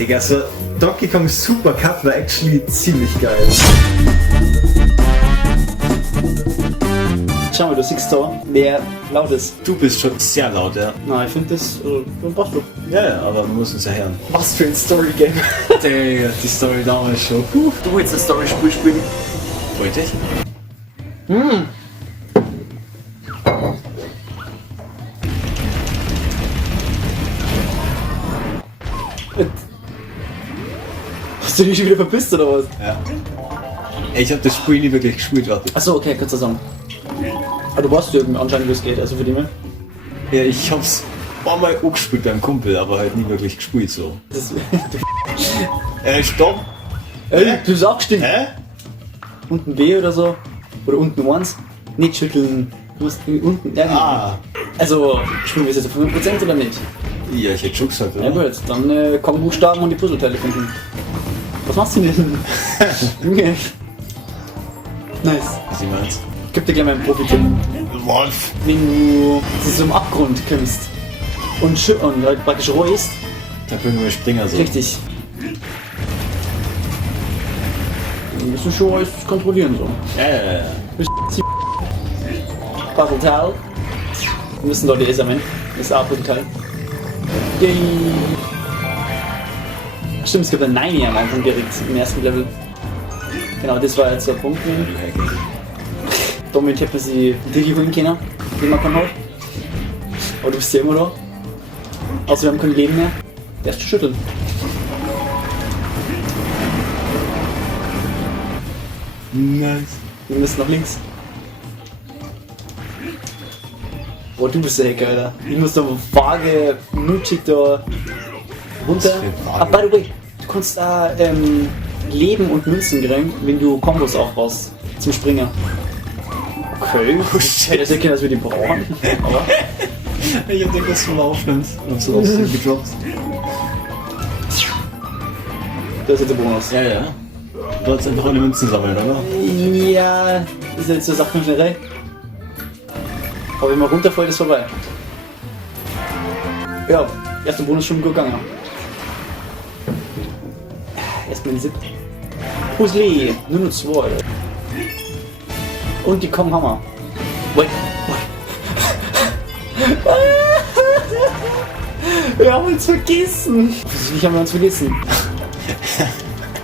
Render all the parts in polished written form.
Digga, so Donkey Kong Super Cup war actually ziemlich geil. Schau mal, du siehst da, wer laut ist. Du bist schon sehr laut, ja. Na, ich finde das, passt doch. Ja, aber man muss uns ja hören. Was für ein Story-Game. Digga, die Story damals schon. Du willst ein Story-Spiel spielen? Wollte ich? Hast du dich schon wieder verpisst oder was? Ja. Ey, ich hab das Spiel nie wirklich gespielt, warte. Achso, okay, kannst du sagen. Aber du weißt ja anscheinend, wie es geht, also für die mehr. Ja, ich hab's ein paar Mal auch gespielt beim Kumpel, aber halt nie wirklich gespielt so. Das, Stopp! ey, du hast auch gestimmt. Hä? Unten B oder so. Oder unten 1. Nicht schütteln. Du musst unten. Ja, Ah! Also, spielen wir es jetzt auf 100% oder nicht? Ja, ich hätte schon gesagt, Ja oder? gut, dann kommen Buchstaben und die Puzzleteile finden. Was machst du denn? Junge. Nice. Was ich meinst? Ich geb dir gleich mal einen Profi-Tipp. Wolf! Wenn du zu so einem Abgrund kommst und halt praktisch rollst, Da können wir Springer so. richtig. Dann musst du schon alles kontrollieren so. Ja. Puzzleteil. Wir müssen da die sammeln. Das ist auch Puzzleteil. Yay! Stimmt, es gibt ein Nein am Anfang direkt im ersten Level. Genau, das war jetzt der Punkt. Damit hätte man sie Digi holen können, den man kann halt. Aber du bist ja immer da. Außer wir haben kein Leben mehr. Der ist zu schütteln. Nice. Wir müssen nach links. Boah, du bist der Hacker, Alter. Ich muss da vage, nutschig da runter. Ah, by the way, du kannst da Leben und Münzen kriegen, wenn du Kombos aufbaust zum Springen. Okay, ich hätte das erkennen, dass wir die brauchen. Aber Ich hab den was zum Aufnimmst und so gedroppt. das ist jetzt der Bonus. Ja. Du wolltest einfach eine Münzen sammeln, oder? Ja, das ist jetzt so Sachkünstlerei. Aber wenn man runterfällt, ist vorbei. Ja, erster Bonus schon gut gegangen. Erstmal den 7. Puzzle, nur noch 2. Und die kommen Hammer. Wait. Wir haben uns vergessen. Wie haben wir uns vergessen?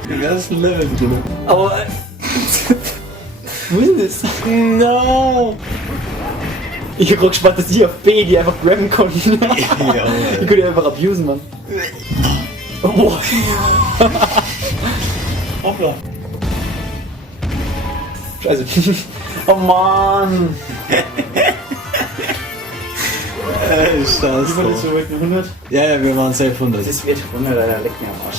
Den ganzen Level drin. Aber. Wo ist das? No! Ich hab grad gespannt, dass ich auf B die einfach grabben konnten. Ja, Ich könnte die einfach abusen, Mann. Oh. Hoppla. Scheiße. Oh Mann. Ist das Wie war das so weit? 100? Ja, wir waren safe 100. Das wird 100, Alter. Leck mir am Arsch.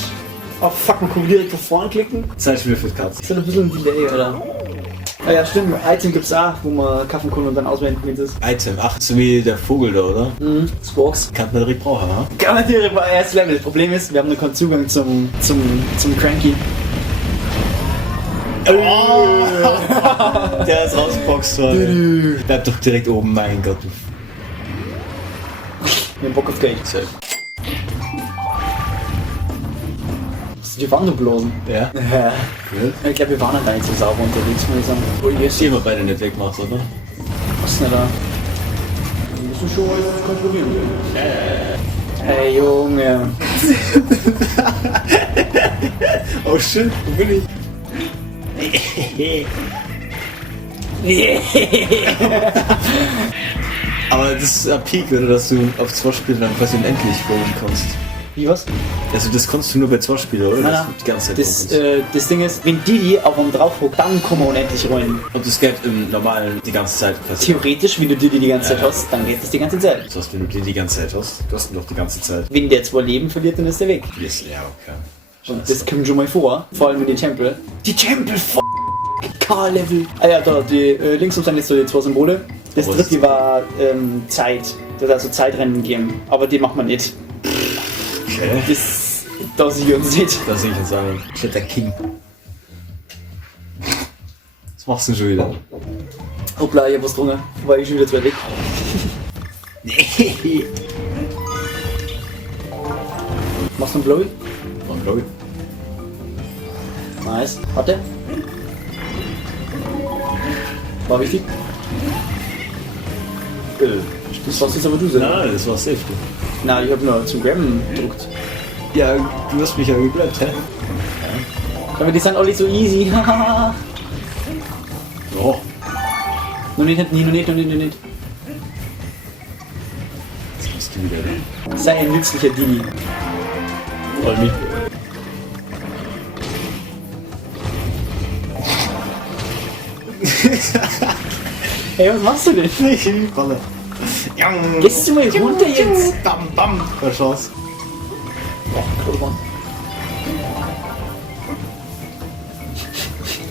Oh fuck, man kann direkt von vorne klicken. Zeitspiel für Katz. Das ist ein bisschen ein Delay, Alter. Ah ja, stimmt. Item gibt's auch, wo man kaufen kann und dann auswählen kann, wie das. Item 8, so wie der Vogel da, oder? Sporks. Kann man direkt brauchen, ha? Garantiere bei erstes Level. Das Problem ist, wir haben noch keinen Zugang zum Cranky. Oh! Der ist rausgeboxt worden. Bleib doch direkt oben, mein Gott. Du Wir haben Bock auf Geld. Safe. Hast du die Wand geblasen? Ja? Ja. Gut. Ich glaube, wir waren da nicht so sauber unterwegs, muss ich sagen. Oh, yes. Die wir beide nicht wegmachst, oder? Was ist denn da? Wir müssen schon alles kontrollieren. Hey Junge. Oh shit, wo bin ich? Aber das ist ein Peak, oder? Dass du auf 2 Spiele dann quasi unendlich rollen kannst. Wie was? Also das kannst du nur bei 2 Spielen, oder? Nein, Dass nein. du die ganze Zeit Das, rollen kannst. das Ding ist, wenn die auf einem draufhockt, dann kann man unendlich rollen. Und das geht im normalen die ganze Zeit quasi. Theoretisch, wenn du die ganze Zeit hast, dann geht das die ganze Zeit. Das heißt, wenn du die ganze Zeit hast, du hast ihn doch die ganze Zeit. Wenn der 2 Leben verliert, dann ist der weg. Yes, ja, okay. Und das kommt schon mal vor, vor allem in die Tempel. Die Tempel, K-Level. Ah ja, da, die links und dann jetzt so die 2 Symbole. Das Aber dritte war Zeit. Das hat also Zeitrennen gegeben. Aber die macht man nicht. Okay. Das, da sie uns nicht. Das sehe ich jetzt sagen. Shit, der King. Was machst du denn schon wieder? Hoppla, ich hab was drunter. War ich schon wieder 2 weg. Machst du einen Blowy? Und glaube ich. Nice. Warte. War wichtig. Das war's jetzt aber du selber. Nein, das war safe. Na, ich hab nur zum Grabben gedruckt. Ja, du hast mich ja geblappt, hä? Aber die sind alle so easy. Oh. Noch nicht. Jetzt bist du wieder da. Sei ein nützlicher Dini. Voll mit. Hey, was machst du denn? Ich falle. Gehst du mal runter jetzt? Bam, bam. Keine Chance.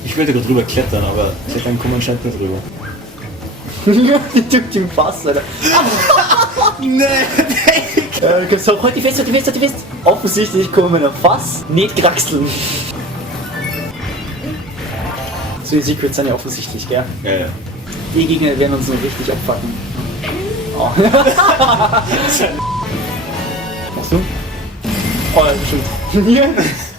Ich wollte gerade drüber klettern, aber klettern kann man anscheinend nicht drüber. Die tut im Fass, Alter. Nee, So, halt die fest. Offensichtlich kann man ein Fass nicht kraxeln. So, die Secrets sind ja offensichtlich, gell? Ja, ja. Die Gegner werden uns noch richtig abfacken. Oh. Machst du? Oh, ja, bestimmt.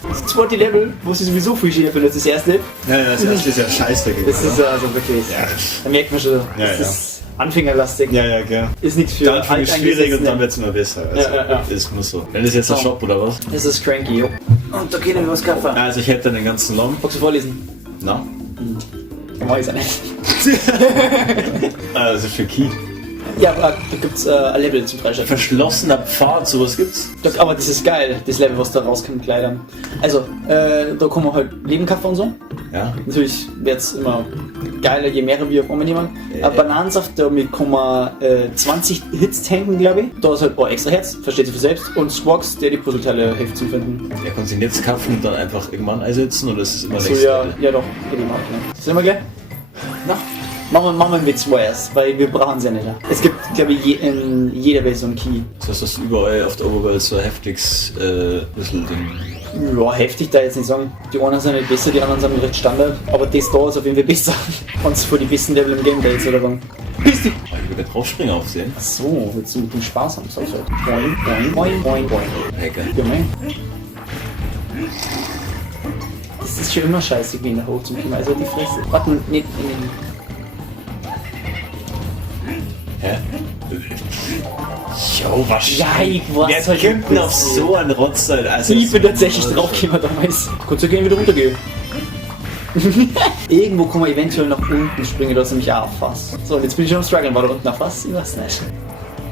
Das zweite Level, wo sie sowieso viel schärfer als das erste. Ja, das erste ist ja scheiße dagegen. Das ist also wirklich. Ja. Da merkt man schon, Ja, das ja. ist anfängerlastig. Ja, gell. Ist nichts für Dann anfangen ist schwierig und dann Alteingesessene. wird es immer besser. Also, Ja. ist nur so. Wenn das jetzt ein So. Shop oder was? Das ist cranky, jo. Und da können wir was kaufen. Also ich hätte den ganzen Long. Magst du vorlesen? Na? Dann mach ich's auch nicht. Also für Key. Ja, aber da gibt's ein Level zum Freischalten. Verschlossener Pfad, sowas gibt's. Aber das ist geil, das Level, was da rauskommt, Kleidern. Also, da kann man halt Leben kaufen und so. Ja. Natürlich wird's immer geiler, je mehr wir auf einmal nehmen. Bananensaft, damit kann man 20 Hits tanken, glaube ich. Da ist halt ein paar extra Herz, versteht sich für selbst. Und Squawks, der die Puzzleteile hilft zu finden. Er kann sich jetzt kaufen und dann einfach irgendwann einsetzen oder ist es immer So, nächste ja, Level? ja doch, hätte ich mal aufgenommen. Sind wir gleich? Na? Machen wir mit zwei erst, weil wir brauchen sie ja nicht. Es gibt, glaube ich, in jeder Welt so einen Key. Das heißt, dass du überall auf der Oberwelt so ein heftiges Whistleding. Ja, heftig da jetzt nicht sagen. Die einen sind nicht besser, die anderen sind recht Standard. Aber das da ist auf jeden Fall besser. Kannst du vor die besten Level im Game jetzt oder sagen. Bist du? Ich will draufspringen aufsehen. Ach so, willst du mit dem Spaß haben? Sag's halt. Boing. Hacker. Junge. Das ist schon immer scheiße, wie in der Hoch zum Thema. Also die Fresse. Warte, nicht in den. Hä? Jo, was? Ja, ich weiß Wer halt kommt denn nicht, auf was so einen Rotz? Also Ich bin tatsächlich draufgekommen damals. Kurz gehen wieder runtergehen. Irgendwo kann man eventuell nach unten springen, da ist nämlich auch ein Fass. So, und jetzt bin ich schon am Struggeln, war da unten ein Fass? Ich weiß nicht.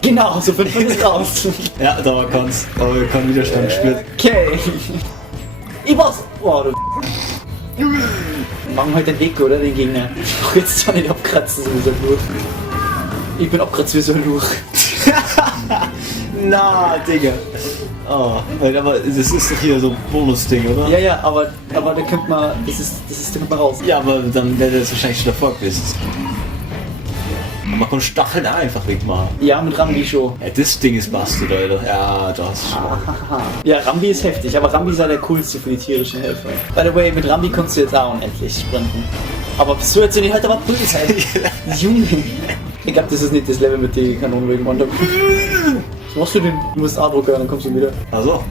Genau, so findet man das raus. Ja, da kann's. Aber ich kann Widerstand gespürt. Okay. Ich war's. Oh, du. Machen wir halt den Weg, oder? Den Gegner. Ach, jetzt zwar nicht abkratzen, so wie so ein Luch. Ich bin abkratzt wie so ein Luch. Na, Digga. Oh, aber das ist doch hier so ein Bonus-Ding, oder? Ja, aber da kommt man. Da kommt man raus. Ja, aber dann wäre das wahrscheinlich schon davor gewesen. Und man kann Stacheln auch einfach wegmachen. Ja, mit Rambi schon. Ja, das Ding ist Bastard, Alter. Ja, da hast du schon. Haha. Ja, Rambi ist heftig, aber Rambi ist ja der coolste für die tierischen Helfer. By the way, mit Rambi kannst du jetzt auch unendlich sprinten. Aber so jetzt nicht halt aber böse sein. Junge. Ich glaube, das ist nicht das Level mit den Kanonen wegen Wonder. Was machst du denn? Du musst A drucken, dann kommst du wieder. Also.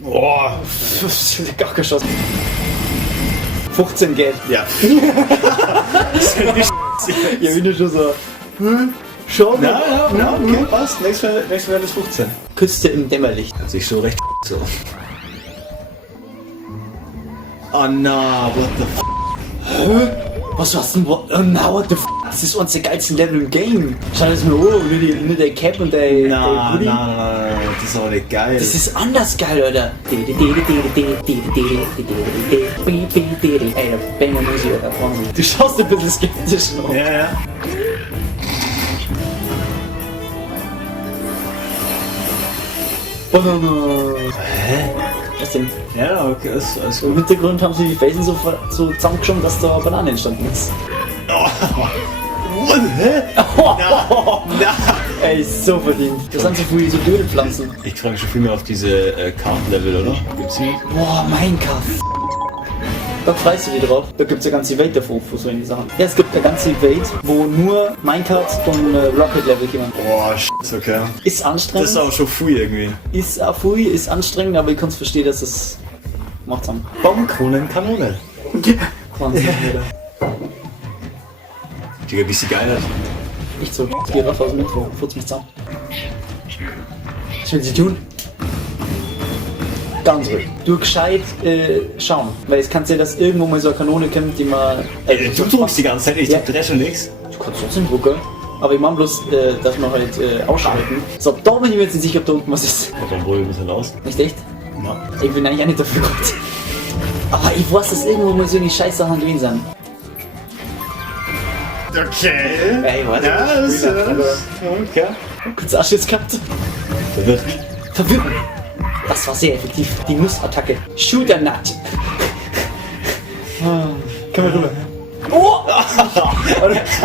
Boah. Gar kein Schuss. 15 geht. Ja. Ja, wie du schon so. Schau mal. Ja, okay, passt. Nächstes Mal wäre das 15. Küste im Dämmerlicht. Hört sich schon recht so. Oh na, what the f. Was hast du denn? Oh na, what the f? Das ist eines der geilsten Level im Game. Schau das mal an, nur der Cap und der Hoodie. Na, das ist aber nicht geil. Das ist anders geil, Alter. Ey, der Banger Musik, Alter. Wahnsinn. Du schaust ein bisschen skeptisch noch. ja. Banana. Was denn? Ja, okay, alles Im gut. Hintergrund haben sie die Felsen so zusammengeschoben, dass da Banane entstanden ist. What? Hä? Na. Ey, so verdient. Das sind so viele so Dödelpflanzen. Ich freue mich schon viel mehr auf diese Kartenlevel, oder? Gibt's die? Boah, Minecraft. Da freust du dich drauf. Da gibt es eine ganze Welt davon, für so eine Sachen. Ja, es gibt eine ganze Welt, wo nur Minecart und Rocket Level kommen. Boah, okay. Ist Das anstrengend. ist aber schon früh irgendwie. Ist auch früh, ist anstrengend, aber ich kann es verstehen, dass es macht's am. Baumkronen, Kanone. Wahnsinn, Alter. Digga, wie sie geil hat. Echt so. Es geht raus aus dem Intro. Furz mich zusammen. Was will sie tun? Ganz ruhig. Du gescheit schauen. Weil es kann sein, dass irgendwo mal so eine Kanone kommt, die man. Du drückst die ganze Zeit, ich Ja. dreh schon nichts. Du kannst trotzdem drucken. Aber ich meine bloß, dass wir halt ausschalten. So, da bin ich mir jetzt nicht sicher, ob da unten was ist. Obwohl, wir sind raus. Nicht echt? Ja. Ich bin eigentlich auch nicht dafür gut. Aber ich weiß, dass irgendwo mal so eine Scheißsachen gewesen sind. Okay. Ey, warte. Ja, das ist okay. Kurz Anschiss gehabt. Verwirrt. Verwirrend. Das war sehr effektiv. Die Nussattacke. Shoot a nut. Komm mal rüber. Oh!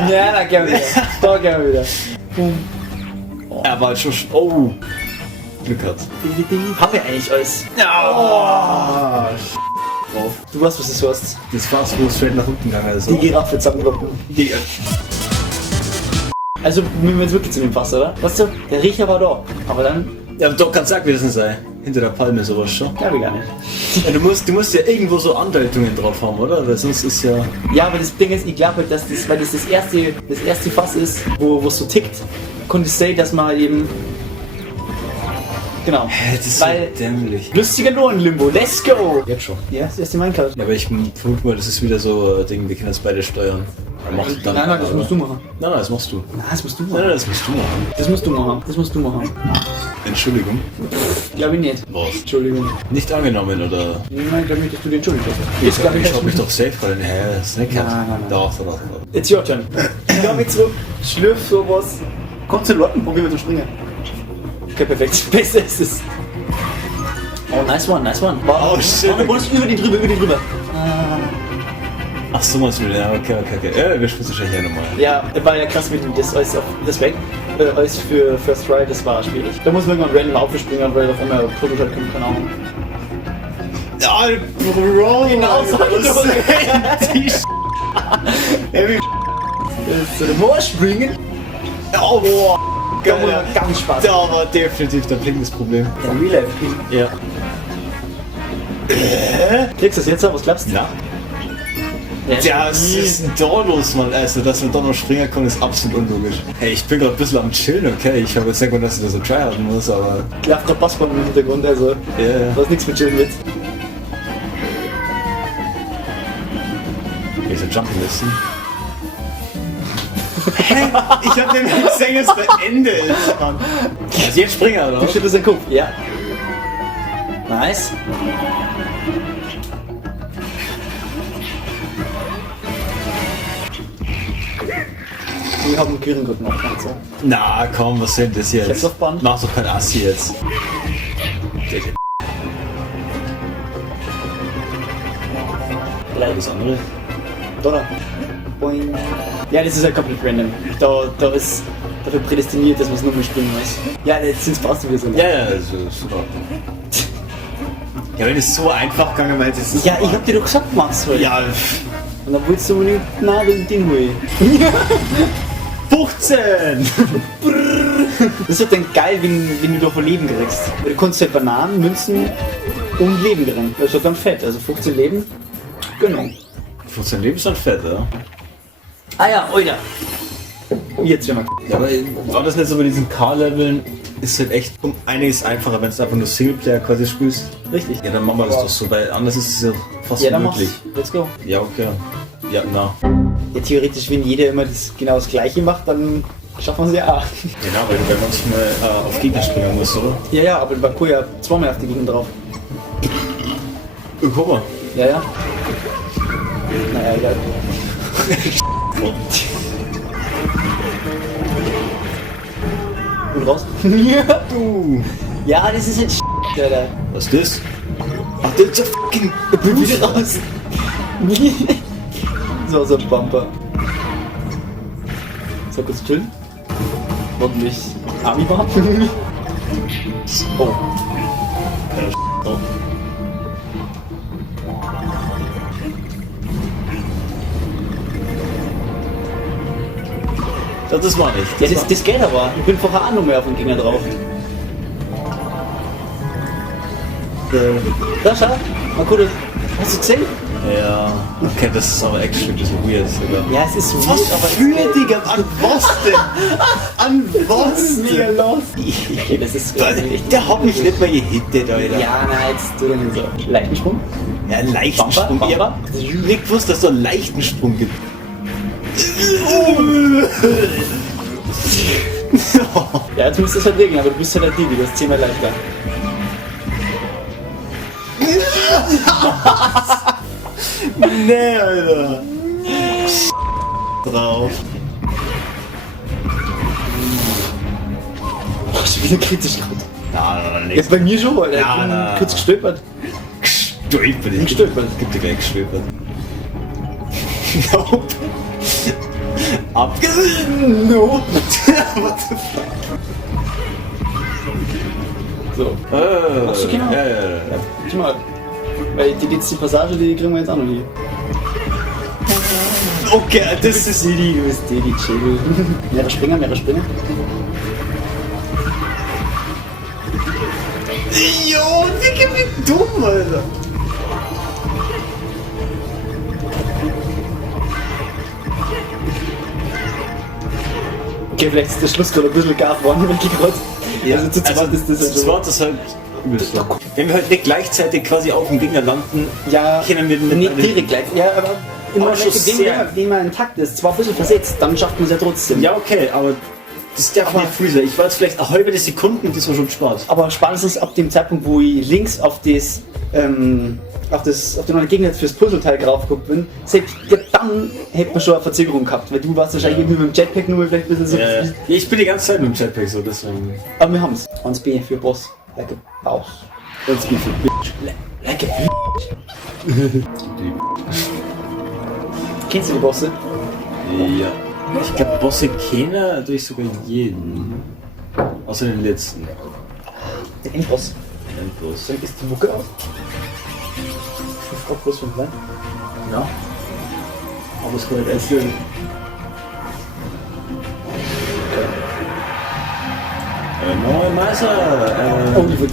Ja, da gehen wir wieder. Da gehen wir wieder. Boom. Er war schon. Oh. Glück hat. Haben wir eigentlich alles? Ja. Drauf. Du weißt, was das heißt. Das war's, wo es straight nach unten gegangen ist. Die Giraffe zusammengekommen. Die. Also, wir müssen jetzt wirklich zu dem Fass, oder? Weißt du, der Riecher war da. Aber dann, Ja, aber doch, kannst du auch gewesen sein. Hinter der Palme sowas schon. glaube ich gar nicht. Ja, du musst ja irgendwo so Andeutungen drauf haben, oder? Weil sonst ist ja. Ja, aber das Ding ist, ich glaube halt, dass das, weil das erste Fass ist, wo es so tickt, konnte ich sagen, dass man halt eben. Genau. Das ist Weil- so dämlich. Lustiger Lohn-Limbo, let's go! Jetzt schon. Ja, das erste Minecraft. Ja, aber ich vermute mal, das ist wieder so ein Ding, wir können das beide steuern. Er macht dann. Nein, das musst du machen. Nein, das machst du. Nein, das musst du Nein, machen. das musst du machen. Das musst du machen. Das musst du machen. Entschuldigung. Glaube ich nicht. Was? Entschuldigung. Nicht angenommen, oder? Nein, damit dass du dir entschuldigt hast. Ich glaub hab mich doch safe gehalten. Hä, das ist nicht Nein, nein, nein. Doch. It's your turn. Ich glaube zurück, schlürf sowas. Kommst du Lotten, probieren wir zu springen. Okay, perfekt. Besser ist es. Oh, nice one, nice one. Oh, shit. Oh, du wolltest über den drüber. Ach so, meinst du, ja, okay. Ja, wir spielen wahrscheinlich ja nochmal. Ja, war ja krass mit dem das alles auf das weg. Alles für First Try, das war schwierig. Da muss man irgendwann random aufspringen, weil auf einmal Prototyp kommt, keine Ahnung. Ja, Bro! Genau so. Der Moor springen. Oh, boah! Da muss man ganz Spaß. Da war definitiv der Problem. Der Real Life King. Ja. Kriegst du das jetzt, was glaubst du? Na? Ja, was ist denn da los, Mann? Also, dass man da noch springen kann, ist absolut unlogisch. Hey, ich bin gerade ein bisschen am Chillen, okay? Ich habe jetzt nicht gewusst, dass ich da so tryharden muss, aber. Klafft der Passball im Hintergrund, also Ja. was nichts mit chillen wird. Ich soll jumpen müssen. Hä? Ich hab den gesehen, es beendet, Mann. Also jetzt Springer, oder? Du schüttelst den Kopf, ja. Nice. Wir haben einen Küren gemacht, so. Na komm, was sind das jetzt? Kreislaufbahn? Mach doch kein Assi jetzt. Das andere? Donner. Boing. Ja, das ist halt komplett random. Da ist dafür prädestiniert, dass man es nur mal springen muss. Ja, jetzt sind es fast wieder so. Ja, also super. Ja, wenn es so einfach gegangen wäre, ist es. Ja, ich hab dir doch gesagt, mach's halt. Ja, Und dann wolltest du mir nicht, nein, den Ding holen. 15! Das wird dann geil, wenn du davon Leben kriegst. Weil du kannst halt Bananen, Münzen und Leben kriegen. Das ist dann fett, also 15 Leben. Genau. 15 Leben ist dann fett, ja? Ah ja, Alter. Jetzt schon mal. Ja, aber war das nicht so bei diesen K-Leveln? Ist halt echt um einiges einfacher, wenn du einfach nur Singleplayer quasi spielst. Richtig. Ja, dann machen wir das doch so, weil anders ist es ja fast Ja, dann mach's. unmöglich. Let's go. Ja, okay. Ja, na. Ja, theoretisch, wenn jeder immer genau das Gleiche macht, dann schaffen wir es ja auch. Genau, weil du bei manchmal auf Gegner springen musst, oder? Ja, ja, aber bei Kuya zweimal auf die Gegend drauf. Guck mal. Ja, ja. Naja, egal. Und raus. Ja. Ja, das ist jetzt Alter. Was ist das? Ach, das ist ja fucking. Ich bin wieder raus. So ein Bumper. So, kurz chillen. Ordentlich Army war. Oh. Oh. Das war nicht. Ja, das geht aber. Ich bin vorher auch noch mehr auf den Gegner drauf. Da, schau. Mal gut. Hast du gesehen? Ja. Okay, das ist aber actually ein bisschen weird sogar. Ja, es ist so Was weird, aber... für, Digga? An was denn? An was mega denn? los. Das ist Der hat mich nicht mal gehittet, Alter. Ja, nein, jetzt tu doch nicht so. Leichten Sprung? Ja, einen leichten Sprung. Bumper? Ich hab nicht gewusst, dass es so einen leichten Sprung gibt. Ja, jetzt musst du es halt regeln, aber du bist halt der Divi, das ist 10-mal leichter. Nee, Alter. Drauf. Boah, schon wieder kritisch gerade. Nein, Jetzt bei mir schon, Alter. Ja, Ich bin na. kurz gestolpert. Gestolpert. Gestolpert. Gibt dir gleich gestolpert. Nope. Abgesehen. No. What the fuck? So. Machst du genau? Ja. Schau mal. Weil die Passage, die kriegen wir jetzt auch noch nie. Okay, das ist... Didi, du bist Didi, chill. Mehrere Springer. Jo, Digga, wie dumm, Alter. Okay, vielleicht ist der Schluss gerade ein bisschen gar vorne weggekommen. Also zu zweit ist das zu halt so. zweit ist halt übelst. Wenn wir halt nicht gleichzeitig quasi auf dem Gegner landen, Ja, können wir nicht direkt gleich. Ja, aber immer Auch schon sehr. wenn man intakt ist, zwar ein bisschen versetzt, dann schafft man es ja trotzdem. ja okay, aber das darf Aber- nicht früh sein. Ich war jetzt vielleicht eine halbe Sekunden und das war schon Spaß. Aber spätestens ab dem Zeitpunkt, wo ich links auf den anderen Gegner fürs Puzzleteil draufgeguckt bin, selbst dann hätte man schon eine Verzögerung gehabt, weil du warst wahrscheinlich irgendwie mit dem Jetpack nur vielleicht ein bisschen so. Ja, ich bin die ganze Zeit mit dem Jetpack so, deswegen. Aber wir haben's. 1B für Boss. Like a Boss. Ganz gut für Bitch. Like a Kennst du die Bosse? Ja. Ich glaube, Bosse kennen durch sogar jeden. Außer den letzten. Der Endboss. Endlos. Dann ist die Mucke aus. Ich frag bloß von wann. Ja. Aber es kann nicht erzählen. Neue Meister! Oh, die wird.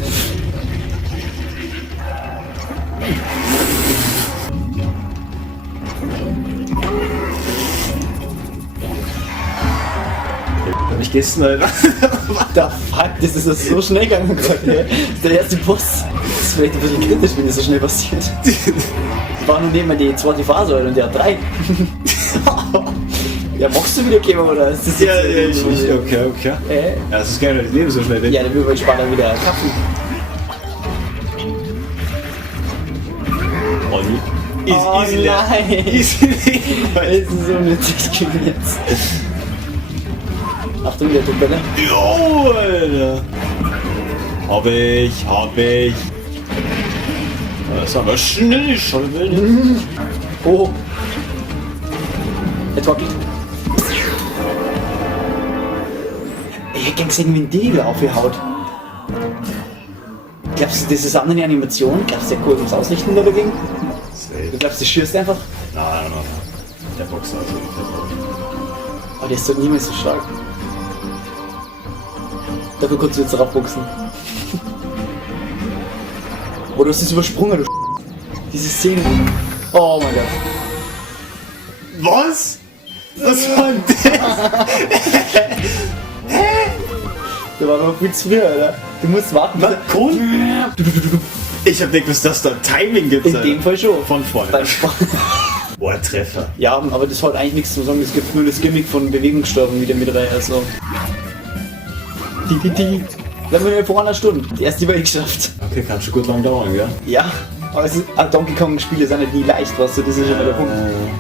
Hab ich gestern mal. What the fuck, das ist das so schnell gegangen gerade. Das ist der erste Boss. Das ist vielleicht ein bisschen kritisch, wenn das so schnell passiert. Ich war nur neben mir die zweite Phase und der hat 3. Ja, machst du wieder Kämmer oder ist das jetzt Okay. Ja, Ja, es ist geil, das Leben so schnell weg. dann will ich später wieder Kaffee. Olli. Oh nein. Easy. Das ist so nötig jetzt. Achtung, der Tabelle. Jo, Alter. Hab ich. Das ist aber schnell schon, will. Oh. Er trockelt. Ich hätte gern gesehen, wie ein Digger aufgehaut. Glaubst du, das ist eine andere Animation? Glaubst du, der Kurs muss ausrichten da dagegen? Safe. Du glaubst, das schießt einfach? Nein. Der Boxer ist wirklich Aber der ist doch niemals so stark. Dafür kannst du jetzt drauf boxen. Oh, du hast das übersprungen, du Diese Szene. Oh mein Gott. Was? Was war denn das? Der war noch viel zu früh, Alter. Du musst warten. Was? Cool? Ich hab gedacht, dass das da Timing gibt. In dem Fall schon. Von vorne. Beim Spaß. Boah, Treffer. Ja, aber das hat eigentlich nichts zu sagen. Es gibt nur das Gimmick von Bewegungssteuerung wieder mit rein. Also. Die. Dann sind wir vor einer Stunde. Die erste war ich geschafft. Okay, kann schon gut lang dauern, gell? Ja. Aber es ist, Donkey Kong Spiele sind nicht nie leicht, weißt du, das ist ja der Punkt.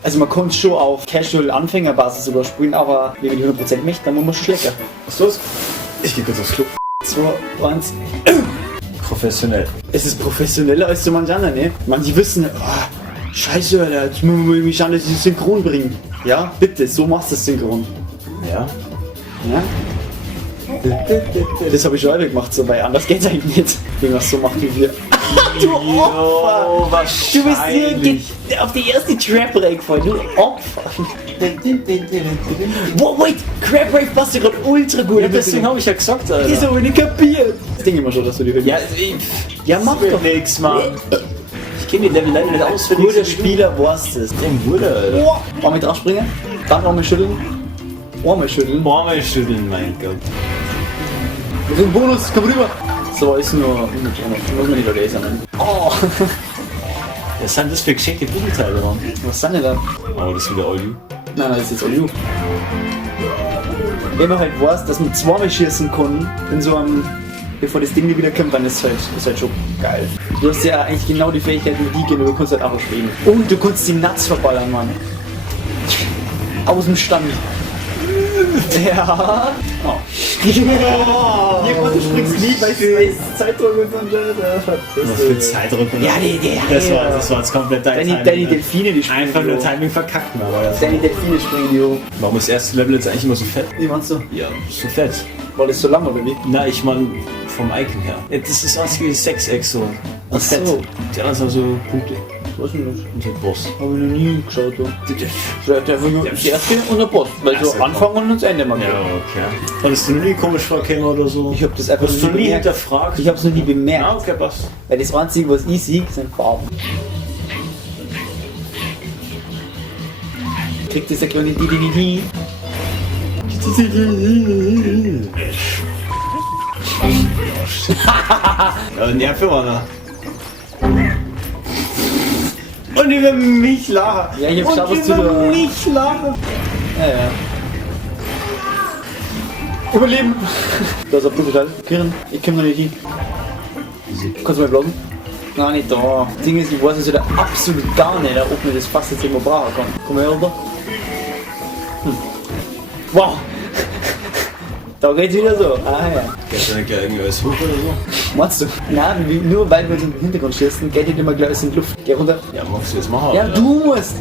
Also man kann schon auf Casual-Anfängerbasis sogar spielen, aber wenn man die 100% möchte, dann muss man schon schlecker. Was ist los? Ich geh kurz aufs Klo. 2, 1. Professionell. Es ist professioneller als so manch anderer, ne? Manche wissen, oh, scheiße, Alter, jetzt müssen wir mich schauen, dass ich das Synchron bringen. Ja, bitte, so machst du das Synchron. Ja. Ja? Das habe ich schon heute gemacht, so, weil anders geht's eigentlich nicht. Wenn man es so macht wie wir. Du Opfer! Du bist hier auf die erste Trap reingefallen, du Opfer! Wow, wait! Crab Rave passt dir gerade ultra gut. Ja, deswegen habe ich ja gesagt, Alter. Das habe ich nicht kapiert. Das denke ich mir schon, dass du die Ja, ja, mach doch nix, Mann. Ich kenne die Level leider nicht auswendig. Guter Spieler, warst es. Den Bruder, Alter. Oh, einmal drauf springen, dann einmal schütteln. Einmal schütteln. Mal schütteln, mein Gott. Wir sind Bonus, komm rüber. So, ist nur muss man nicht lesen. Oh, Was sind das für geschenkte Puzzleteile dran? was sind denn da? Oh, das ist wieder All You. Nein, das ist jetzt all you. Wenn man halt weiß, dass man zweimal schießen kann, in so einem, bevor das Ding wieder kommt, dann ist halt schon geil. Du hast ja eigentlich genau die Fähigkeit wie die gehen, du kannst halt einfach schweben. Und du kannst die Nuts verballern, Mann. Aus dem Stand. Ja. Oh. Ja, du springst nie, weil es Zeitdruck und so. Was für Zeitdruck. Ja, Das war jetzt komplett dein Deine Delfine, die springen. Einfach nur Timing verkacken, aber ja. Deine Delfine springen, die hoch. Warum ist das erste Level jetzt eigentlich immer so fett? Wie meinst du? Ja, so fett. Weil es so lang oder wie? Na, ich mein, vom Icon her. Ja, das ist das einzige Sechseck so. Ach Fett. so. Die anderen sind so Punkte. Was ist denn das? Und der Boss. Habe ich noch nie geschaut. Der einfach nur das erste und der Boss. Weil so Erste Anfang und das Ende mal. Ja, okay. Hattest du noch nie komisch vorgekommen oder so? Ich habe das einfach Hast du nie hinterfragt? Ich habe es noch nie bemerkt. Ah, okay, passt. Weil das einzige, was ich sehe, sind Farben. Kriegt dieser kleine Didi. Ja, nerv immer noch. Und über mich lachen. Ja, ich hab geschaut, was Und du über da- mich lachen. Ja. Überleben! Da ist ein Puzzleteil. Kirin, ich komm noch nicht hin. Kannst du mal blocken? Nein, nicht da. Das Ding ist, ich weiß jetzt wieder absolut gar nicht, ob man das fast jetzt immer brauchen kann. Komm her, runter. Wow! Da geht's wieder so. Ah ja. Geht ja gleich irgendwie alles hoch oder so? Meinst du? Nein, nur weil wir uns im Hintergrund schießen, geht nicht immer gleich alles in die Luft. Geh runter. Ja, magst du das machen? Ja, oder? du musst!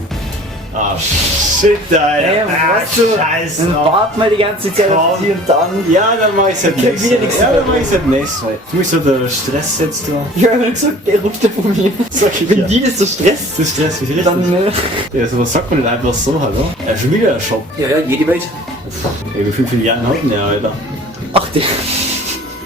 Ah, shit, Alter. Ey, weißt du, Scheiße. dann warten wir die ganze Zeit auf sie und dann. Ja, dann mach ich's halt Ich kenn nächstes wieder Mal. nichts Ja, mehr. dann mach ich's halt nächstes Mal. Du bist so der Stress jetzt da. Ich hab gesagt, der ruft von mir. Sag ich Wenn ja. die das so stresst, Das stresst mich richtig. dann. Ja, sowas sagt man nicht einfach so, hallo? Ja, schon wieder ein Shop. Ja, jede Welt. Ey, wie viele Filialen hat denn der, Alter? Ach, der.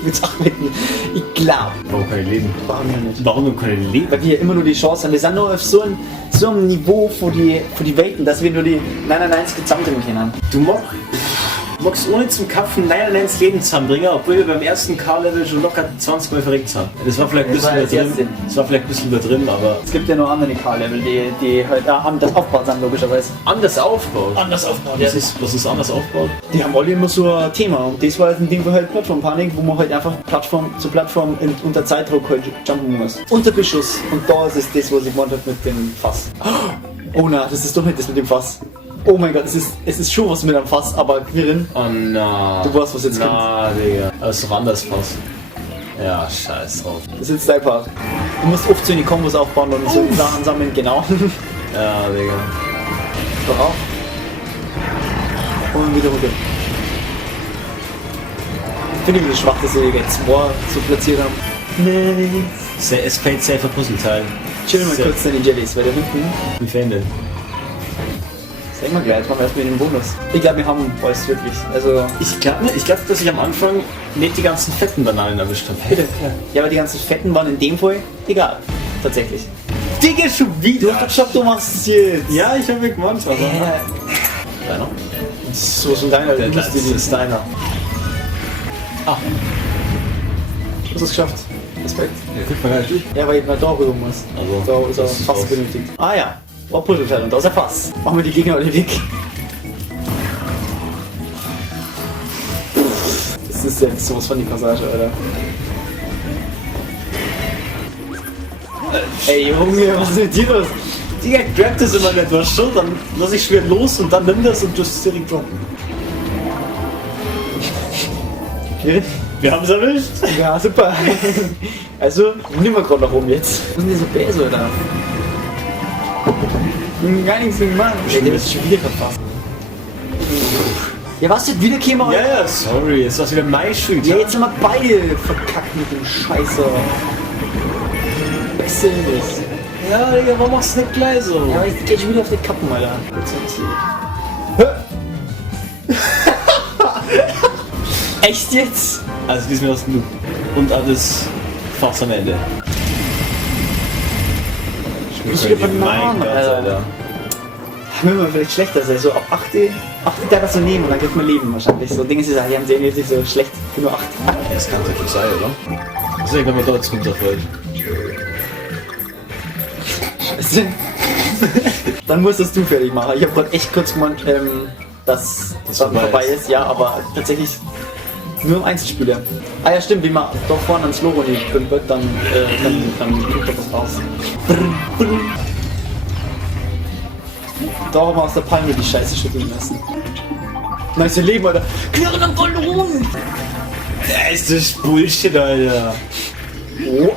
Willst auch wetten? Ich glaub. Warum kann ich leben? Warum ja nicht? Warum kann ich leben? Weil wir immer nur die Chance haben. Wir sind nur auf so einem Niveau für die Welten, dass wir nur die 99 zusammenbringen können. Du magst ohne zum Kampfen 99 Leben zusammenbringen, obwohl wir beim ersten K-Level schon locker 20 Mal verreckt sind. Das war vielleicht ein Das war bisschen das übertrieben. erste. Das war vielleicht ein bisschen übertrieben, aber Es gibt ja noch andere K-Level, die halt anders aufgebaut sind, logischerweise. anders aufgebaut. Anders aufgebaut, Was ist anders aufgebaut? Die haben alle immer so ein Thema und das war halt ein Ding für halt Plattform-Panik, wo man halt einfach Plattform zu Plattform unter Zeitdruck halt jumpen muss. Unter Beschuss. Und da ist es das, was ich gemeint habe mit dem Fass. Oh nein, das ist doch nicht das mit dem Fass. Oh mein Gott, es ist schon was mit einem Fass, aber Quirin, Oh na. Du weißt, was jetzt Na, Digga. Das ist doch anders fast. Ja, scheiß drauf. das ist jetzt dein Part. Du musst oft so eine Kombos aufbauen und so Sachen sammeln, genau. Ja, Digga. Doch auf. Und wieder runter. Finde ich das schwach, dass wir jetzt zwei so platziert haben. Nein. Es fällt safer Puzzleteil. Chill mal kurz deine Jellies, weil da hinten. Wie fände? Sag mal gleich, machen wir erstmal den Bonus. Ich glaube, wir haben alles wirklich. Also. Ich glaube, dass ich am Anfang nicht die ganzen fetten Bananen erwischt habe. Bitte. Ja, aber die ganzen Fetten waren in dem Fall egal. Tatsächlich. Digga, schon wieder! Du hast doch gesagt, du machst es jetzt. Ja, ich habe mir gemeint, aber. Deiner? So ist deiner. Du Das musst ist deiner. Ah, Du hast es geschafft. Respekt. ja, guck mal gleich durch. Ja, weil ich mal da rüber muss. Also, Da ist er das ist Fass raus. benötigt. Ah ja. War Puzzleteil und da ist er Fass. Machen wir die Gegner alle weg. Das ist jetzt sowas von die Passage, Alter. Ey Junge, was ist mit dir los? Digga, grab das immer nicht, was schon, dann lass ich schwer los und dann nimm das und du hast direkt droppen. Wir haben es erwischt. Ja, super. Also, nimm mal gerade nach oben jetzt. Was ist denn so böse, oder? Gar nichts gemacht. Ey, der ist schon wieder verfasst. Ja, was wird wieder käme? Ja, sorry, jetzt war's wieder mein Schuld. Ja, jetzt haben wir beide verkackt mit dem Scheiße. Was ist denn das? Ja, Digga, warum machst du nicht gleich so? Ja, aber ich geh schon wieder auf die Kappen, Alter. Echt jetzt? Also diesmal hast du und alles fast am Ende. Ich will Bananen, Alter. Wenn man vielleicht schlechter sein, so ab 8. darf das so nehmen und dann kriegt man Leben wahrscheinlich. So Dinge ist ja, die haben sie nicht so schlecht, nur 8. Das kann doch nicht sein, oder? Deswegen haben wir da jetzt runterfällt. Scheiße. Dann musst das du fertig machen. Ich habe gerade echt kurz gemeint, dass das vorbei ist. Ja, aber tatsächlich nur im Einzelspieler. Ah ja, stimmt, wie man da vorne ans Logo nicht wird, dann kommt doch was raus. Brr, brr. Da haben wir aus der Palme die Scheiße schütteln lassen. Nice Leben, Alter. Knirren am Ballon! Ja, ist das Bullshit, Alter. Oh.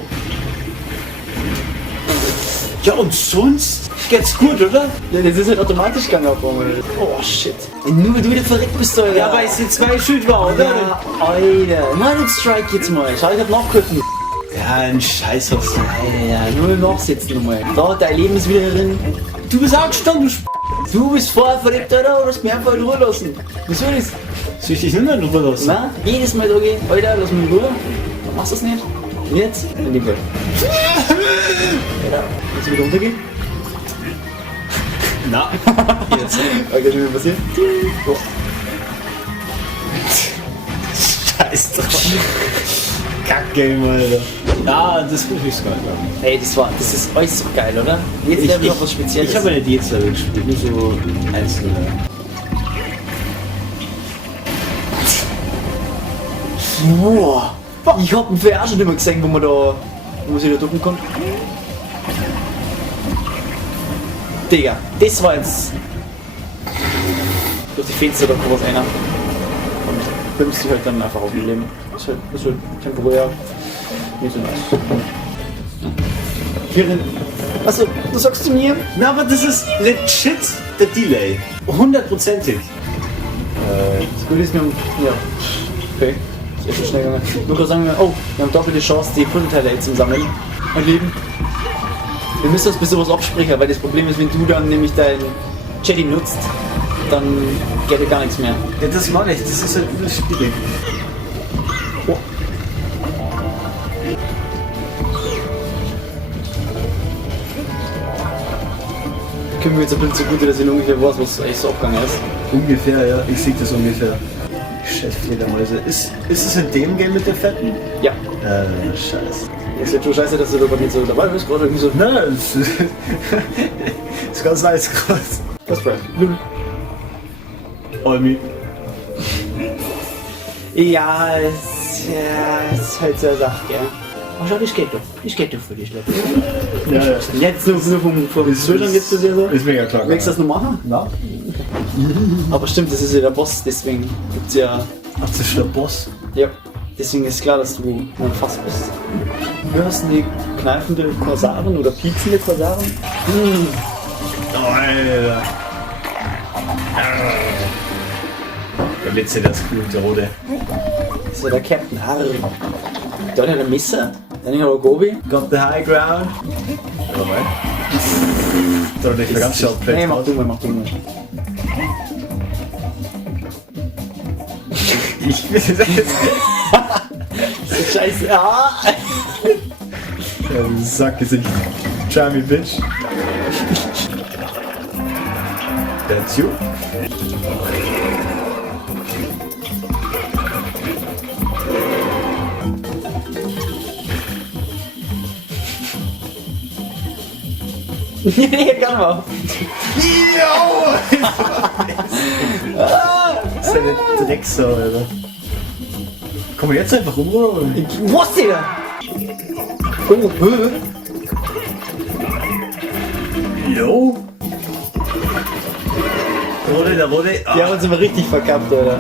Ja, und sonst geht's gut, oder? Ja, das ist halt automatisch gegangen auf einmal. Oh shit. Nur weil du wieder verrückt bist, Alter. Ja, weil es jetzt 2 Schild war, oder? Ja, Alter. Mal den Strike jetzt mal. Schau, ich hab nachgeholfen. Ja, ein Scheiß aufs Ja, nur nachsitzen nochmal. Da, dein Leben ist wieder drin. Du bist auch gestanden, Du bist vorher verrückt, Alter, oder hast mich einfach in Ruhe lassen? Wieso das? Soll ich dich nicht mehr in Ruhe lassen? Na, jedes Mal da gehen. Alter, lass mich in Ruhe. Machst du das nicht? Und jetzt? In dem Fall. Alter, willst du wieder runtergehen? Na, jetzt. Okay, schon wieder passiert. Oh. Scheiß drauf. Kackgame, Alter. Ja, das will ich gar nicht machen. Hey, das ist äußerst geil, oder? Jetzt lernen wir noch was Spezielles. Ich habe eine Diätlevel gespielt, nur so einzelne. Boah. Ich hab einen VR schon immer gesehen, wo man sich da drücken kann. Digga, das war jetzt durch die Fenster, da kommt was einer. Und bimst dich halt dann einfach auf dem Leben. Das ist halt temporär nicht so nice. Achso, du sagst zu mir? Na, aber das ist legit der Delay. 100%ig. Das Gute ist, wir haben. Ja. Okay. Das ist echt schon schnell gegangen. Nur kurz sagen wir, oh, wir haben doppelte Chance, die Puzzleteile jetzt zu sammeln. Mein Leben. Wir müssen das bis sowas absprechen, weil das Problem ist, wenn du dann nämlich dein Jetty nutzt, dann geht ja gar nichts mehr. Ja, das meine ich, das ist halt übel schwierig. Oh. Können wir jetzt ein bisschen zugute, dass ich ungefähr weiß, was eigentlich so abgegangen ist. Ungefähr, ja, ich sehe das ungefähr. Chefledermäuse. Ist es in dem Game mit der Fetten? Ja. Scheiße. Jetzt wird schon scheiße, dass du da nicht so dabei bist, gerade irgendwie so. Nein, es ist ganz nice gerade. Das ist right. Olmi. Ja, das ist halt so eine Sache, gell. Oh, schau, das geht doch für dich, Leute. Ja. Jetzt nur vom Zustand jetzt zu dir so. Ist mega klar. Willst du das noch machen? Na? Aber stimmt, das ist ja der Boss, deswegen gibt's ja. Ach, das ist der Boss. Ja, deswegen ist klar, dass du ein Fass bist. Hörst du die kneifende Korsaren oder piepsende Korsaren? Alter. Der letzte, das ist cool, der rote. Das ist ja der Captain. Arr. Da hat er eine Messer, dann hat er Gobi. Got the high ground. Warte mal. Da hat er ganz scharf Nee, mach du mal. Ich will das jetzt. Scheiße, ja. Ja, du Sackgesicht. Charmy Bitch. That's you. Nee, kann man. Das ist eine Drecksau, Alter. Komm wir jetzt einfach rum, oder? Was, Digga? Oh, Jo. Rote, der Rote. Die haben uns immer richtig verkappt, Alter.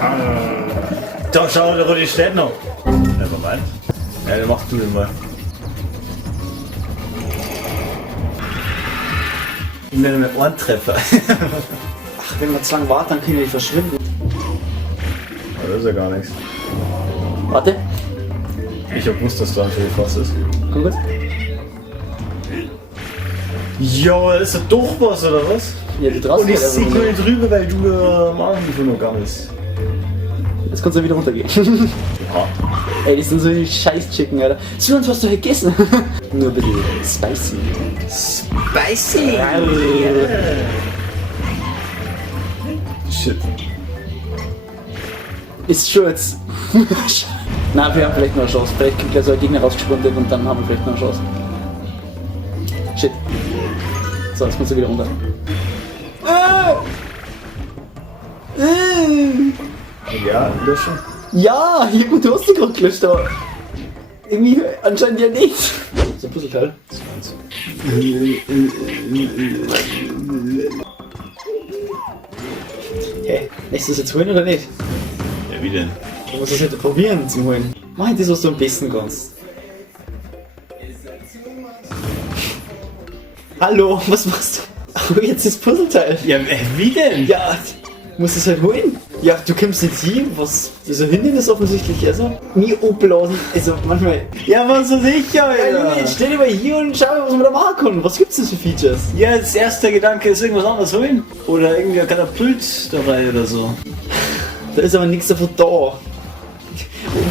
Da schau, der Rote steht noch. Nevermind. Ja, dann mach du den mal. Ich nenne mir Ohrentreffer. Ach, wenn wir zu lange warten, dann können wir die verschwinden. Das ist ja gar nichts. Warte. Ich hab gewusst, dass da natürlich was ist. Komm gut. Ja, ist das doch was, oder was? Ja, du traust Und ich dich sehe aber nur nicht drüber, weil du Magen noch gar bist. Jetzt kannst du wieder runtergehen. Ja. Ey, das sind so die Scheiß-Chicken, Alter. Sonst hast du gegessen. Nur ein bisschen spicy. Spicy! Shit. Ist schon jetzt. Na, wir haben vielleicht noch eine Chance. Vielleicht kriegt er so ein Gegner rausgesprintet und dann haben wir vielleicht noch eine Chance. Shit. So, jetzt musst du wieder runter. Ja, löschen. Ja, hier gut, du hast die gerade gelöscht, aber irgendwie anscheinend ja nicht. So ein Puzzleteil. Hey, lässt du das jetzt holen oder nicht? Ja, wie denn? Du musst das jetzt probieren zu holen. Mach das, was du am besten kannst. Hallo, was machst du? Oh, jetzt das Puzzleteil. Ja, wie denn? Ja, du musst es halt holen. Ja, du kommst jetzt hier, was so Hindernis offensichtlich, also nie abblasen, also manchmal. Ja, was weiß ich, Ja, Junge, Alter. jetzt stell dir mal hier und schau, was man da machen kann. Was gibt's denn für Features? Ja, das erste Gedanke ist irgendwas anderes holen. Oder irgendwie ein Katapult dabei oder so. Da ist aber nichts davon da. Wo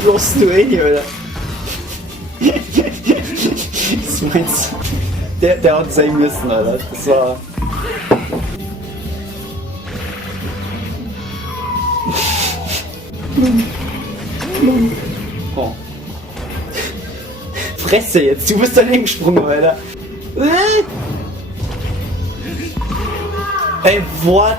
bloß du eh nicht, Alter? Was meinst du? Der hat sein müssen, Alter. Das war. Oh. Fresse jetzt, du bist daneben gesprungen, Alter. Ey, what?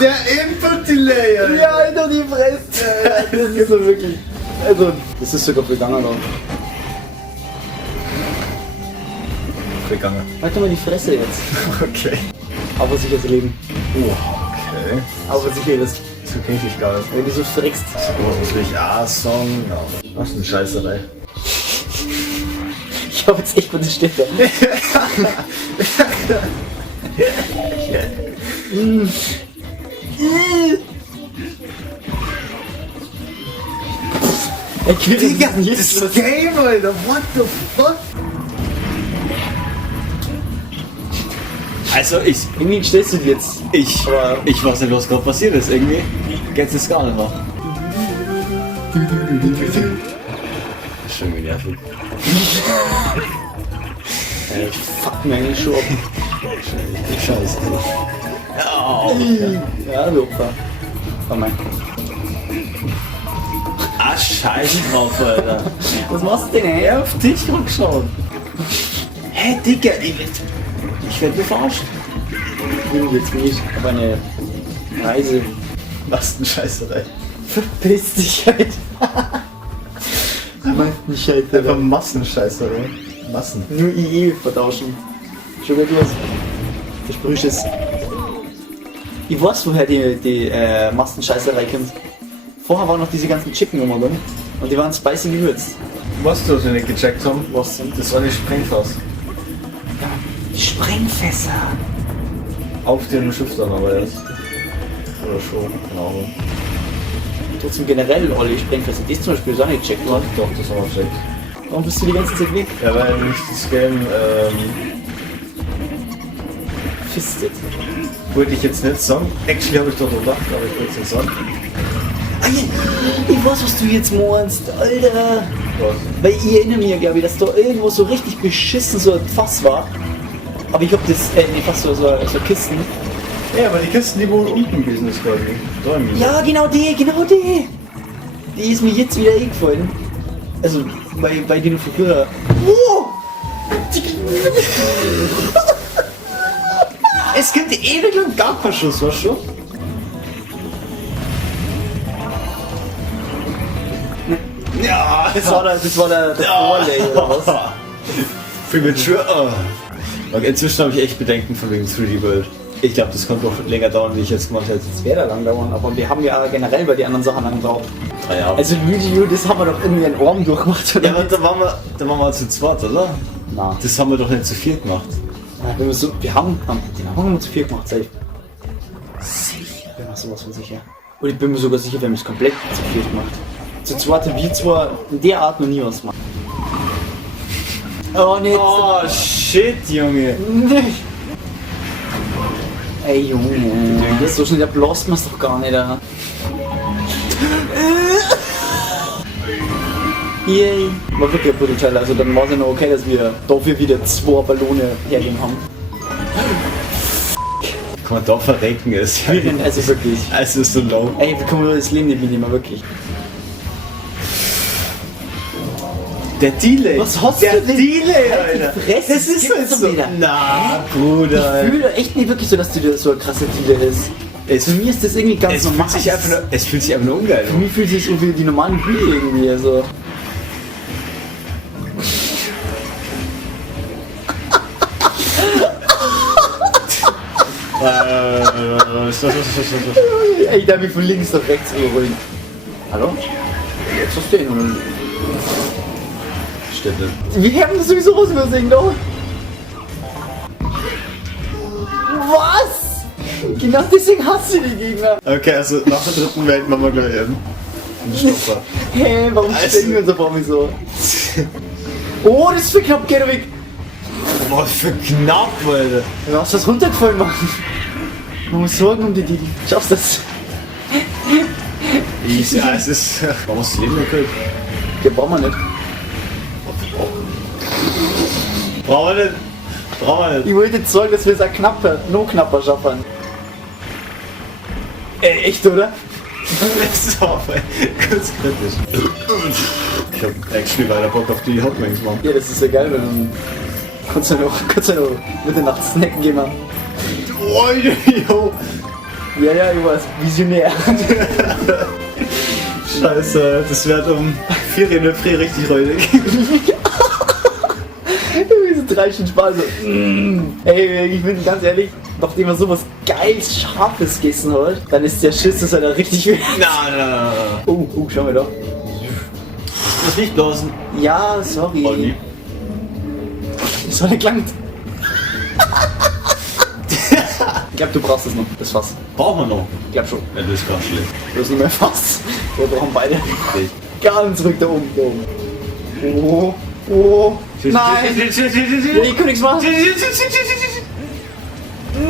Der Input-Delay, Alter. Ja, Alter, die Fresse. Das ist so wirklich. Also, das ist sogar begangen. Begangen. Halt doch mal die Fresse jetzt. Okay. Aber sicher das Leben. Okay. Aber sicher das. So kenne ich dich gar nicht. Wenn du so frickst. Was will ich? A-Song? Ja. Was eine Scheißerei. Ich hab jetzt echt mal die Stelle. Ey, Digga, das Game, Alter. What the fuck? Also irgendwie stellst du dir jetzt. ich weiß nicht, was gerade passiert ist. Irgendwie geht's jetzt gar nicht mehr. Das ist schon nervig. Ey, fuck mir eigentlich schon ab. Scheiße. Ja, du Opfer. Komm mal. Ah, Scheiße drauf, Alter. Was machst du denn, ey? Er auf dich geschaut. Hä, Digga, ich werd mir verarscht. Ich will jetzt nicht auf eine Reise. Was eine Scheißerei. Verpiss dich halt. Macht mich halt, Einfach Alter. Massenscheißerei. Massen. Nur IE vertauschen. Schon wieder los. Versprühst es. Ich weiß, woher die Massenscheißerei kommt. Vorher waren noch diese ganzen Chicken-Nummern drin. Und die waren spicy gewürzt. Was du nicht gecheckt haben? Was denn? Das war die Sprengfass. Die Sprengfässer. Auf dem Schiff dann aber erst. Oder schon, keine Ahnung. Trotzdem generell alle Sprengfässer. Das zum Beispiel ist auch nicht gecheckt worden. Doch, das haben wir gecheckt. Warum bist du die ganze Zeit weg? Ja, weil mich das Game, Fistet. wollte ich jetzt nicht sagen. Actually habe ich doch gedacht, aber ich wollte es nicht sagen. Ich weiß, was du jetzt meinst, Alter. Was? Weil ich erinnere mich, glaube ich, dass da irgendwo so richtig beschissen so ein Fass war. Aber ich hab das, nee, fast so Kisten. Ja, aber die Kisten, die wohl unten gewesen ist quasi. Da irgendwie. Ja, genau die. Die ist mir jetzt wieder eingefallen. Also, bei denen von früher. Oh! Es gibt ewig lang gar keinen Schuss, weißt du? Ja, Das war der Vorlay oder was? Premature. Oh. Okay, inzwischen habe ich echt Bedenken von wegen 3D World. Ich glaube, das könnte noch länger dauern, wie ich jetzt gemacht hätte. Das wäre da lang dauern, aber wir haben ja generell bei den anderen Sachen lang gebraucht. 3 Jahre. Also Luigi U, das haben wir doch irgendwie einen Arm durchgemacht, oder? Ja, aber da waren wir zu zweit, oder? Na. Das haben wir doch nicht zu viert gemacht. Wenn wir so, wir haben den haben wir zu viel gemacht, safe. Sicher. Ich bin mir sowas von sicher. Und ich bin mir sogar sicher, wir haben es komplett zu viel gemacht. Zu zweit haben wir zwar in der Art noch nie was gemacht. Oh ne, Oh shit, Junge. Ey Junge, so schnell erblasst man es doch gar nicht. Yay. War wirklich ein brutal, also dann war es ja noch okay, dass wir dafür wieder 2 Ballone hergeben haben. Kann man da verrecken, ist ja. Also wirklich. Es ist so low. Ey, wie kann man das Leben nicht mitnehmen, wirklich? Der Delay! Was hast der du denn? Delay, Halt die Alter! Fresse, Das ist gibt's halt doch so. wieder. Na, Bruder! Ich fühle echt nicht wirklich so, dass du dir so ein krasser Delay ist. Für mich ist das irgendwie ganz normal. Es fühlt sich einfach nur ungeil Für an. mich fühlt sich so wie die normalen Hüte irgendwie, also. Ey, ich darf mich von links nach rechts überholen. Hallo? Jetzt hast du ihn, oder? Stimmt. Wir haben das sowieso was übersehen, doch. Was? Genau deswegen hasse ich die Gegner. Okay, also nach der dritten Welt machen wir gleich eben. Stopper. Hä, hey, warum Also- stellen wir uns auf mich so? Oh, das ist für knapp, geh doch weg. Was für knapp, Alter! Du hast das runtergefallen, Mann. Man muss sorgen um die Didi. Schaffst das? Easy, es ist. Man muss das Leben gekriegt. Ja, brauchen wir nicht. Brauchen wir nicht. Brauchen wir nicht. Ich wollte jetzt sagen, dass wir es auch knapper, noch knapper schaffen. Ey, echt, oder? Das ist aber ganz kritisch. Ich hab actually weiter Bock auf die Hot Wings, Mann. Ja, das ist ja geil, wenn man. Kannst du noch Mitternacht snacken gehen, Mann. Oh, yo! Ja, ja, ich weiß. Visionär. Scheiße, das wird um 4 in der Früh richtig räudig. Diese 3 Stunden Spaß. Ey, ich bin ganz ehrlich, nachdem man sowas geil Scharfes gegessen hat, dann ist der Schiss, dass er da richtig will. Na. Oh, schau mal da. Lass mich blasen. Ja, sorry. Olli. Das hat gelangt. Ich glaube, du brauchst das noch, das Fass. Brauchen wir noch? Ich glaube schon. Ja, das ist ganz schlecht. Du hast nicht mehr Fass. Wir brauchen beide. Okay. Ganz ruhig da oben. Da oben. Oh. Nein. Ja, ich kann nichts machen.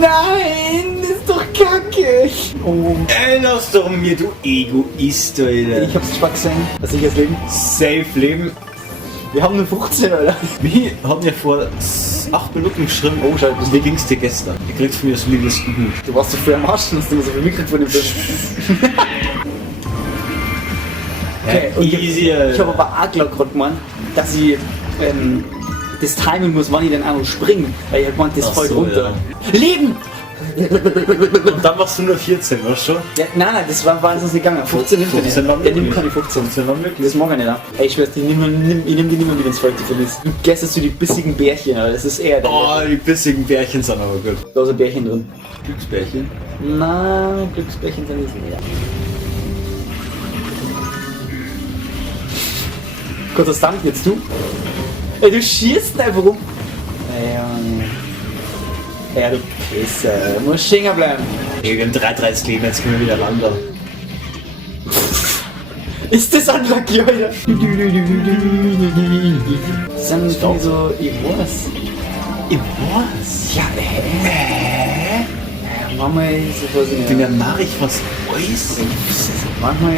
Nein, das ist doch kacke. Oh. Ey, lass doch mir, du Egoist, Alter. Ich hab's zwar gesehen. Was ich jetzt leben? Safe Leben. Wir haben nur 15, Alter. Wir haben ja vor 8 Minuten geschrieben, Oh, scheiße. wie ging's dir gestern? Ihr kriegt von mir das liebsten Hut. Du warst so früh am Arsch, dass du immer so viel mitgekriegt von dem Film. Okay, und easy, ich habe aber auch gerade gemeint, dass ich das Timing muss, wann ich denn auch noch springen. Weil ich hab gemeint, das Ach fällt so, runter. Leben! Und dann machst du nur 14, weißt du? Ja, nein, das war sonst nicht gegangen. 15 nimmt er nicht. 15 waren Der nimmt möglich. keine 15. 15 waren möglich. Das mag ich nicht. Ey, ich schwör's, ich nehm die nicht mehr mit ins Volk, die vermisst. Du gestern so die bissigen Bärchen, Alter. Das ist eher der. Oh, die bissigen Bärchen sind aber gut. Da ist ein Bärchen drin. Glücksbärchen. Na, Glücksbärchen sind es nicht. Kurzer Stunt, jetzt du. Ey, du schießt einfach rum. Ey, Junge. Ja, du Pisser. Du musst stehen bleiben. Ey, wir haben 33 Leben, jetzt können wir wieder landen. Ist das unlucky, Alter? Das sind irgendwie so, ich weiß. Ich was? Ja, Mama ist so was Ich bin ja Nachricht was weiß. Manchmal.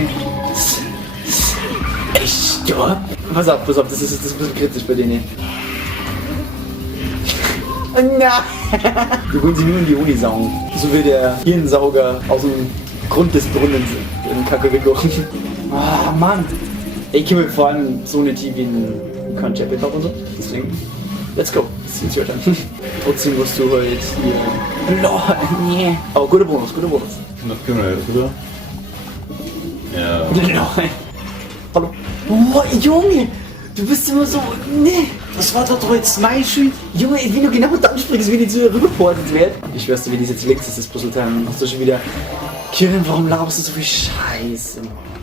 Echt, ja? Pass auf, das ist ein bisschen kritisch bei denen. Na! Die wollen sie nur in die Uni saugen. So wie der Hirnsauger aus dem Grund des Brunnens in Kakariko. Ah, Mann! Ich kenne vor allem so eine Team wie ein Concept und so. Deswegen, let's go. Das ist jetzt an. Trotzdem musst du halt hier. Lol, nee. Aber guter Bonus, guter Bonus. Noch genau, oder? Ja. Lol. Hallo. Oh, Junge! Du bist immer so. Nee! Das war doch jetzt mein Schild. Junge, wie du genau dann springst, wie die zu dir rüberportet wird. Ich schwör's dir, wie das jetzt links ist, das Puzzleteil. Und dann hast du schon wieder. Kirin, warum laberst du so viel Scheiße?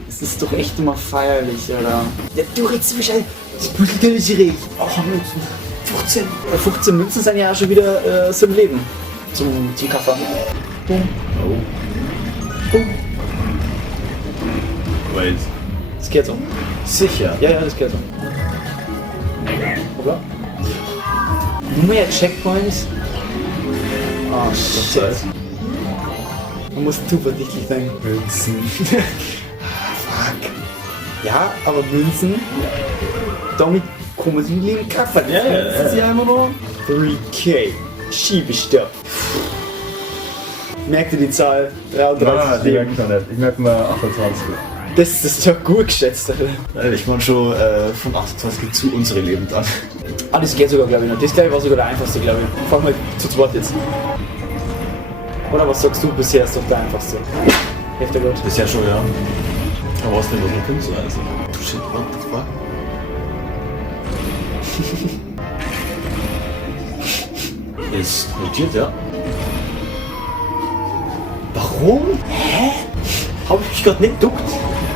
Das ist doch echt immer feierlich, oder? Ja, du redest so viel Scheiße. Das Puzzleteil ist recht. Oh, 15 Münzen sind ja auch schon wieder so im Leben. Zum Kaffer. Boom. Boom. Wait. Das geht so. Sicher? Ja, das geht so. Oder? Nur mehr Checkpoints. Oh shit. Man muss zuversichtlich sein. Münzen. Fuck. Ja, aber Münzen. Damit kommen sie im Leben Kaffer. Ja. Das ist ja immer nur 3K. Schiebestopp. Merkt ihr die Zahl? 33 Leben. Ich merke mal 28. Das ist doch gut geschätzt, Alter. Ich meine schon von 28 zu unsere Leben an. Ah, das geht sogar, glaube ich, noch. Das, glaube ich, war sogar der einfachste, glaube ich. Fangen wir zu zweit jetzt. Oder was sagst du, bisher ist doch der einfachste? Heftig gut. Das ist ja schon, ja. Aber was denn, was man Künstler also? Shit, what the fuck? Ist notiert, ja. Warum? Hä? Hab ich mich gerade nicht geduckt?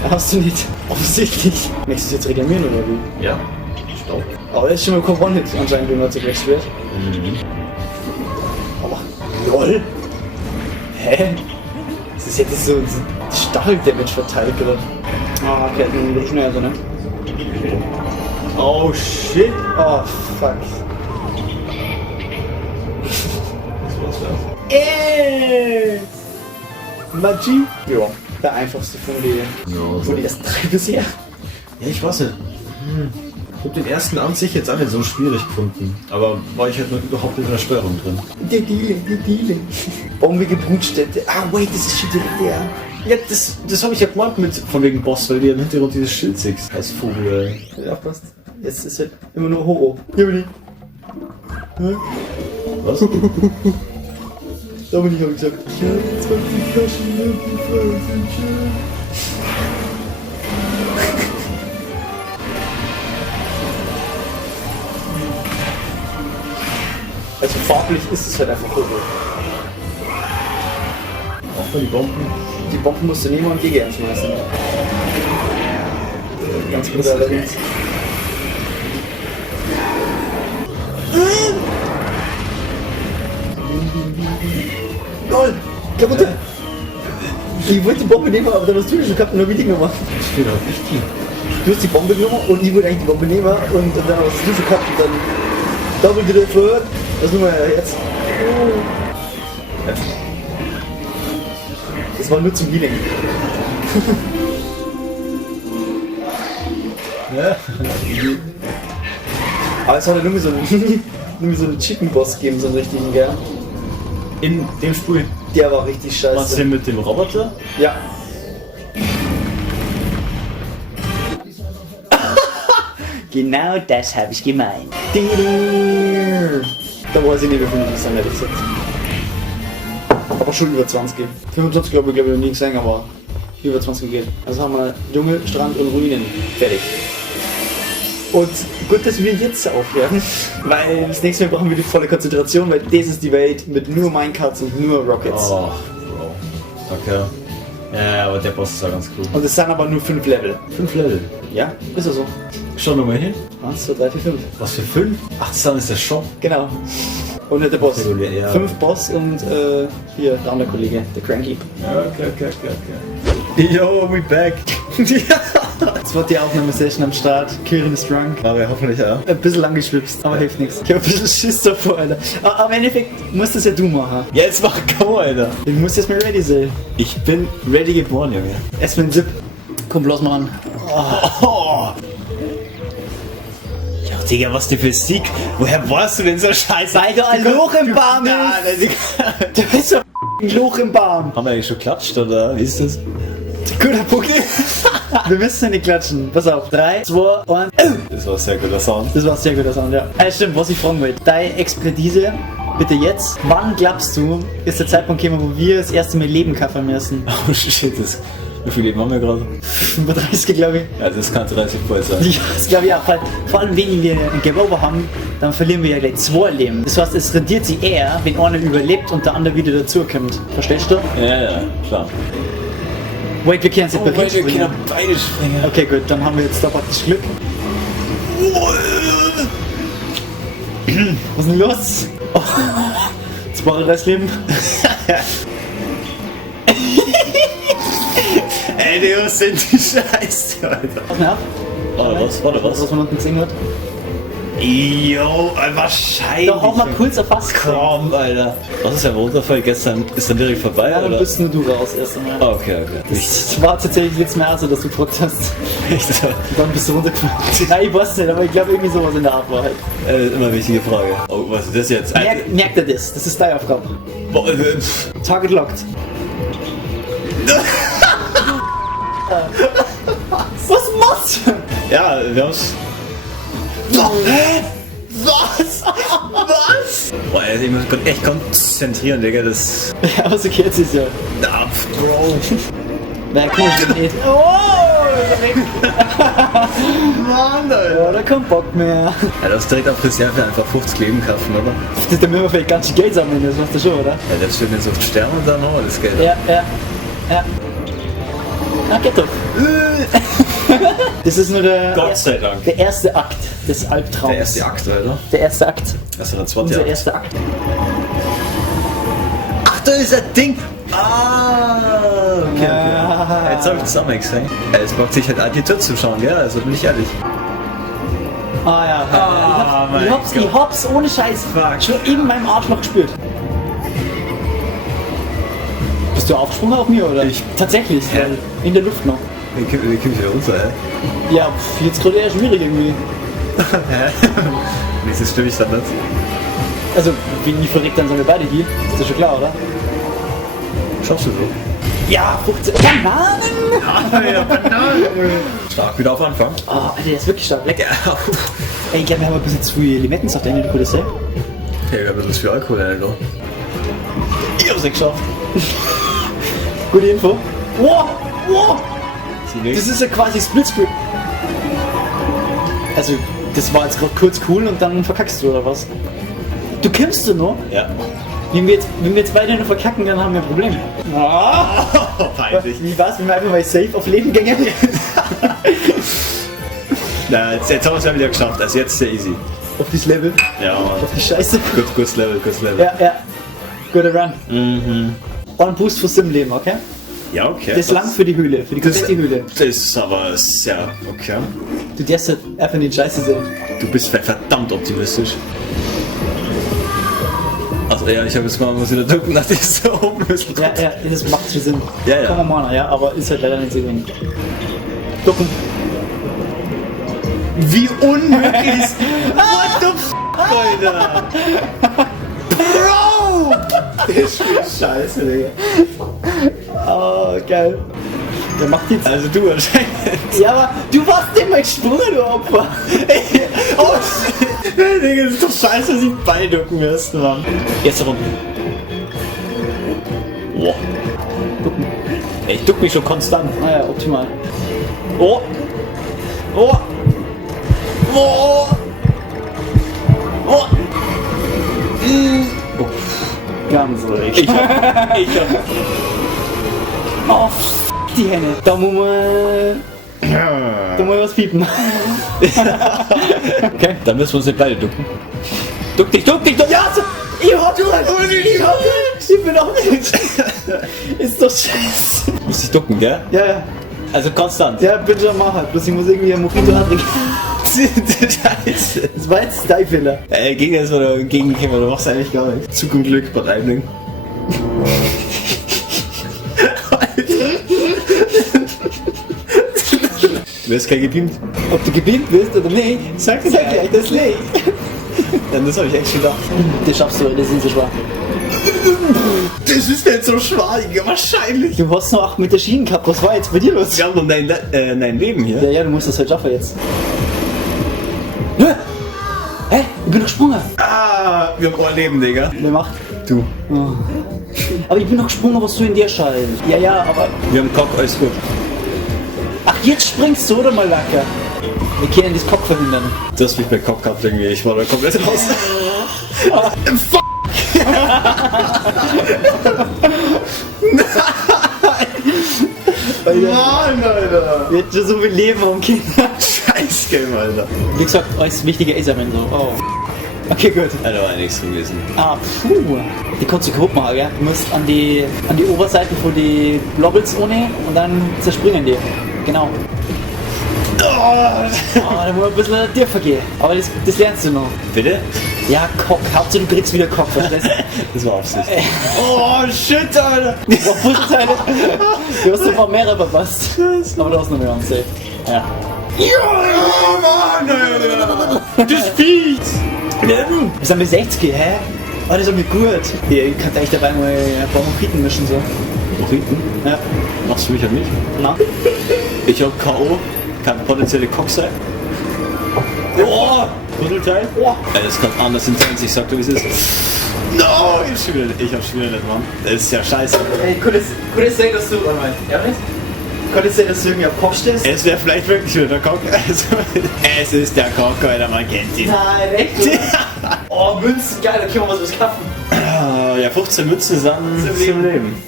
Hast du nicht. Offensichtlich. Möchtest du jetzt reklamieren oder wie? Ja. Stopp. Aber das ist schon mal kein One-Hit anscheinend, wenn man zurecht wird. Aber, LOL! Hä? Das ist jetzt so ein Stachel-Damage verteilt, oder? Ah, okay, dann bin ich schneller so, ne? Oh shit! Oh, fuck. Das war's ja. Magie? Ja, der einfachste von den ersten 3 bisher. Ja, ich weiß nicht. Ich hab den ersten an sich jetzt auch nicht so schwierig gefunden. Aber war ich halt noch überhaupt nicht in der Steuerung drin. Die Diele. Bombige Brutstätte. Ah, wait, das ist schon direkt der. Ja, das habe ich ja gemeint mit von wegen Boss, weil die im Hintergrund dieses Schild siehst. Als Vogel. Ja, passt. Jetzt ist halt immer nur Horror. Juli. Was? Dominik habe ich gesagt. Ich habe 20 Flaschen Löwenflaschen. Also farblich ist es halt einfach Horror. Auch mal die Bomben. Die Bomben musst du nehmen und gegen schmeißen. Ganz gut allerdings. LOL! Kaputt! Ich wollte die Bombe nehmen, aber dann hast du schon gehabt und hab ich die genommen. Das steht auch richtig. Du hast die Bombe genommen und ich wollte eigentlich die Bombe nehmen und dann hast du schon gehabt und dann Double Drill Forward. Das nehmen wir ja jetzt. Das war nur zum Healing. Ja. Aber es hat ja nur so einen Chicken Boss gegeben, so einen richtigen, gell? In dem Spiel. Der war richtig scheiße. Was denn mit dem Roboter? Ja. Genau das habe ich gemeint. Da weiß ich nicht, wie viel das dann ehrlich gesagt. Aber schon über 20. 25 glaube ich noch nie gesehen, aber über 20 geht. Also haben wir Dschungel, Strand und Ruinen. Fertig. Und gut, dass wir jetzt aufhören, weil das nächste Mal brauchen wir die volle Konzentration, weil das ist die Welt mit nur Minecarts und nur Rockets. Oh, Bro. Okay. Ja, aber der Boss ist ja ganz cool. Und es sind aber nur 5 Level. 5 Level. Ja, ist ja so. Schau nochmal hin. 1, 2, 3, 4, 5. Was für 5? Ach, das ist der Shop. Genau. Und nicht der Boss. Regulär, ja. 5 Boss und hier, der andere Kollege, der Cranky. Ja, okay. Yo, we back. Jetzt wird die Aufnahmesession am Start. Kirin ist drunk. Aber hoffentlich ja. Ein bisschen lang geschwipst, aber hilft nichts. Ich hab ein bisschen Schiss davor, Alter. Aber im Endeffekt musst das ja du machen. Ja, jetzt mach Go, Alter. Ich muss jetzt mal ready sein. Ich bin ready geboren, Junge. Erstmal einen Sip. Komm, bloß mal an. Oh. Ja, Digga, was denn für Sieg? Woher warst du denn so scheiße? Weil da ein Loch im Baum ist. Da ist ein Loch im Baum. Haben wir eigentlich schon geklatscht, oder? Wie ist das? Guter Punkt. Wir müssen ja nicht klatschen. Pass auf. 3, 2, 1. Das war ein sehr guter Sound. Das war ein sehr guter Sound, ja. Stimmt, was ich fragen wollte. Deine Expertise, bitte jetzt. Wann glaubst du, ist der Zeitpunkt gekommen, wo wir das erste Mal Leben kaufen müssen? Oh shit, wie viel Leben haben wir gerade? 35, glaube ich. Ja, das kann 30 voll sein. Ja, das glaube ich auch. Vor allem, wenn wir einen Game Over haben, dann verlieren wir ja gleich 2 Leben. Das heißt, es rentiert sich eher, wenn einer überlebt und der andere wieder dazukommt. Verstehst du? Ja, klar. Wait, wir können separat wir springen. können beide springen. Okay, gut, dann haben wir jetzt da praktisch Glück. Was ist denn los? Oh. Das Paradeisleben. Ey, die was sind die Scheiße, Alter. Ja. Warte, was? Was man unten gesehen hat. Jo, wahrscheinlich. Da hau mal kurz erfasst. Komm, Alter. Was ist der Runterfall gestern? Ist dann direkt vorbei, Ja, dann oder? bist nur du raus erst einmal. Ah, okay. Das war tatsächlich jetzt mehr so, dass du gefragt hast. Echt so. Und dann bist du runtergefallen. Nein, ich weiß nicht, aber ich glaube irgendwie sowas in der Art war halt. Immer eine wichtige Frage. Oh, was ist das jetzt? Merkt er das? Das ist deine Aufgabe. Target locked. Was machst du? Ja, wir haben's. Was? Boah, ey, ich muss echt konzentrieren, Digga, das... Ja, aber so geht's es ja. Na, Bro. Na, komisch, nicht. Oh, ist er weg. Mann, Ja, Alter. da kommt Bock mehr. Ja, das direkt auf Reserve einfach 50 Leben kaufen, oder? Da müssen wir vielleicht ganz viel Geld sammeln, das machst du schon, oder? Ja, das steht jetzt auf Sterne und dann haben wir das Geld. Ja. Ah, geht doch. Das ist nur Gott sei Dank. der erste Akt des Albtraums. Der erste Akt, Alter. Der erste Akt. Das ist der zweite Unser Akt. erster Akt. Ach, da ist das Ding! Ah, okay. Ah. Jetzt hab ich zusammengesehen. Es mag sich halt an die Tür zuschauen, gell? Also bin ich ehrlich. Ah ja. mein ich Gott. hab's ohne Scheiß Fuck. schon in meinem Arschloch gespürt. Bist du aufgesprungen auf mir, oder? Ich- Tatsächlich, Hä? weil in der Luft noch. Wie komm ich wieder runter, ey? Ja, jetzt gerade eher schwierig irgendwie. Hä? Wieso stimme ich dann nicht? Also, wenn ich verrückt, dann sind wir beide hier. Ist das schon klar, oder? Schaffst du so? Ja, 15 Bananen! Ja, stark, wieder auf Anfang. Oh, Alter, der ist wirklich stark. Lecker. Ja, Ey, ich glaube, wir haben ein bisschen zu viel Limettensaft in der Kulisse. hey, wir haben das für Alkohol, Alter. Ich hab's nicht geschafft. Gute Info. Wow, wow! Das ist ja quasi Splitscreen. Also, das war jetzt gerade kurz cool und dann verkackst du, oder was? Du kämpfst du noch? Ja. Wenn wir jetzt beide noch verkacken, dann haben wir ein Problem. Ah. Peinlich. Wie war's, wenn wir einfach mal safe auf Leben gingen? Na, jetzt haben wir es ja wieder geschafft. Also jetzt ist sehr easy. Auf das Level, Ja, Mann. auf die Scheiße. Kurz Level. Ja. Guter Run. Und Boost fürs Sim-Leben, okay? Ja, okay. Das ist lang für die Höhle, für die komplette Höhle. Das ist aber sehr okay. Du darfst halt einfach den Scheiße sehen. Du bist verdammt optimistisch. Also ja, ich habe jetzt mal was wieder drücken, nachdem ich so oben ist. Ja, das macht schon Sinn. Ja. Kann man machen, ja, aber ist halt leider nicht so wenig. Ducken. Wie unmöglich ist. What the f***, Alter? Bro! Das spielt scheiße, Digga. Oh, geil. Der macht jetzt. Also du anscheinend. Ja, aber du warst immer gesprungen, du Opfer. Oh shit! Digga, das ist doch scheiße, dass ich beiducken wirst, Mann. Jetzt rum. Boah. Ducken. Ey, ich duck mich schon konstant. Ah ja, optimal. Oh! Oh! Oh! Oh! Ganz ruhig. Ich hab. Oh, f die Hände. Da muss man was piepen. Okay, dann müssen wir uns nicht beide ducken. Duck dich! Ja, so, ich hab ich bin auch nicht. Ist doch scheiße. Muss dich ducken, gell? Ja. Also konstant. Ja, bitte mach halt. Bloß ich muss irgendwie ein Mojito antrinken. Scheiße. Das war jetzt dein Fehler. Ey, gegen das oder gegen Kämmer, du machst eigentlich gar nichts. Zug und Glück bei Reibling. Du wirst kein gebeamt. Ob du gebeamt bist oder nicht, Sag gleich das Licht. Dann das habe ich echt schon gedacht. Das schaffst du, das ist nicht so schwer. Das ist nicht so schwer, wahrscheinlich. Du hast noch 8 Meter Schienen gehabt, was war jetzt bei dir los? Wir haben noch dein Leben hier. Ja, du musst das halt schaffen jetzt. Hä? Ich bin noch gesprungen. Ah, wir haben ein Leben, Digga. Wer macht? Du. Oh. Aber ich bin noch gesprungen, was du in dir schallst. Ja, aber... Wir haben Kopf, alles gut. Ach, jetzt springst du, oder mal Lacker? Wir können das Kopf verhindern. Du hast mich bei Kopf gehabt irgendwie, ich war da komplett raus. Fuck! Mann, Alter! Wir hätten schon so viel Leben umgehen. Scheiß Game, Alter. Wie gesagt, alles Wichtige ist am Ende so. Oh. Okay, gut. Ja, da war nichts gewesen. Ah, puh. Die kannst du kaputt machen, gell? Du musst an die Oberseite von die Blobbles ohne und dann zerspringen die. Genau. Da muss ein bisschen tiefer gehen. Aber das lernst du noch. Bitte? Ja, Cock. Hauptsache du kriegst wieder Cock, verstehst du? Das war Absicht. Oh, shit, Alter! Boah, Puzzleteile. Du hast ein paar mehr verpasst. Aber du hast noch mehr angesehen. Ja. Ja, Mann, Alter! Das Viech! Wir sind mit 60, hä? Oh, das ist aber gut. Ja, ich kann echt dabei mal ein paar Mochiten mischen, so. Mochiten? Ja. Machst du mich an mich? Na? Ich hab K.O. Kann potenzielle Cock sein. Oh! Puzzleteil? Oh. Das kann anders intens, ich sag dir, wie es ist. No! Ich hab's schon wieder nicht, Mann. Das ist ja scheiße. Ey, kann das sein, dass du... Warte mal, ehrlich? Kann das sein, dass du irgendwie auf Kopf stehst? Es wäre vielleicht wirklich wieder der Cock. Also, es ist der Cock, Alter, man kennt ihn. Nein, echt? Oh, Münzen, geil, da können wir was kaufen. Ja, 15 Münzen sind zum Leben.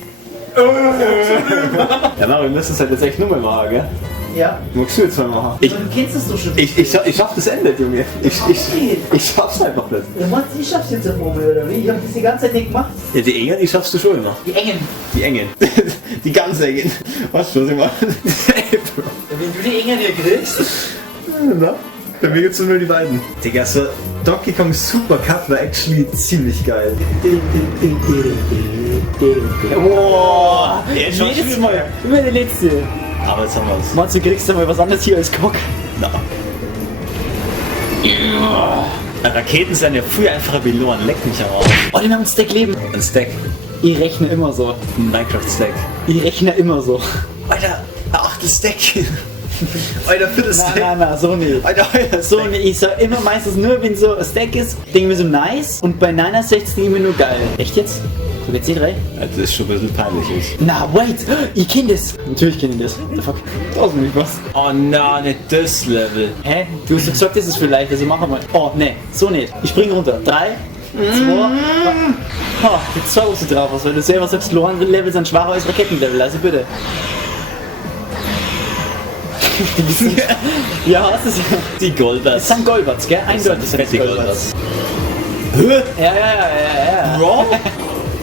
Ja, na, wir müssen es halt jetzt echt nur mal machen, gell? Ja. Magst du jetzt mal machen? Du kennst das doch schon. Ich schaff das Ende, Junge. Ich schaff's halt noch nicht. Du meinst, ich schaff's jetzt auf Mobile, oder wie? Ich hab das die ganze Zeit nicht gemacht. Ja, die Engen, die schaffst du schon immer. Die Engen. Die Engen. Die ganz Engen. Weißt du, was ich meine? Wenn du die Engen hier kriegst. Na? Bei mir gibt's nur die beiden. Digga, so Donkey Kong Super Cup war actually ziemlich geil. Boah. Jetzt schon Jedes schon mal. Immer der letzte. Aber jetzt haben wir's. Meinst du, kriegst du mal was anderes hier als Cock? Na. Raketen sind ja viel einfacher wie Lohan. Leck mich am Arsch. Oh, die haben ein Stack Leben. Ein Stack. Ich rechne immer so. Ein Minecraft-Stack. Ich rechne immer so. Alter, Achtel Stack. Alter, Viertel Stack. Nein, so nicht. Alter, So nicht. Ich sag immer meistens nur, wenn so ein Stack ist, denke ich mir so nice und bei 69 denke ich mir nur geil. Echt jetzt? So geht's C3? Das ist schon ein bisschen peinlich. Ist. Na, wait! Ich kenn das! Natürlich kenn ich das. The fuck? Da ist nämlich was. Oh na, nicht das Level. Hä? Du hast doch gesagt, das ist für leicht, also machen wir. Oh, ne, so nicht. Ich spring runter. 3, 2, ha, jetzt schau, was du drauf hast, weil du selber sagst, Lohan-Level sind schwacher als Raketenlevel, also bitte. Ja, das ist ja. Die Goldbats. Das sind Goldbats, gell? Eindeutig sind das fette Goldbats. Hä? Ja. Bro?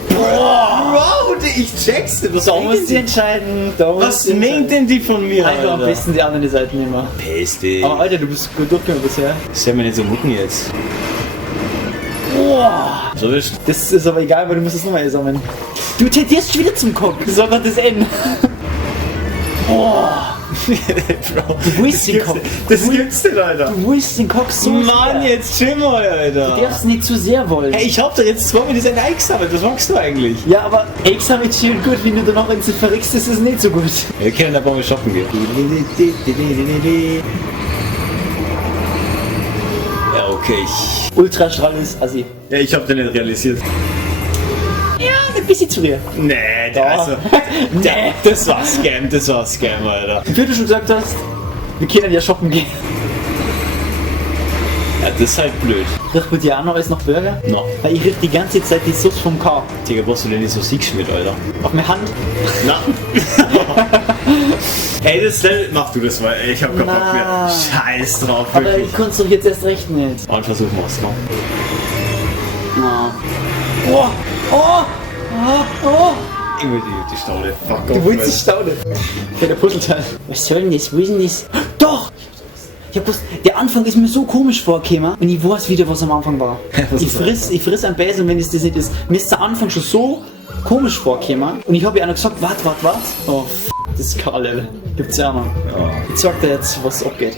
Bro, ich check's nicht. Da musst du entscheiden. Was mengt denn die von mir, Einfach am Alter? besten die anderen Seiten immer. Peste. Aber Alter, du bist gut durchgegangen bisher. Soll mir nicht so mucken jetzt. Boah. So wischt. Das ist aber egal, weil du musst es nochmal sammeln. Du tendierst schon wieder zum Cock. Sogar das N. Boah. Bro, Du willst den Cock. Das gibt's nicht, Alter. Du willst den Cock so Mann, sehr. jetzt chill mal, Alter. Du darfst nicht zu sehr wollen. Hey, ich hab doch jetzt zweimal diese Like gesammelt. Was machst du eigentlich? Ja, aber Eggs haben jetzt schön gut, wenn du dann noch ins verrückst, ist es nicht so gut. Wir können da mal shoppen gehen. Ja, okay. Ultrastrahl ist assi. Ja, ich hab den nicht realisiert. Ja, ein bisschen zu dir. Nee, Da. also. Nee. Das war Scam, Alter. Wie du schon gesagt hast, wir können ja shoppen gehen. Ja, das ist halt blöd. Riecht bei dir auch noch alles nach Burger? No. Weil ich riech die ganze Zeit die Sauce vom K. Digga, brauchst du denn nicht so Sieg schmidt, Alter? Auf meine Hand. Na. Ey, das Level, mach du das mal, ey, ich hab keinen Bock mehr. Na. Scheiß drauf, Aber wirklich. ich konnte es doch jetzt erst recht nicht. Und versuchen wir's noch. Oh, oh, oh. Immer die Staude. Fuck Du willst dich staunen. Für der Puzzleteil. Was soll denn das? Wo ist denn das? Doch! Ich hab gewusst, der Anfang ist mir so komisch vorgekommen und ich weiß wieder, was am Anfang war. Was Ich ist friss einen Besen, wenn es das nicht ist. Mir ist der Anfang schon so komisch vorgekommen und ich habe ja auch noch gesagt, wart. Oh, das ist kein Level. Gibt's ja auch noch. Ja. Ich sag dir jetzt, was abgeht.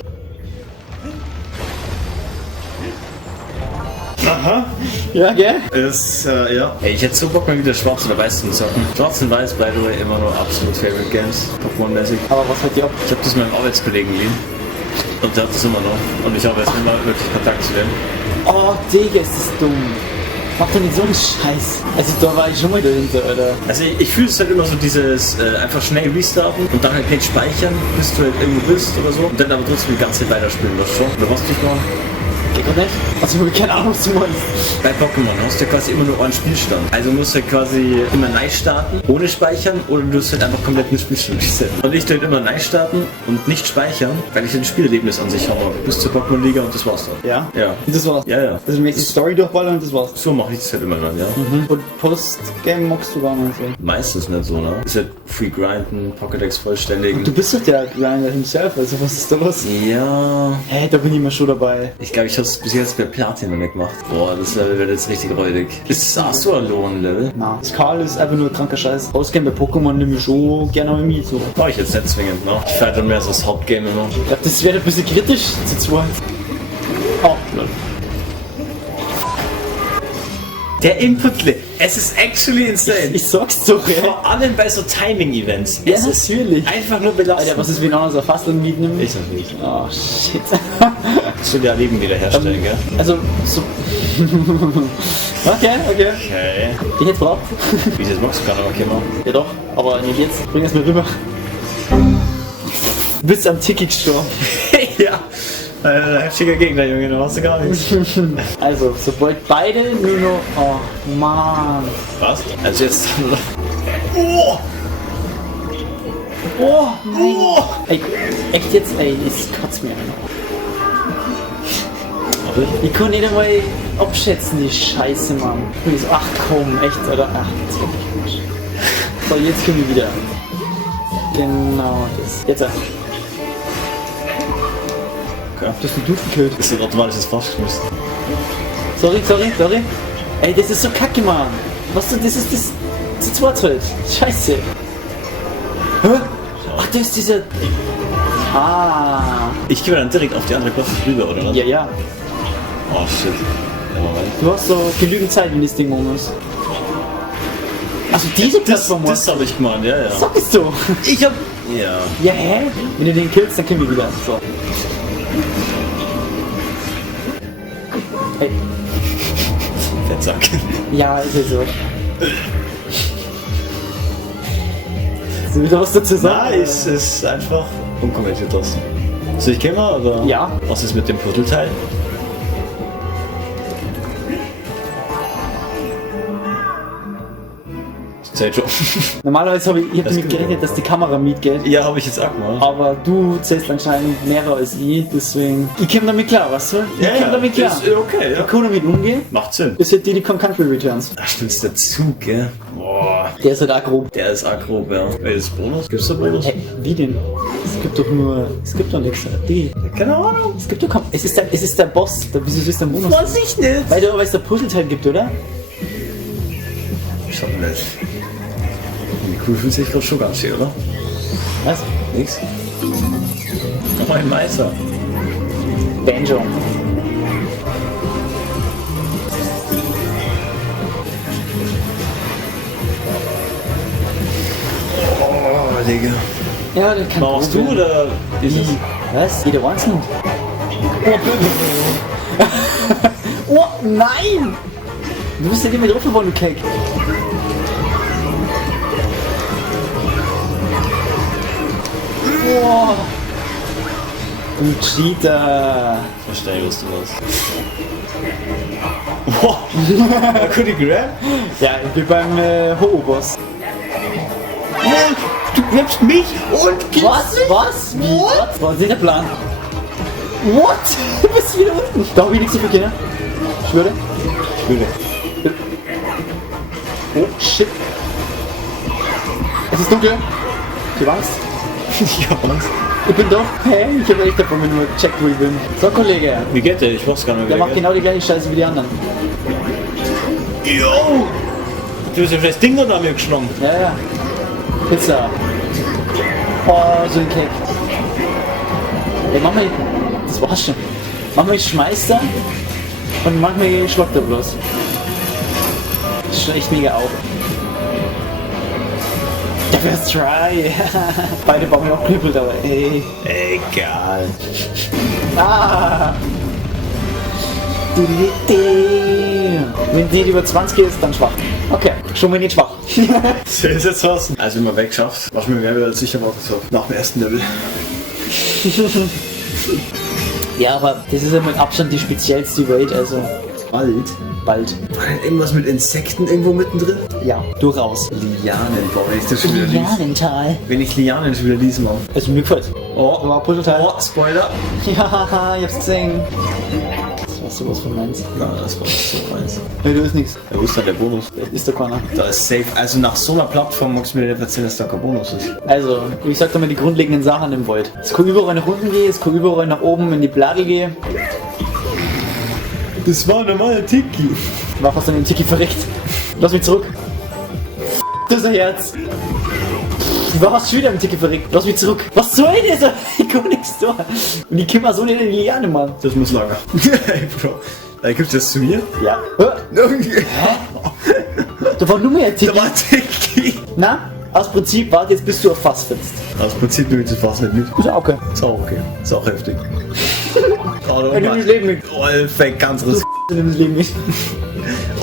Aha. Ja, gell? Das, ja. Ey, ich hätte so Bock mal wieder Schwarz oder Weiß zu zocken. Schwarz und Weiß, by the way, immer noch absolut favorite Games. Pokémon-mäßig. Aber was hat die ab? Ich habe das meinem Arbeitskollegen geliehen. Und der hat das immer noch. Und ich habe jetzt immer wirklich Kontakt zu dem. Oh, Digga, ist das dumm. Mach doch nicht so einen Scheiß. Also da war ich schon mal dahinter, Alter. Also ich fühle es halt immer so dieses einfach schnell restarten und dann halt nicht speichern, bis du halt irgendwo bist oder so. Und dann aber trotzdem die ganze Zeit weiterspielen, was schon. Oder was nicht machen? Geht gar nicht. Also ich habe keine Ahnung, was du meinst. Bei Pokémon hast du ja quasi immer nur einen Spielstand. Also musst du quasi immer neu starten, ohne speichern, oder du musst halt einfach komplett ins Spielstand resetten. Und ich tue halt immer neu starten und nicht speichern, weil ich ein Spielerlebnis an sich habe. Bis zur Pokémon-Liga und das war's dann. Ja? Ja. Und das war's? Ja, ja. Also die Story durchballern und das war's? So mache ich das halt immer dann, ja. Und Post-Game magst du gar nicht so? Meistens nicht so, ne? Ist halt free grinden, Pokédex vollständigen. Du bist doch der Grinder himself, also was ist da los? Ja. Hey, da bin ich mal schon dabei. Ich glaube, ich habe es bis jetzt bei Platin noch nicht gemacht. Boah, das Level wird jetzt richtig räudig. Ist das auch so ein Loren-Level? Na, Skal ist einfach nur ein kranker Scheiß. Ausgehen bei Pokémon nehme ich schon gerne mal mit, so. Brauche ich jetzt nicht zwingend, ne? Ich fahre dann mehr so das Hauptgame immer. Ich glaube, das wäre ein bisschen kritisch zu zweit. Oh, lol. Der Input, es ist actually insane. Ich sag's doch, ja. Vor allem bei so Timing-Events. Ja, Es ist natürlich. einfach nur belastend. Alter, was ist, wenn einer so ein Fassel mitnimmt? Ich noch nicht. Oh, shit. Das will ja Leben wiederherstellen, gell? Also, so. Okay. Okay. Ich hätte braucht. Wie das magst du gar nicht, okay, mal. Ja doch, aber nicht jetzt. Bring es mir rüber. Du bist am Ticket gestorben. Ja. Heftiger Gegner, Junge, da hast du gar nichts. Also, sobald beide nur noch. Oh, Mann. Was? Also jetzt dann. Oh! Oh, nein. Ey, echt jetzt? Ey, das kotzt mir an. Ich kann nicht einmal abschätzen, die Scheiße, Mann. Und ich so, ach komm, echt, oder? Ach, das ist wirklich gut. So, jetzt können wir wieder. Genau das. Jetzt. Okay. Du hast den Dude gekillt. Das ist ein automatisches Fassgeschmissen. Sorry. Ey, das ist so kacke, Mann. Was du, das ist das. Zu zweit halt. Scheiße. Hä? Ach, das ist dieser. Ah. Ich gehe dann direkt auf die andere Klasse rüber, oder was? Ja. Oh shit. Ja, Moment. Du hast so genügend Zeit, wenn das Ding um ist. Also diese Plattform. Das habe ich gemeint, ja. Sagst du? Ich hab. Ja. Ja, hä? Wenn du den killst, dann können wir wieder. So. Hey. Fettsack. Ja, ist ja so. Hast du wieder was dazu sagen? Nein, es ist einfach unkommentiert das. Soll ich gehen mal, oder? Ja. Was ist mit dem Puzzleteil? Zeit schon. Normalerweise habe ich damit gerechnet, dass die Kamera mitgeht. Ja, habe ich jetzt auch gemacht. Aber du zählst anscheinend mehr als ich, deswegen. Ich komme damit klar, weißt du? Ich komme damit klar. Ist okay, ja. Ich kann damit umgehen. Macht Sinn. Das sind die Country Returns. Ach, stimmt's dazu, gell? Boah. Der ist halt auch grob. Der ist auch grob, ja. Welches Bonus? Gibt's da Bonus? Hey, wie denn? Es gibt doch nur. Es gibt doch nichts. Die. Keine Ahnung. Es gibt doch kaum. Es ist der Boss. Wieso ist der Bonus? Weiß ich nicht. Weil es der Puzzleteil gibt, oder? Schau mal nicht. Wie cool fühlt sich gerade schon ganz schön, oder? Was? Nix. Nochmal ein Meister. Banjo. Oh, Digga. Ja, der kann. Machst du oder ist es? Was? Jeder einzeln? Oh, nein! Du bist ja nicht mehr drauf geworden, du Keck. Oh. Du Cheater. Verstehe, was du hast. Wow. Could he grab? Ja, wie beim Ho-Boss. Du grabst mich und gibst Was? Wie? Was? Was ist der Plan? What? Du bist wieder unten. Da hab ich nichts zu verkehren. Ich schwöre. Oh, shit. Es ist dunkel. Ich hab Angst. Ja, was? Ich bin doch. Hey, ich hab echt davon nur gecheckt, wo ich bin. So, Kollege. Wie geht der? Ich weiß gar nicht, wie Der der macht geht. genau die gleiche Scheiße wie die anderen. Yo! Du hast ja das Ding noch an mir geschlagen. Ja. Pizza. Oh, so ein Cake. Ey, mach mal. Das war's schon. Mach mal Schmeißer und mach mal Schlock da bloß. Das ist schon echt mega auf. Der First Try. Beide bauen mir auch Knüppel dabei. Ey. Egal. Ah. Wenn die über 20 ist, dann schwach. Okay, schon mal nicht schwach. So ist jetzt was. Also immer weggeschafft. Was mir mehr sicher mal gesagt. Nach dem ersten Level. Ja, aber das ist ja mit Abstand die speziellste Welt, also Bald. bald. War denn irgendwas mit Insekten irgendwo mittendrin? Ja, durchaus. Lianen, boah, wenn ich das schon wieder lese. Lianental. Wenn ich Lianen schon wieder lesen mache. Also mir gefällt. Oh, War Puzzleteil. oh, Spoiler. Ja, ich hab's gesehen. Das war sowas von meins. Na, das war so meins. Nee, da ist nichts. Ja, wo ist da der Bonus? Ist da keiner. Da ist safe. Also nach so einer Plattform magst du mir nicht erzählen, dass da kein Bonus ist. Also, ich sag dir mal die grundlegenden Sachen im Wald. Es kann überall nach unten gehen, es kann überall nach oben in die Bladel gehen. Das war ein normaler Tiki. War fast an den Tiki verreckt. Lass mich zurück. Das ist ein Herz. Ich war fast schon wieder am Tiki verreckt. Lass mich zurück. Was soll das? Ich komm nichts da. Und ich komm mal so nicht in die Liane, Mann. Das muss lange. Hey, Bro. Gibst du das zu mir? Ja. Da war nur mehr ein Tiki. Da war Tiki. Na, aus Prinzip warte jetzt, bis du auf Fass findest. Aus Prinzip nehme ich das fast nicht mit. Ist auch okay. Ist auch okay. Ist auch heftig. Oh, Ich nehm das Leben mit. Oh, das fängt ganz risky. Ich nehm das Leben mit.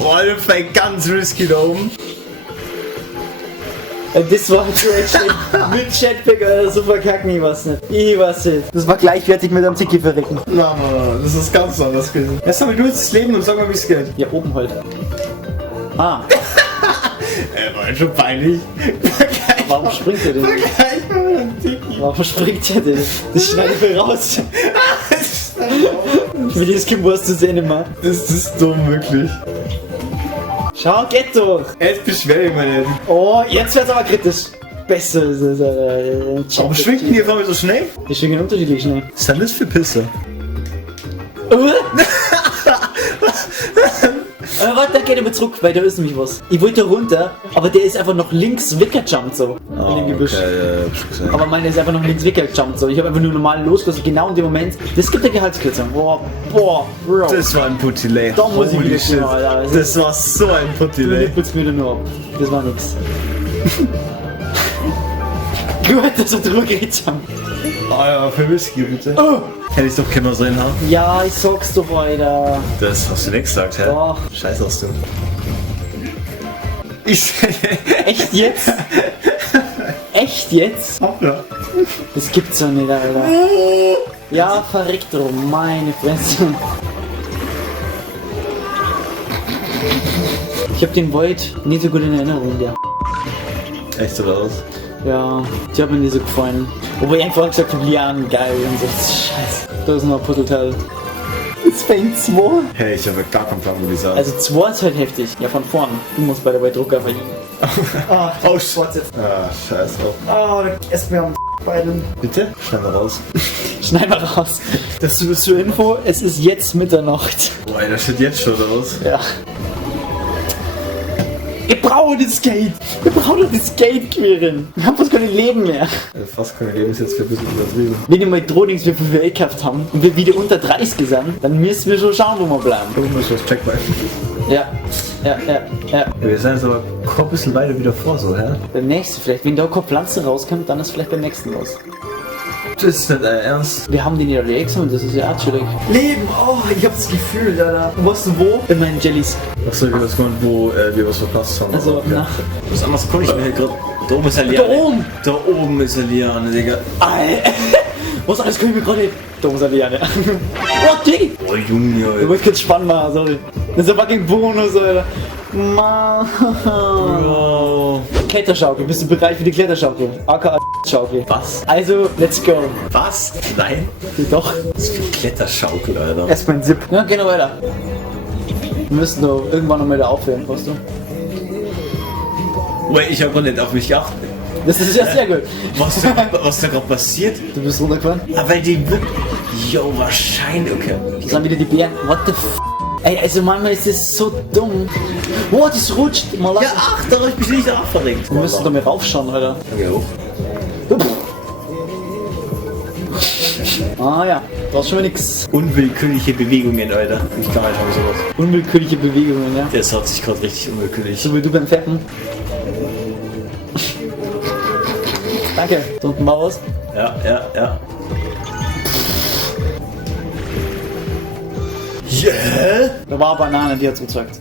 Oh, das fängt ganz risky da oben. Das war so ein Shit. Mit Jetpack oder so verkacken, ich weiß nicht. Ich weiß nicht. Das war gleichwertig mit einem Tiki verrecken. Na, Mann, das ist ganz anders gewesen. Jetzt haben wir nur das Leben und sag mal, wie es geht. Ja, oben halt. Ah, War schon peinlich. warum springt er denn? Vergleich mal mit einem Tiki. Warum springt er denn? Das schneide ich mir raus. Wie das Kind was zu sehen immer. Das ist dumm, wirklich. Schau, geht doch. Jetzt beschwer ich mich nicht. Oh, jetzt wird's aber kritisch. Besser ist es. Warum schwingt denn die auf einmal so schnell? Die schwingen unterschiedlich schnell. Was ist denn das für Pisse? Aber warte, da geht er mal zurück, weil da ist nämlich was. Ich wollte runter, aber der ist einfach noch links weggejumpt so. In dem Gebüsch. ja, hab ich gesehen. Aber meine ist einfach noch links weggejumpt so. Ich habe einfach nur normal losgelassen, genau in dem Moment. Das gibt eine Gehaltskürzung. Boah, Bro. Das war ein Putilay. Da muss ich Holy wieder shit. spielen, Alter. Das war so ein Du Putilay. nippelst mir nur ab. Das war nix. Gut, dass er drüber gejumpt. Ah ja, für Whisky bitte. Oh. Hätte ich doch können so hinhauen. Ja, ich sag's doch, Alter. Das hast du nicht gesagt, hä? Doch. Scheiß hast du. Ich. Echt jetzt? Echt jetzt? Hoppla. Das gibt's doch nicht, Alter. Ja, verreckt drum, meine Fresse. Ich hab den Void nicht so gut in Erinnerung, ja. Echt oder was? Ja, die hat mir nicht so gefallen. Obwohl ich einfach gesagt habe, Lianen geil und so. Scheiße. Da ist noch ein Puzzleteil. Es fängt 2. Hey, ich habe gar keinen Plan, wie die sagen. Also 2 ist halt heftig. Ja, von vorn. Du musst bei der Drucker verlieren. Ah, Oh, scheiße. Ah, scheiß drauf. Ah, da esst mir am beiden. Bitte? Schneid mal raus. Schneid mal raus. Das ist zur Info, es ist jetzt Mitternacht. Boah, das steht jetzt schon, oder was? Ja. Ich brauche das Gate! Wir brauchen das Gate queren! Wir haben fast keine Leben mehr! Also fast keine Leben ist jetzt für ein bisschen übertrieben. Wenn wir mal Drohnings wie viel wir gekauft haben und wir wieder unter 30 sind, dann müssen wir schon schauen, wo wir bleiben. Guck mal, das Check mal. Ja, ja. Ja, wir sind jetzt aber ein bisschen weiter wieder vor, so, hä? Beim nächsten vielleicht. Wenn da keine Pflanze rauskommt, dann ist vielleicht beim nächsten los. Das ist nicht dein Ernst. Wir haben den ja Reaction und das ist ja auch chillig. Leben! Oh, ich hab das Gefühl, Alter. Und weißt du wo? In meinen Jellies. Achso, ich weiß gar nicht, wo wir was verpasst haben. Also, aber, nach. Was anderes konnte ich mir hier gerade. Da oben ist eine Da Liane. oben! Da oben ist eine Liane, Digga. Alter! Was alles können wir gerade nicht? Da muss er Liane. Oh, Diggi! Oh, Junge, Ich Alter. wollte kurz spannend machen, sorry. Das ist ein fucking Bonus, Alter. Mann. Oh. Kletterschaukel, bist du bereit für die Kletterschaukel? AKA Schaukel. Was? Also, let's go. Was? Nein? Doch. Das ist für Kletterschaukel, Alter. Erstmal ein Zip. Ja, geh noch weiter. Wir müssen doch irgendwann noch mal da aufhören, weißt du? Wait, ich hab gar nicht auf mich geachtet. Das ist ja sehr gut. Was da gerade passiert? Du bist runtergefahren? Ah, weil die wirklich. Jo, wahrscheinlich, okay. Das sind wieder die Bären. What the f. Ey, also manchmal ist das so dumm. Oh, das rutscht. Mal Ja, ach, da hab ich mich nicht auch verrenkt. Wir müssen doch mal raufschauen, Alter. Okay, hoch. Ah ja, da ist schon mal nix. Unwillkürliche Bewegungen, Alter. Ich kann halt auch sowas. Unwillkürliche Bewegungen, ja. Das hat sich gerade richtig unwillkürlich. So wie du beim Fetten. Danke. Da unten war was. Ja. Yeah! Da war eine Banane, die hat's gezeigt.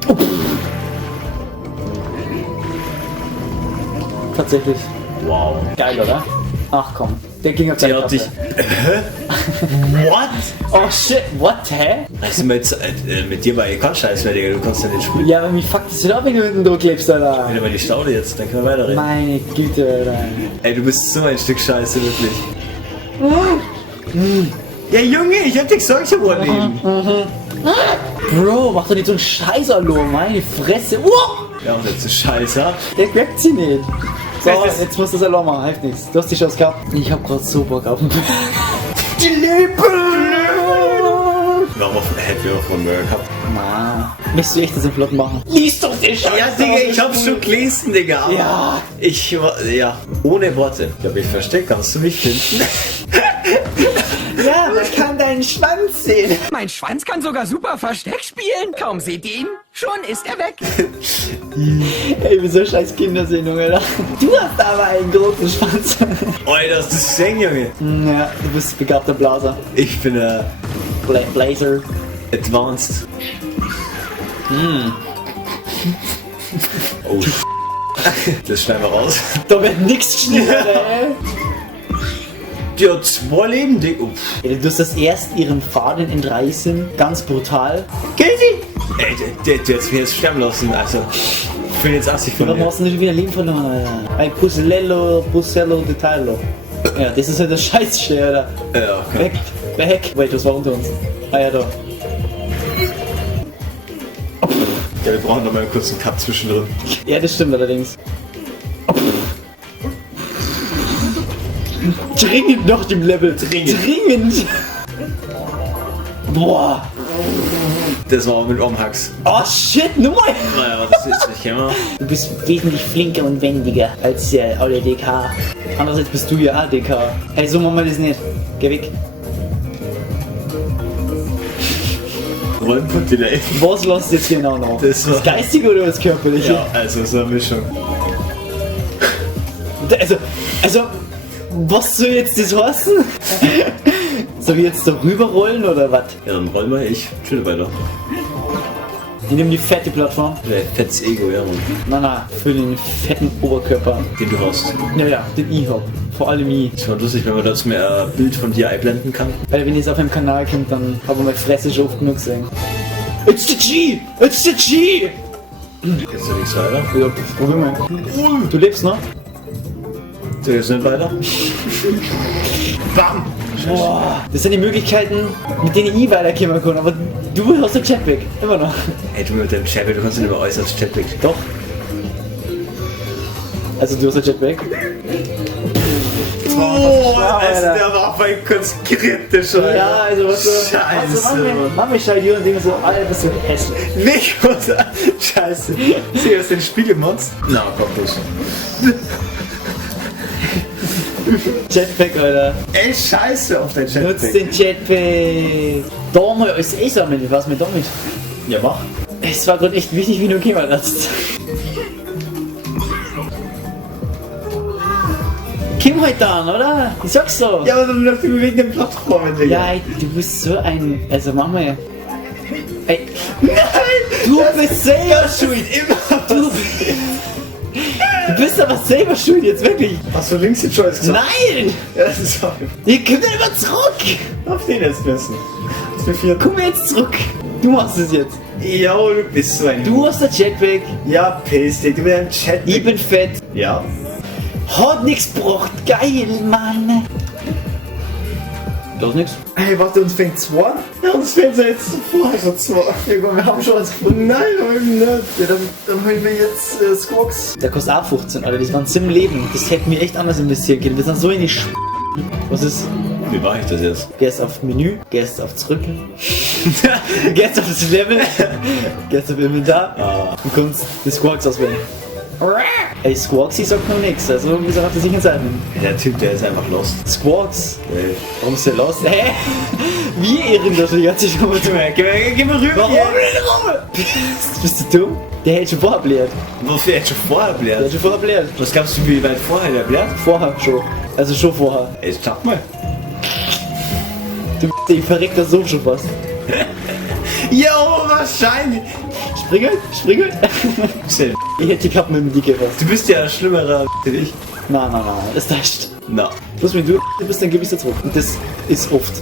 Tatsächlich. Wow. Geil, oder? Ach komm. Der ging auf Der seine hat dich. Kasse. What? Oh shit, what, hä? Also mit dir war kein Scheiß mehr, Digga, du kannst ja nicht spielen. Ja, aber mich fuckt das wieder ab, wenn du hinten durchklebst, Alter. Wieder mal die Staude jetzt, dann können wir weiterreden. Meine Güte, Alter. Ey, du bist so ein Stück Scheiße, wirklich. Ja, Junge, ich hab dich gesagt, ich hab Leben. Bro, mach doch nicht so einen Scheiß, Hallo, meine Fresse. Ja, und jetzt ist Scheiße. Der grabt sie nicht. So, Das ist- jetzt musst du das machen, hilft nichts. Du hast die Chance gehabt. Ich hab grad so Bock auf den Die Liebe! Warum hätten wir auch von Mörder gehabt? Na, müsst du echt das im Flott machen? Lies doch den Scheiß! Ja, Digga, ich hab's schon gelesen, Digga. aber Ja. Ja, ohne Worte. Ich hab mich versteckt, kannst du mich finden? Ja, man kann deinen Schwanz sehen. Mein Schwanz kann sogar super Versteck spielen. Kaum seht ihr ihn, schon ist er weg. Ey, wieso scheiß Kindersendung, Alter? Du hast aber einen großen Schwanz. Alter, das ist Seng, Junge. Ja, du bist begabter Blaser. Ich bin Blazer. advanced. Oh, das schneiden wir raus. Da wird nichts geschnitten, ey. Die hat 2 Leben, Digga. Ey, du hast das erst ihren Faden entreißen. Ganz brutal. Casey! Ey, der jetzt mir jetzt sterben lassen, also. Ich bin jetzt 80 von Warum dir. hast du nicht wieder Leben verloren, Alter? Ein Pusello de Talo. Ja, das ist halt das Scheiße, Alter. Ja, okay. Weg. Wait, das war unter uns. Ah ja, da. Ja, wir brauchen noch mal einen kurzen Cut zwischendrin. Ja, das stimmt allerdings. Dringend noch dem Level. Dringend. Boah. Das war auch mit Omhax. Oh shit, nochmal. Naja, was ist jetzt nicht immer? Du bist wesentlich flinker und wendiger als der alte DK. Andererseits bist du ja auch DK. Hey, so machen wir das nicht. Geh weg. Rollenpunkt wieder ey. Was lässt jetzt genau noch? Das war- Geistige oder das Körperliche? Ja, also so eine Mischung. Also, was soll jetzt das heißen? Soll ich jetzt da rüberrollen oder was? Ja, dann rollen wir, ich chill weiter. Ich nehme die fette Plattform. Der fettes Ego, ja, Mann. Nein, für den fetten Oberkörper. Den du hast. Ja, den ich hab. Vor allem ich. Es war lustig, wenn man das mehr ein Bild von dir einblenden kann. Weil wenn jetzt auf meinem Kanal kommt, dann haben wir meine Fresse schon oft genug gesehen. It's the G! It's the G! Jetzt nichts weiter. Ja, probier mal. Du lebst noch? So, jetzt nicht weiter. Bam! Boah, das sind die Möglichkeiten, mit denen ich weiterkommen kann, aber du hast den Jetpack. Immer noch. Ey, du mit deinem Jetpack, du kannst nicht mehr äußerst Jetpack. Doch. Also du hast den Jetpack. Oh, Alter. der war voll kurz kritisch, Alter. Ja, also was so. Scheiße, Mann. Mama schaut hier und denkt so, Alter, bist du hässlich. Nicht unser. Scheiße. Sieh, das den Spiegelmonst? Na, komm nicht. Jetpack, Alter. Ey, scheiße auf dein Nutzt Jetpack. den Jetpack. Da mal als sammeln, was mit damit? Ja, mach. Es war gerade echt wichtig, wie du gekommen hast. Kim heute an, oder? Ich sag's so. Ja, aber dann läuft die wegen den Plattformen, Digga. Ja, ey, du bist so ein. Also mach mal. Ey. Du bist selber schuld. Du bist aber selber schuld jetzt wirklich. Hast du links die Choice gesagt? Nein! Ja, das ist auch. Ihr könnt ja immer zurück! Auf den jetzt müssen. Das ist mir 4. Komm jetzt zurück! Du machst es jetzt. Ja, du bist so ein. Du hast der Jetpack. Ja, piss dich, du mit deinem Chat. Ich bin fett. Ja. Hat nix gebracht. Geil, Mann. Das ist nix. Ey, warte, uns fängt 2? Ja, uns fängt jetzt vorher schon 2. Ja, komm, wir haben schon was gefunden. Nein, aber eben nicht. Ja, dann holen wir jetzt Squawks. Der kostet auch 15, Alter. Das war ein Sim Leben. Das hätten wir echt anders investieren können. Wir sind so in die Was ist? Wie war ich das jetzt? Gehst auf Menü, gehst auf Zurück, gehst auf das Level, gehst auf Inventar und kannst die Squawks auswählen. Ey, Squawks, ich sagt noch nichts, also wieso hat er sich entscheiden? Der Typ, der ist einfach lost. Squawks? Ey. Warum ist der los? Hä? Wie ehren das die ganze Zeit? Geh mal rüber. Warum denn Bist du dumm? Der hätte schon vorher bläht. Wofür hätte schon vorher Der blärt? hat schon vorher bläht. Was glaubst du, wie weit vorher der blärt? Vorher schon. Also schon vorher. Ey, sag mal. Du verreckt das so schon fast. Jo, wahrscheinlich. Springelt. Ich hätte die Kappen mit dem Dicke fast. Du bist ja ein schlimmerer als ich. Nein, das täuscht. Na. Bloß wenn du bist, dann gebe ich dir zurück. Und das ist oft.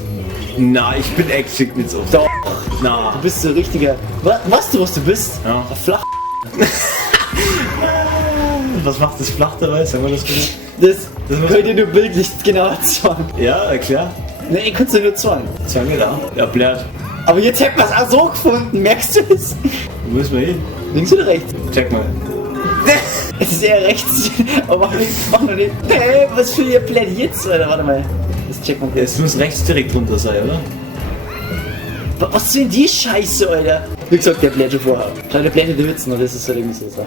Na, ich bin echt mit so. Doch, Na. du bist so richtiger... Was du bist? Ja. Ein Flach... Was macht das flach dabei? Sagen wir das bitte? Das könnt ihr nur bildlich genau sagen. Ja, erklär. Nee, kannst du nur sagen. Sagen da. Ja, blärt. Aber jetzt hätten wir es auch so gefunden, merkst du es? Wo müssen wir hin? Links oder rechts? Check mal. Es ist eher rechts. Aber mach noch nicht. Hey, was für ihr Plan jetzt? Alter, warte mal. Das checken wir kurz. Es muss rechts direkt runter sein, oder? Was sind die Scheiße, Alter? Wie gesagt, der Plätte vorher. Schau, der Plätte der Hützen, das ist halt irgendwie so eine Sache.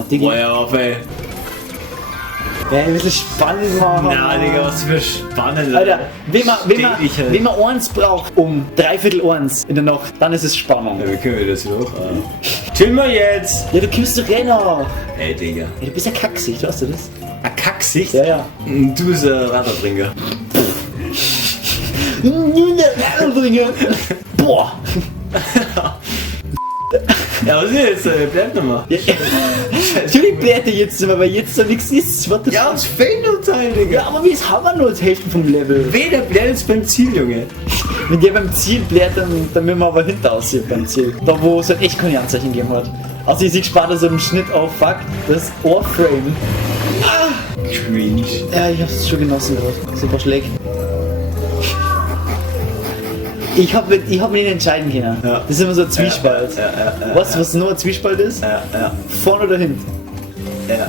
Ach, Digga. Boah, ja, auf, ey. Ja, ein bisschen spannend machen. Na, Digga, was für spannend. Alter, wenn man halt. eins braucht um 3/4 in der Nacht, dann ist es Spannung. Ja, wie können wir das hier hoch? Chill mal jetzt! Ja, du kommst doch rennen. Ey, Digga. Ja, du bist ja kacksig, weißt du das? Ein Kacksicht? Ja, ja. Du bist ein Radlerbringer. Boah! Ja, was ist jetzt? Bleib nochmal. Natürlich blärt er jetzt immer, weil jetzt da nichts ist. What the Ja, fuck? uns fehlt nur Teil, Digga. Ja, aber wie ist haben wir nur die Hälfte vom Level? Weder blärt jetzt beim Ziel, Junge. Wenn der beim Ziel blärt, dann müssen wir aber hinter aussehen beim Ziel. Da wo es halt echt keine Anzeichen gegeben hat. Also ich sehe später so im Schnitt auf, fuck, das Ohrframe. Cringe. Ja, ich hab's schon genossen gerade. Super schlecht. Ich hab mich nicht entscheiden können. Ja. Das ist immer so ein Zwiespalt. Weißt du, was nur ein Zwiespalt ist? Ja. Vorne oder hinten? Ja.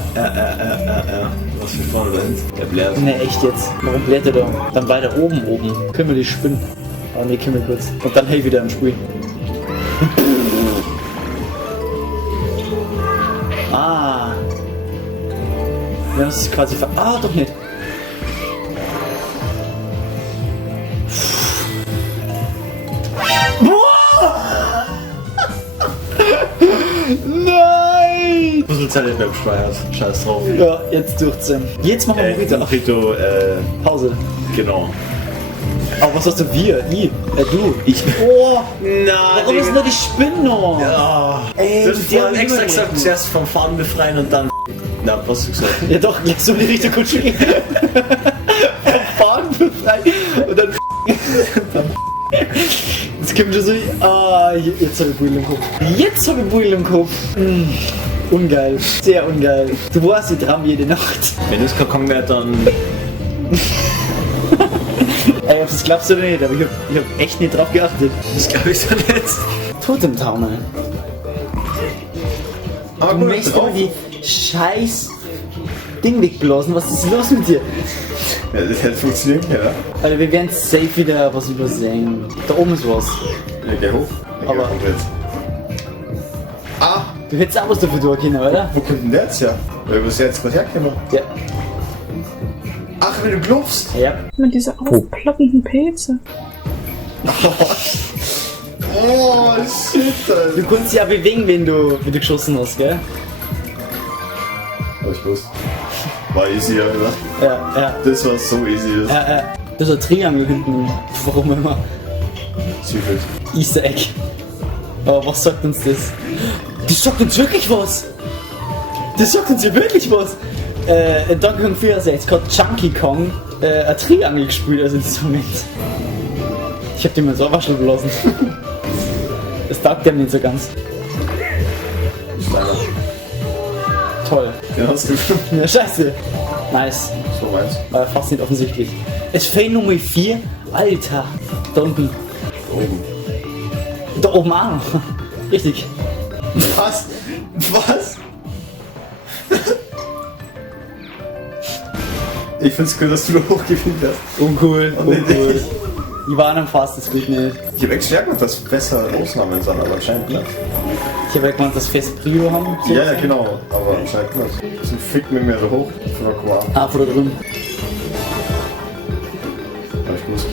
Was für vorne oder hinten? Der blärt. Ne, echt jetzt. Warum bläht er da? Dann weiter oben. Können wir die spinnen? Ah ne, können wir kurz. Und dann hey wieder im Spiel. Ah. Wir haben es quasi Ah, doch nicht. Nein! Puzzlezeit nicht mehr gespeichert. Scheiß drauf. Ja, jetzt durchziehen. Jetzt machen wir wieder. Rito, Pause. genau. Aber was hast du? Wir? Du. Ich. Oh! Nein, Warum ist nur die Spinne noch? Ja. Ey, Du hast die vorhin haben extra immer gesagt, gerechnet. zuerst vom Faden befreien und dann. Na, was hast du gesagt? Ja doch, jetzt so in die Richtung Kutsche gehen. Vom Faden befreien und dann jetzt kommt schon so. Ah, jetzt habe ich Brille im Kopf. Jetzt habe ich Brille im Kopf. Ungeil. Sehr ungeil. Du warst die dran jede Nacht. Wenn es Kakon wäre, dann. Ey, ob das glaubst du oder nicht, aber ich hab echt nicht drauf geachtet. Das glaube ich dann jetzt. Totemtaumel. Aber Du möchtest immer die scheiß Ding wegblasen. Was ist los mit dir? Ja, das hätte funktionieren können, ja? Alter, wir werden safe wieder was übersehen. Da oben ist was. Ja, geh hoch. Aber- Ah, Du hättest auch was dafür tun können, oder? wo kommt denn der jetzt her? Weil wir jetzt gerade herkommen. Ja. Ach, wenn du glaubst. Ja. Mit diese aufploppenden Pilze. Oh, shit, Alter. Du kannst dich ja bewegen, wenn du geschossen hast, gell? Hab ich gewusst. War easy, Alter. Ja. Das war so easy. Das ist ein Triangel hinten. Warum immer? Zufällig. Easter Egg. Aber was sagt uns das? Das sagt uns wirklich was! Das sagt uns ja wirklich was! In Donkey Kong 64 hat Chunky Kong ein Triangel gespielt, also in diesem Moment. Ich hab den mal so abwaschen gelassen. Das taugt dem nicht so ganz. Ist deiner. Toll. Den hast du. Ja, scheiße. Nice. So meins. Aber fast nicht offensichtlich. Es fehlt Nummer 4. Alter. Da unten. Oben. Da oben auch noch. Richtig. Was? Was? Ich find's cool, dass du da hochgewinnt hast. Uncool. nee, Uncool. Die waren am fast, das geht nicht. Ich hab echt gemerkt, dass besser Ausnahmen sind, aber anscheinend nicht. Ich habe ja gemeint, dass wir fest Prio haben. So. Ja, genau, aber anscheinend nicht. So fickt mit mir da hoch. Von der Qua. Ah, vor da drüben. Hab ich gewusst.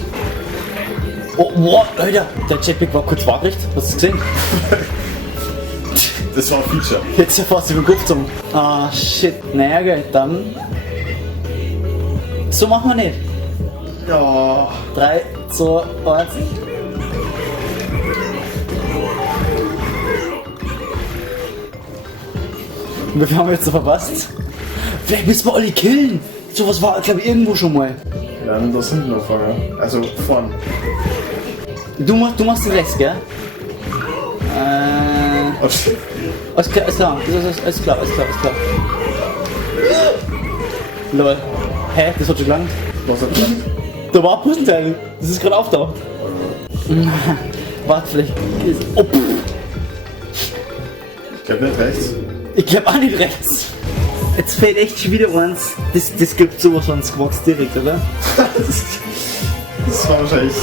Oh, wow, Alter. Der Jetpack war kurz waagrecht. Hast du gesehen? Das war ein Feature. Jetzt ja fast über den Kopf zum. Ah, shit. Naja, geil. Dann. So machen wir nicht. Ja. 3, 2, 1. Und wie viel haben wir jetzt so verpasst? Vielleicht müssen wir alle killen. Sowas war, glaube ich, irgendwo schon mal. Ja, dann das hinten anfangen. Also vorn. Du machst den rechts, gell? Oh, shit. Alles klar, alles klar. Lol. Hä? Das hat schon gelangt. Was hat das? Da war ein Puzzleteil. Das ist gerade auftaucht. Warte, vielleicht. Oh, pff. Ich glaube nicht rechts. Ich glaub auch nicht rechts. Jetzt fällt echt schon wieder eins. Das gibt sowas von Squawks direkt, oder? Das war wahrscheinlich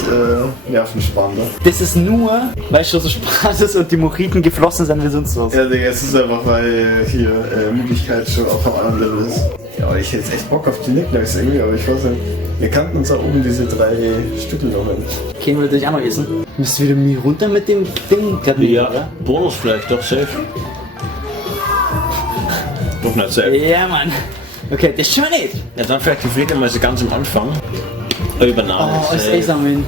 nervenspannender. Das ist nur, weil schon so Spaß ist und die Moriten geflossen sind wie sonst was. Ja, Digga, es ist einfach, weil hier Müdigkeit schon auf einem anderen Level ist. Ja, aber ich hätte jetzt echt Bock auf die Nicknacks irgendwie, aber ich weiß nicht. Wir kannten uns auch oben diese 3 Stücke noch nicht. Können wir natürlich auch mal essen. Müsst ihr wieder mir runter mit dem Ding? Ja, Bonus vielleicht, doch safe. Doch nicht safe. Ja, Mann. Okay, das ist schon nicht. Ja, dann vielleicht die Fledermäuse ganz am Anfang. Bananen. Oh, ist echt sammeln.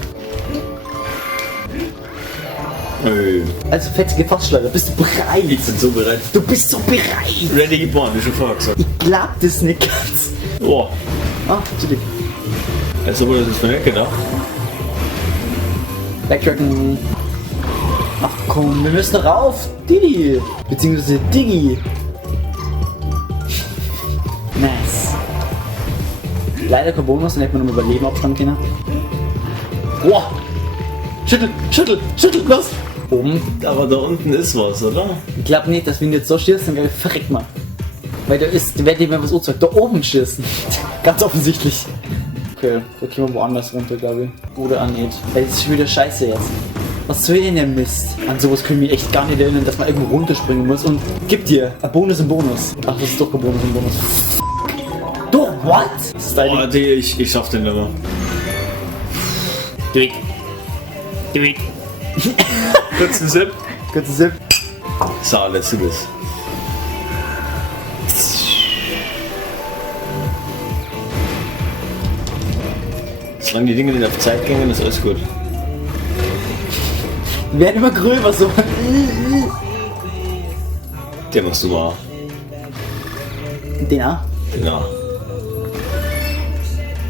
Also fettige Fassschlager, bist du bereit? Ich bin so bereit. Du bist so bereit. Ready geboren, wie schon vorher gesagt. Ich glaub das nicht ganz. Oh, Ah, Entschuldigung. also wurde das mir nicht gedacht. Backtracken. Ach komm, wir müssen rauf. Didi. Beziehungsweise Diggi. Nice. Leider kein Bonus, dann hätte man noch Überleben abstammen können. Boah. Schüttel, los. Oben. Aber da unten ist was, oder? Ich glaube nicht, dass wenn du jetzt so schießt, dann verreckt man. Weil da wird dir was angezeigt. Da oben schießen. Ganz offensichtlich. Okay, da können wir woanders runter, glaube ich. Oder auch nicht. Weil das ist schon wieder scheiße jetzt. Was soll denn der Mist? An sowas können wir echt gar nicht erinnern, dass man irgendwo runterspringen muss. Und gib dir ein Bonus im Bonus. Ach, das ist doch ein Bonus im Bonus. Du, what? Das ist Oh, Digga, ich schaff den nicht mehr. Du weg. Kurzen Sip. Kurzer Sip. So, let's do this. Solange die Dinge nicht auf Zeit gehen, ist alles gut. Die werden immer gröber so. Der machst du mal. Den auch? Genau.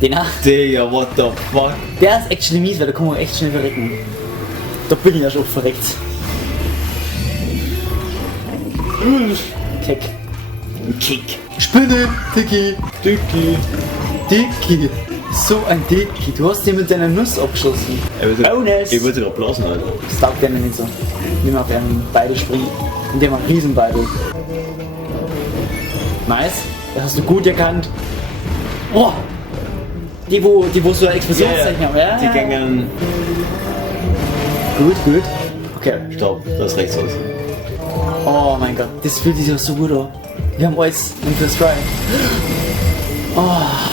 Den auch? Digga, what the fuck? Der ist actually mies, weil da kann man echt schnell verrecken. Da bin ich ja schon verreckt. Keck. Kick. Spinne, Dicky. So ein Dicky. Du hast den mit deiner Nuss abgeschossen. Bonus. Ich wollte gerade blasen, Alter. Das taugt gerne nicht so. Wie man auf einem Beidel springt. Und der macht Riesenbeidel. Nice. Das hast du gut erkannt. Oh! Die wo so ein Explosionszeichen haben, ja? Die gängen. Gut. Okay. Stopp, das ist rechts aus. Oh mein Gott, das fühlt sich auch so gut an. Wir haben alles im First Try. Oh,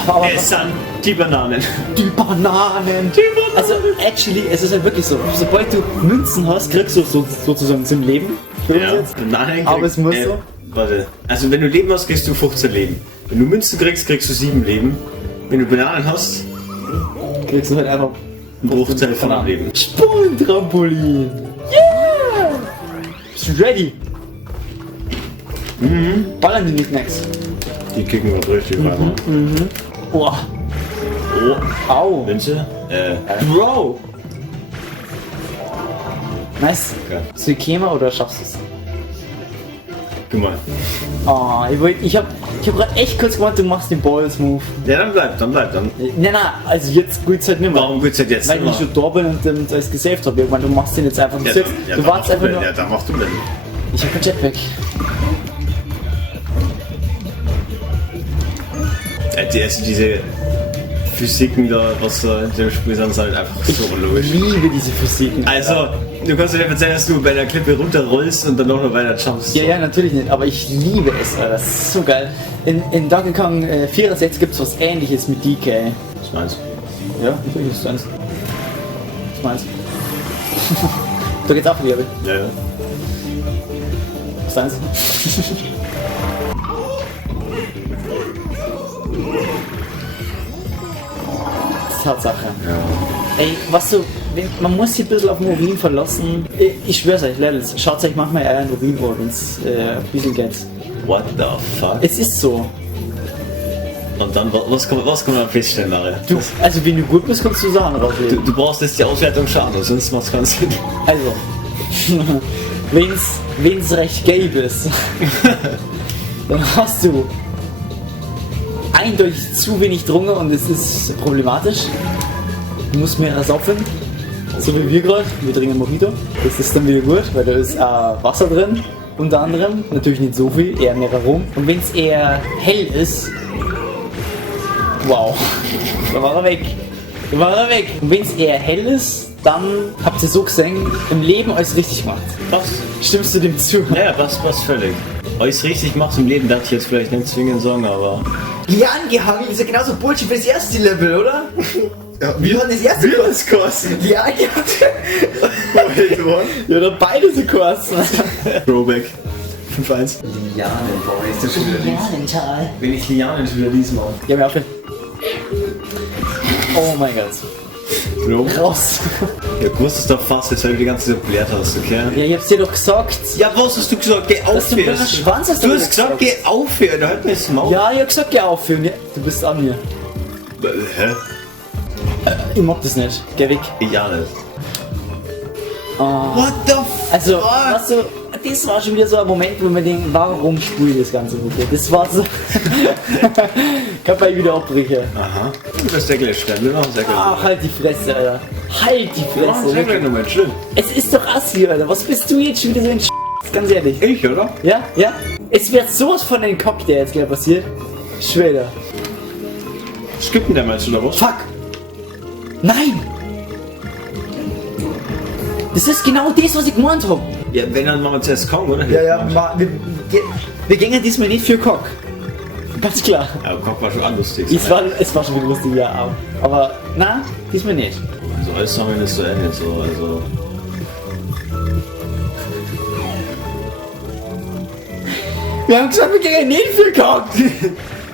aber Es sind die Bananen. die Bananen. Also, actually, es ist halt wirklich so. Sobald du Münzen hast, kriegst du sozusagen zum Leben. Für uns jetzt. Bananen Aber es muss so. Warte. Also, wenn du Leben hast, kriegst du 15 Leben. Wenn du Münzen kriegst, kriegst du 7 Leben. Wenn du Bananen hast, Kriegst du halt einfach ein Bruchteil von einem Leben. Sprungtrampolin. Yeah! Bist du ready? Ballern die Nicknacks. Die kicken wir richtig rein. Boah. Oh, Au. Winze? Bro. Nice. Okay. Soll ich kämen oder schaffst du es? Guck mal. Oh, ich hab gerade echt kurz gemeint, du machst den Balls-Move. Ja, dann bleib. Nein, also jetzt geht's halt nicht mehr. Warum geht's halt jetzt Weil nicht ich mehr? schon da bin und alles gesaved habe. Ich meine, du machst den jetzt einfach. Du, Ja, sitzt, dann du wartest einfach nur. Ja, dann machst du den. Ich hab kein Jetpack. Diese Physiken da, was da in dem Spiel sind, halt einfach so unlogisch. Ich liebe diese Physiken. Also, du kannst dir nicht erzählen, dass du bei der Klippe runterrollst und dann auch noch weiter jumpst. Ja, natürlich nicht, aber ich liebe es, Alter. Das ist so geil. In Donkey Kong 64 gibt es was ähnliches mit DK. Was meinst du? Ja, natürlich ist es eins. Was meinst du? Da geht's auch für die, Ja. was eins? Tatsache. Ja. Ey, was so, man muss sich ein bisschen auf den Urin verlassen. Ich schwör's euch, Levels, schaut euch manchmal eher ein Urin an, wenn's ein bisschen geht. What the fuck? Es ist so. Und dann, was kann man feststellen, Mare? Also wenn du gut bist, kannst du Sachen rauslegen. Du brauchst jetzt die Auswertung schauen, sonst macht's keinen Sinn. Also, wenn's recht gelb ist, dann hast du eindeutig zu wenig getrunken und es ist problematisch. Du musst mehr saufen, so wie wir gerade. Wir trinken Mojito. Das ist dann wieder gut, weil da ist Wasser drin, unter anderem. Natürlich nicht so viel, eher mehr rum. Und wenn es eher hell ist, wow, da war er weg. Da war er weg. Und wenn es eher hell ist, dann habt ihr so gesehen, im Leben alles richtig gemacht. Was? Stimmst du dem zu? Ja, was völlig. Alles richtig macht im Leben, darf ich jetzt vielleicht nicht zwingend sagen, aber... Die angehangen ist ja genauso Bullshit wie das erste Level, oder? Ja, Wie hat das erste wie das kosten? Die angehangen. Wait, what? Ja, oder beide so kosten. Throwback. 5-1. Lianen, boah, ist das schon wieder Lianental. Wenn ich Lianen schon wieder diesmal. Ja, mir aufhören. Oh mein Gott. Bro. Raus. Ja, du wusstest doch fast, jetzt weil du die ganze Zeit blärt hast, okay? Ja, ich hab's dir doch gesagt. Ja, was hast du gesagt? Geh auf Dass du hier. blöder Schwanz hast, Du du hast gesagt, geh auf hier. Da hört mir das Maul. Ja, ich hab gesagt, geh aufhören. Ja, du bist an mir. Hä? Ich mag das nicht. Geh weg. Ja, nicht. Oh. What the Also, weißt du, das war schon wieder so ein Moment, wo man denkt, warum spiele ich das Ganze wieder? Das war so. Kann man wieder abbrechen. Aha. Du wirst ja gleich sterben. Wir machen es ja gleich. Ach, halt die Fresse, Alter. Halt die Wir machen es ja Fresse. gleich nochmal. Chill. Es ist doch Assi, Alter. Was bist du jetzt schon wieder so ein Ganz ehrlich. Ich, oder? Ja, ja. Es wird sowas von den Cock, der jetzt gleich passiert. Schwede. Skippen der meinst du, oder was? Fuck! Nein! Das ist genau das, was ich gemeint hab. Ja, wenn dann machen wir zuerst Kong, oder? Wir gehen diesmal nicht für Cock. Ganz klar. Ja, Kong war schon auch lustig. Es war schon wieder lustig, ja. Aber na, diesmal nicht. Also alles sammeln ist so ähnlich so, also... Wir haben gesagt, wir gehen nicht für Cock.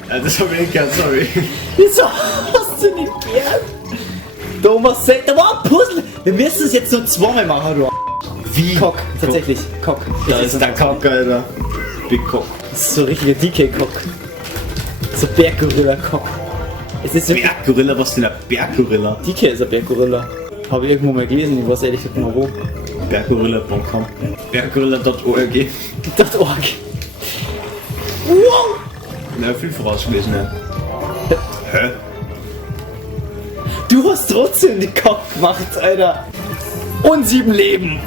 Ja, das hab ich nicht gehört, sorry. Wieso hast du nicht gehört? Thomas sagt, da war ein Puzzle. Wir müssen es jetzt nur zweimal machen, du. Wie? Cock, tatsächlich. Cock. Da ist der Cock, Alter. Big Cock. Das ist so richtiger DK-Cock. So Berggorilla-Cock. Es ist so Berggorilla, was ist denn der Berggorilla? DK ist ein Berggorilla. Habe ich irgendwo mal gelesen, ich weiß ehrlich gesagt mal wo. Berggorilla.com. Berggorilla.org. .org. Wow! Ja, viel vorausgelesen, ne? Hä? Du hast trotzdem den Kopf gemacht, Alter. Und 7 Leben.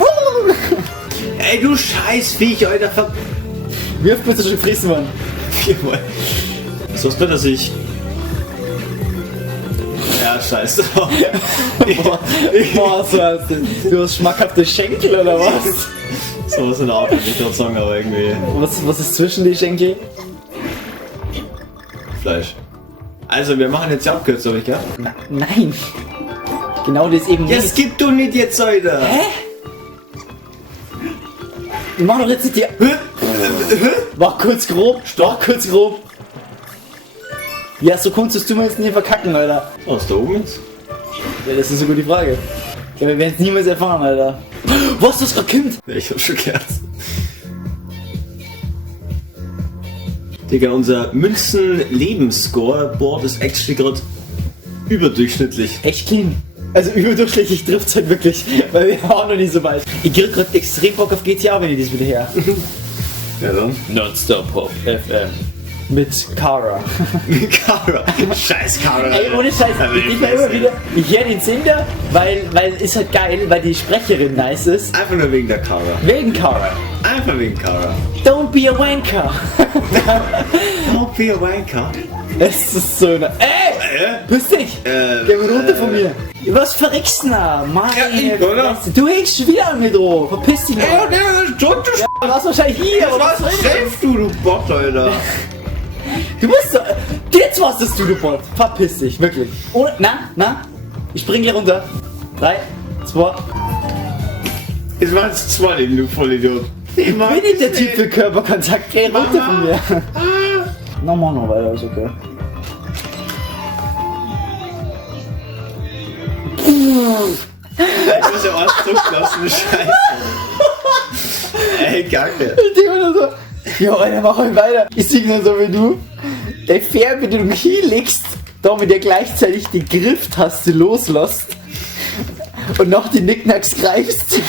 Ey, du Scheißviech, Alter. Wie oft bist du schon gefressen worden? 4-mal. Was hast du, dass ich... Ja, scheiße. Boah, so hast du hast schmackhafte Schenkel oder was? So was in der Art, würde ich gerade sagen, aber irgendwie... Was ist zwischen die Schenkel? Fleisch. Also, wir machen jetzt die Abkürzung, hab ich gehört? Nein. Genau das eben Ja, nicht. es gibt doch nicht jetzt, Alter. Hä? Wir machen doch jetzt nicht die... War kurz grob. War kurz grob. Ja, so konntest du mir jetzt nicht verkacken, Alter. Was, da oben jetzt? Ja, das ist eine gute Frage. Ja, wir werden es niemals erfahren, Alter. Was, das gerade kommt? Ja, ich hab schon gehört. Digga, unser Münzen-Lebensscore-Board ist actually gerade überdurchschnittlich. Echt clean. Also überdurchschnittlich trifft es halt wirklich, weil wir auch noch nicht so weit. Ich krieg gerade extrem Bock auf GTA, wenn ich das wieder her. Ja dann. Nonstop auf FM. Mit Kara. Kara. Scheiß Kara. Ey, ohne Scheiß, ich war immer wieder, ich höre den Sender, weil ist halt geil, weil die Sprecherin nice ist. Einfach nur wegen der Kara. Wegen Kara. Einfach wegen Kara. Don't be a wanker. Don't be a wanker. Es ist so eine... Ey! Piss dich! Geh mal runter von mir! Was verreckst du da? Meine oder? Fresse. Du hängst schon wieder an mir drauf! Verpiss dich mal! der ist Ja, du warst wahrscheinlich hier! oder was soll das? safe, du Bot, Alter. Du musst doch... Jetzt warst das du Bot! Verpiss dich, wirklich! Ohne... Na? Ich spring hier runter! 3, 2... Es waren jetzt 2 Leben, du Vollidiot. Ich Bin ich der Typ für Körperkontakt? Geh runter von mir! Na, mach noch weiter, ist okay. Ich muss ja auch zurücklassen, Scheiße. Ey, Kacke. Ich denke mir nur so... Jo, Alter, mach halt weiter! Ich singe nur so wie du! der Fernbedienung hinlegst, damit ihr gleichzeitig die Grifftaste loslässt und noch die Nicknacks greifst.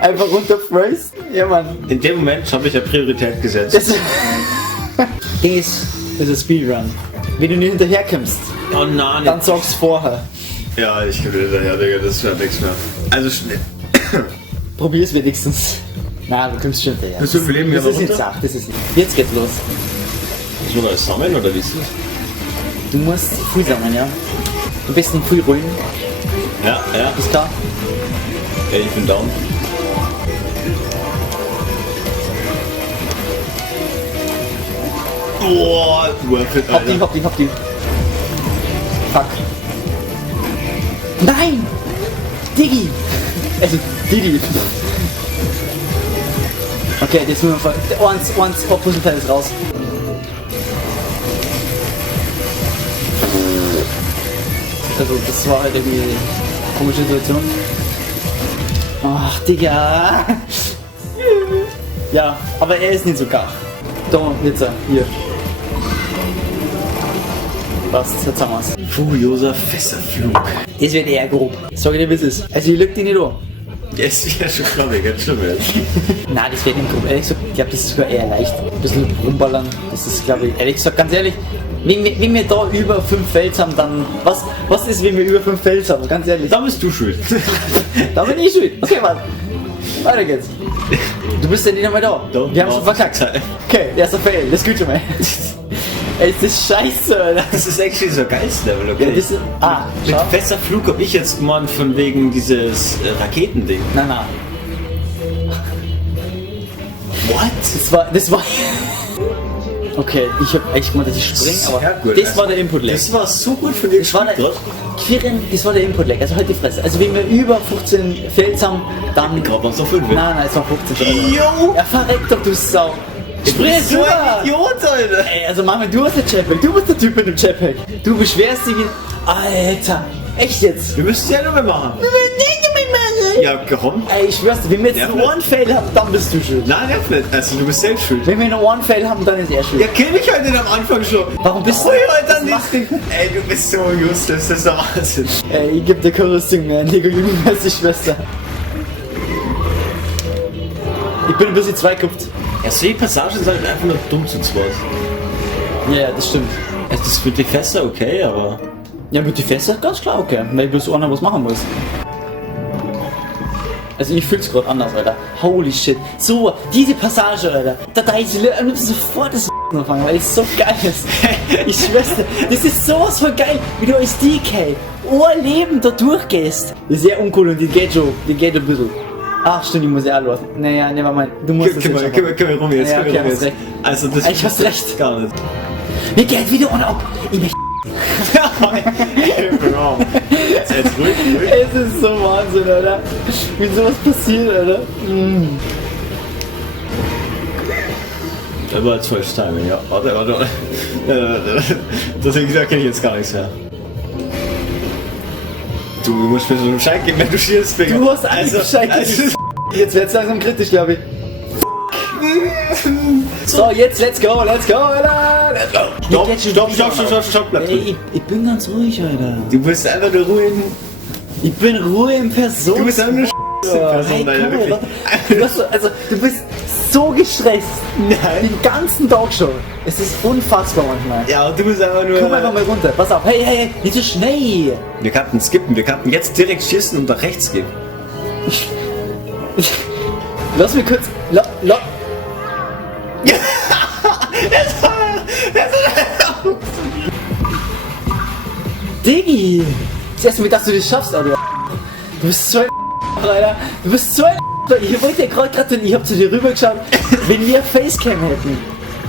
Einfach runterfräst. Ja, Mann. In dem Moment habe ich ja Priorität gesetzt. Das ist ein Speedrun. Wenn du nicht hinterherkommst, Oh nein. dann sag's vorher. Ja, ich gebe hinterher, Digga, das wird nichts mehr. Also schnell. Probier's wenigstens. Na, du kommst schon hinterher. Wie viel Leben Das hier ist noch nicht runter? Sache, das ist nicht. Jetzt geht's los. Muss man das sammeln oder wie ist das? Du musst viel sammeln, ja. Am besten viel rollen. Ja, ja. Ist klar? Okay, ich bin down. Boah, worth it, Hab die, Alter. hab die, hab die. Fuck. Nein! Diggi! Also, Didi. Okay, jetzt müssen wir voll. Once Puzzleteil ist raus. Also, das war halt irgendwie eine komische Situation. Ach, Digga. Ja, aber er ist nicht so gar. Da, jetzt, hier. Passt, jetzt haben wir's. Furioser Fässerflug. Das wird eher grob. Sag dir, wie es ist. Also, ich lüge dich nicht an. Ja, ist ja schon klar, ganz schlimm jetzt. Nein, das wird nicht grob. Ehrlich gesagt, ich glaube, das ist sogar eher leicht. Ein bisschen rumballern. Das ist, glaube ich, ehrlich gesagt, ganz ehrlich, wenn wir da über 5 Fails haben, dann. Was ist, wenn wir über 5 Fails haben? Ganz ehrlich. Da bist du schuld. Da bin ich schuld. Okay, Mann. Weiter geht's. Du bist ja nicht einmal da. Doch, Wir haben doch. schon verkackt. Okay, erster Fail. Das ist gut schon mal. Ey, ist das scheiße, Alter. Das ist actually so geiles Level, okay? Ja, das ist. Mit schau. Fässerflug hab ich jetzt gemeint von wegen dieses Raketending. Nein. What? Das war. Okay, ich hab echt gemeint, dass ich spring, aber Sehr gut, das also, war der Input-Lag. Das war so gut von dir Das war, gespielt der, Quirin, das war der Input-Lag, also halt die Fresse. Also wenn wir über 15 Fails haben, dann... gerade noch so 5. Nein, es war 15 schon. Jo! Ja, verreck doch, du Sau. Spring jetzt so rüber! ein Idiot, Alter! Ey, also Mama, du hast den Jetpack, du bist der Typ mit dem Jetpack. Du beschwerst dich wie... Alter, echt jetzt? Wir müssen es ja noch mal machen. Ja, komm. Ey, ich schwör's dir, wenn wir jetzt Ja, einen vielleicht. One-Fail haben, dann bist du schuld. Nein, ja, nicht. Also, du bist selbst schuld. Wenn wir einen One-Fail haben, dann ist er schuld. Ja, kill mich heute am Anfang schon. Warum bist du... Hoi, Alter, Was nicht. Ey, du bist so useless, das ist der Wahnsinn. Ey, ich geb dir keine Rüstung mehr, Lego Universe, Schwester. Ich bin ein bisschen zweikupft. Ja, solche Passagen sind halt einfach nur dumm zu zweit. Ja, das stimmt. Also, das ist für die Fässer okay, aber... Ja, mit die Fässer, ganz klar, okay. Weil bloß einer was machen muss. Also ich fühl's gerade anders, Alter. Holy shit. So, diese Passage, Alter. Da ist sofort das anfangen, weil es so geil ist. Ich schwör's dir, das ist sowas von geil, wie du als DK Leben da durchgehst. Das ist sehr uncool und die geht ein bisschen. Ach stimmt, ich muss ja auch los. Naja, nevermind. Du musst das jetzt schon machen. Können wir rum jetzt, Ja, können wir okay, rum hast jetzt. recht. Also, das... Ich hast recht. Gar nicht. Mir geht wieder ohne ab. Ich möchte. Jetzt ruhig. Es ist so Wahnsinn, Alter. Wie sowas passiert, Alter. Das war jetzt falsch Timing, ja. Warte. Deswegen kenne ich jetzt gar nichts mehr. Du musst mir so einen Bescheid geben, wenn du schießt, Digga. Du hast eigentlich Bescheid gegeben. Jetzt wird's langsam kritisch, glaube ich. So, jetzt let's go, Alter. Let's go. Stopp, bleib Ey, drin. ich bin ganz ruhig, Alter. Du bist einfach nur ruhig. Ich bin Ruhe in Person. Du bist einfach nur Hey, Person, Alter, guck mal, wirklich. du bist so gestresst. Nein. Den ganzen Tag schon. Es ist unfassbar manchmal. Ja, und du bist einfach nur... Komm einfach mal runter. Pass auf. Hey, nicht so schnell. Wir kannten skippen, wir kannten jetzt direkt schießen und nach rechts gehen. Lass mich kurz... Diggi! Das erste Mal, dass du das schaffst, Alter. Du bist so ein Alter. Du bist so ein Ich wollte dir gerade gratulieren. Ich hab zu dir rübergeschaut. Wenn wir Facecam hätten,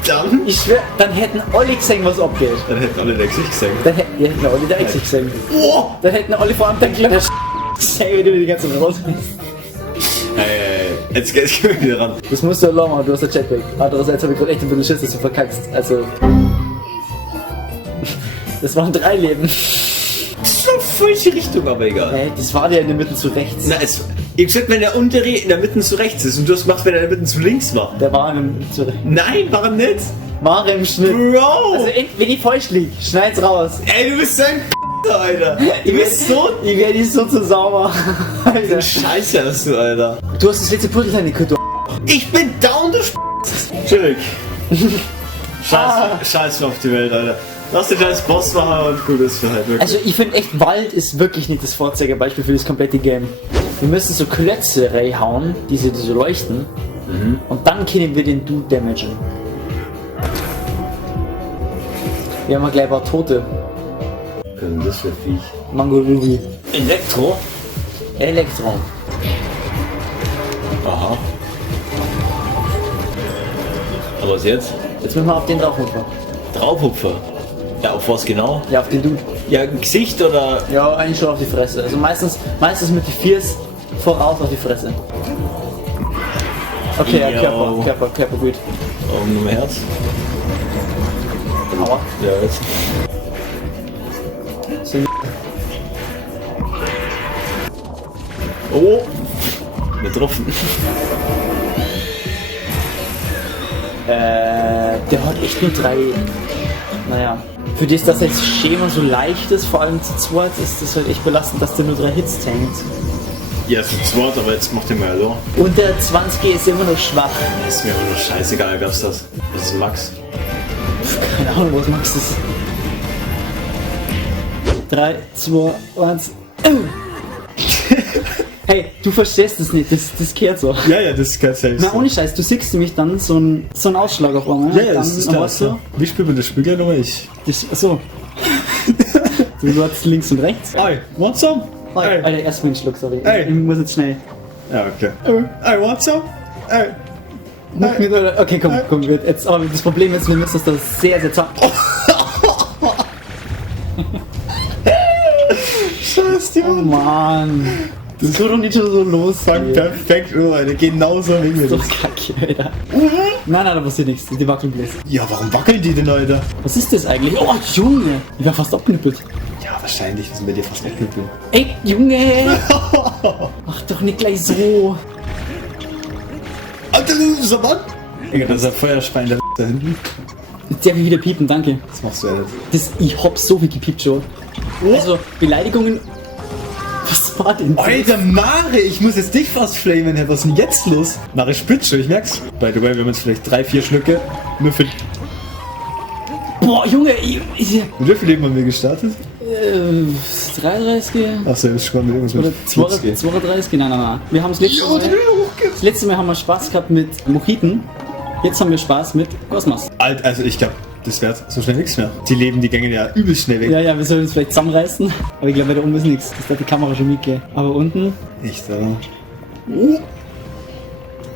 Dann? ich schwör, dann hätten alle gesehen, was abgeht. Dann hätten alle der Gesicht gesehen. Dann hätten alle der Exit gesehen. Oh! Dann hätten alle vor allem dein kleiner gesehen, wie du die ganze Zeit raus bist. Jetzt gehen wir wieder ran. Das musst du erlauben, du hast ein Jetpack. Andererseits habe ich gerade echt ein bisschen Schiss, dass du verkackst. Also... Das waren 3 Leben. Das war falsche Richtung, aber egal. Hey, das war der in der Mitte zu rechts. Na, ich hab gesagt, wenn der untere in der Mitte zu rechts ist und du hast gemacht, wenn er in der Mitte zu links war. Der war in der Mitte zu rechts. Nein, warum nicht? Ware im Schnitt. Bro! Also wenn ich falsch lieg, schneid's raus. Ey, du bist so ein Alter. Du bist so... Ich werde nicht so zu sauber. Alter. Scheiße hast du, Alter. Du hast das letzte Puzzleteil nicht gehört, du. Ich bin down, du Chillig. Scheiß auf die Welt, Alter. Lass dich als Boss machen und gut ist für halt wirklich. Also ich finde echt, Wald ist wirklich nicht das Vorzeigebeispiel für das komplette Game. Wir müssen so Klötze reinhauen, die so leuchten. Und dann können wir den Dude damagen. Wir haben ja gleich ein paar Tote. Was denn das für Viech? Mangoluri. Elektro? Elektron. Aha. Aber was jetzt? Jetzt müssen wir auf den draufhupfen. Draufhupfer. Ja, auf was genau? Ja, auf den Dude. Ja, Gesicht oder... Ja, eigentlich schon auf die Fresse. Also meistens mit den Viers voraus auf die Fresse. Okay, ja, Yo. Körper, gut. Nur Herz? Aua. Ja, jetzt. So, Oh! Getroffen. der hat echt nur 3. Naja. Für das, dass das Schema so leicht ist, vor allem zu zweit, ist das halt echt belastend, dass der nur 3 Hits tankt. Ja, zu zweit, aber jetzt macht ihr mal so. Und der 20 ist immer noch schwach. Ist mir aber nur scheißegal, gab's das. Das ist Max. Keine Ahnung, was Max ist. 3, 2, 1. Hey, du verstehst das nicht, das kehrt so. Ja, das ist ganz selbst. Na, ohne Scheiß, du siehst nämlich dann so einen Ausschlag auf einmal. Ja, das ist klar. So. Wie spielt man das Spiel ja nochmal? Ich. So. Du hast links und rechts. Ey, want some? Ey. Alter, erstmal einen Schluck, sorry. Ey. Ich muss jetzt schnell. Ja, okay. Ey, want some? Ey. Okay, komm, jetzt, aber das Problem ist, wir müssen das da sehr, sehr zack. Scheiß Oh Mann. Das ist doch nicht schon so los. Fang perfekt, Alter. Genauso wie wir So das. kacke, Alter. Nein, da passiert nichts. Die wackeln bloß. Ja, warum wackeln die denn, Alter? Was ist das eigentlich? Oh, Junge. Ich war fast abknüppelt. Ja, wahrscheinlich müssen wir dir fast wegknüppeln. Ey, Junge. Mach doch nicht gleich so. Alter, du bist ein Mann! Digga, das ist ein Feuerschwein da hinten. Jetzt darf ich wieder piepen, danke. Was machst du, Alter? Ich hab so viel gepiept schon. Also, Beleidigungen. Was war denn das? Alter, Mare, ich muss jetzt dich fast flamen. Was ist denn jetzt los? Mare spitzt schon, ich merk's. By the way, wir haben jetzt vielleicht 3-4 Schlücke. Nur für... Boah, Junge, Mit wie viel Leben haben wir gestartet? 33 Achso, das ist schon mit irgendwas oder mit 32? Nein. Wir haben das letzte Mal haben wir Spaß gehabt mit Mojiten. Jetzt haben wir Spaß mit Cosmos. Alt, also ich glaube, das wird so schnell nichts mehr. Die leben, die gängen ja übelst schnell weg. Ja, wir sollen uns vielleicht zusammenreißen. Aber ich glaube, da oben ist nichts. Das hat die Kamera schon mitgegeben. Aber unten. Echt, oder?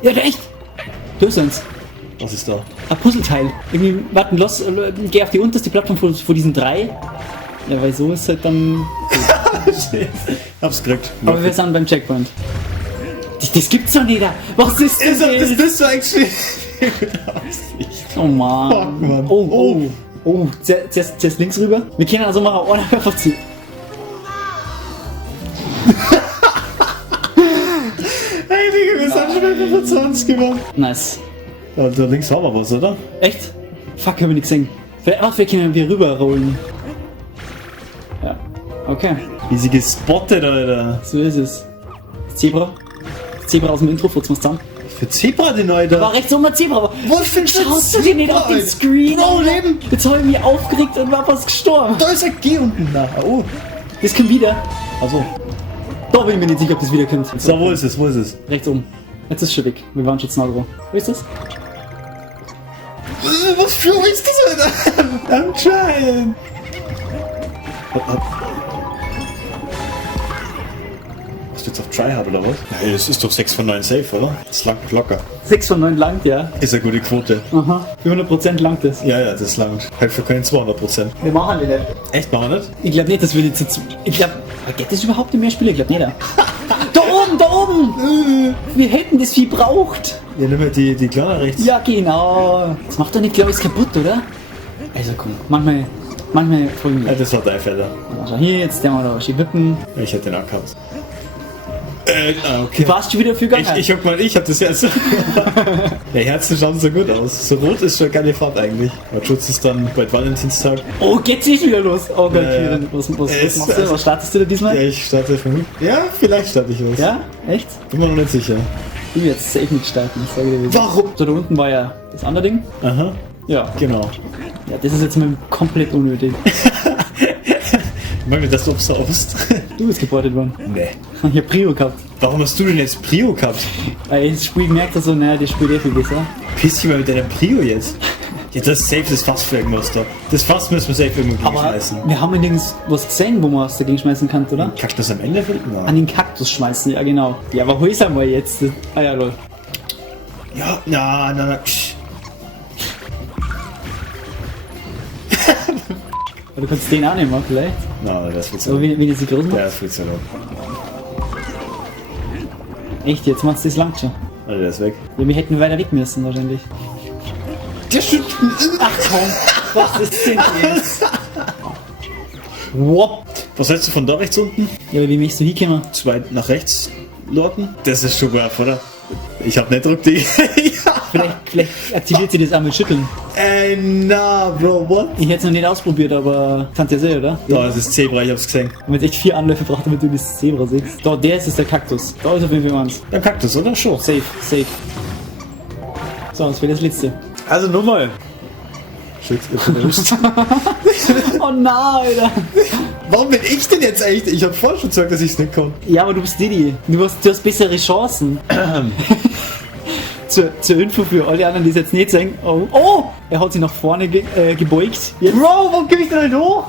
Ja, echt! Du hast eins. Was ist da? Ein Puzzleteil. Irgendwie, warten, geh auf die unterste Plattform vor diesen 3. Ja, weil so ist halt dann. Hab's gekriegt. Aber wir sind beim Checkpoint. Das gibt's doch nicht. Was ist das? Das ist so actually. Oh Mann. Fuck, Mann. Oh. Zuerst links rüber. Wir können also machen, oh, einfach zu. Hey Digga, wir sind schon einfach 20 geworden. Nice. Ja, da links haben wir was, oder? Echt? Fuck, haben wir nichts gesehen. Vielleicht können wir rüberrollen. Ja. Okay. Easy gespottet, Alter. So ist es. Das Zebra. Das Zebra aus dem Intro, furzt mal zusammen. Für Zebra den, Alter. War rechts oben ein Zebra, aber Was findest du schaust du dir nicht auf den Alter? Screen? Bro, Leben. Jetzt habe ich mich aufgeregt und war fast gestorben. Da ist ein G unten da. Oh. Das kommt wieder. Also. Da bin ich mir nicht sicher, ob das wieder kommt. So, wo ist es? Wo ist es? Rechts oben. Jetzt ist es schon weg. Wir waren schon zu nah dran. Wo ist das? Was für ist das, Alter? I'm trying. Hast du jetzt auf Tryhard oder was? Ja, das ist doch 6 von 9 safe, oder? Das langt locker. 6 von 9 langt, ja. Ist eine gute Quote. Aha. Für 100% langt das. Ja, das langt. Halt für keinen 200%. Wir machen die nicht. Echt, machen wir nicht? Ich glaube nicht, dass wir die zu. Ich glaube. Geht das überhaupt in mehr Spiele? Ich glaube nicht. Da oben! Wir hätten das Vieh braucht. Ja, nimm mal die kleine rechts. Ja, genau. Das macht doch nicht, glaube ich, kaputt, oder? Also komm, manchmal folgen Ja, wir. das war dein Fehler. Also hier, jetzt der mal da schön wippen. Ich hätte den auch gehabt. Okay. Du warst schon wieder für gegangen. Ich hab das jetzt. Der Herzen schauen so gut aus. So rot ist schon keine Farbe eigentlich. Aber Schutz ist dann bald Valentinstag. Oh, geht's nicht wieder los? Oh Gott, Ja, ja. Kieran, was machst du? Was startest du da diesmal? Ja, ich starte von. Ja, vielleicht starte ich was. Ja? Echt? Bin mir noch nicht sicher. Ich will jetzt safe nicht starten, ich sage dir. Warum? So, da unten war ja das andere Ding. Aha, Ja. genau. Ja, das ist jetzt mal komplett unnötig. Ich mag nicht, dass du observst. Du bist geportet worden. Nee. Ich hab Prio gehabt. Warum hast du denn jetzt Prio gehabt? Weil das Spiel merkt so, naja, das Spiel viel besser. Piss dich mal mit deiner Prio jetzt. Ja, das ist safe das Fass für irgendwas da. Das Fass müssen wir safe irgendwo Aber schmeißen. wir haben nirgends was gesehen, wo man was dagegen schmeißen kann, oder? Kackt das am Ende finden? An den Kaktus schmeißen, ja genau. Ja, aber hol's einmal jetzt. Ah ja, lol. Ja, na. Psch. Aber du kannst den auch nicht machen, vielleicht. Na, das wird So so. wie die sie groß Ja, macht. das wird so. Echt, jetzt machst du das lang schon. Alter, der ist weg. Ja, wir hätten weiter weg müssen, wahrscheinlich. Der schüttelt. Ach komm, was ist denn jetzt? What? Was hältst du von da rechts unten? Ja, aber wie möchtest du hinkommen? 2 nach rechts lorten? Das ist schon brav, oder? Ich hab nicht Druck, die. Ja. Vielleicht aktiviert sie das auch mit Schütteln. Na, Bro, what? Ich hätte es noch nicht ausprobiert, aber kannst ja sehen, oder? Da ist das Zebra, ich hab's gesehen. Und jetzt echt 4 Anläufe braucht, damit du das Zebra siehst. Da, der ist der Kaktus. Da ist auf jeden Fall eins. Ein Kaktus, oder? Schon. Safe, safe. So, das wäre das letzte. Also nochmal. Shit, ich bin erwischt. Oh nein, Alter. Warum bin ich denn jetzt echt? Ich hab vorher schon gesagt, dass ich's nicht kann. Ja, aber du bist Didi. Du hast bessere Chancen. zur Info für alle anderen, die es jetzt nicht sagen. Oh, er hat sich nach vorne gebeugt. Jetzt. Bro, warum komm ich da nicht hoch?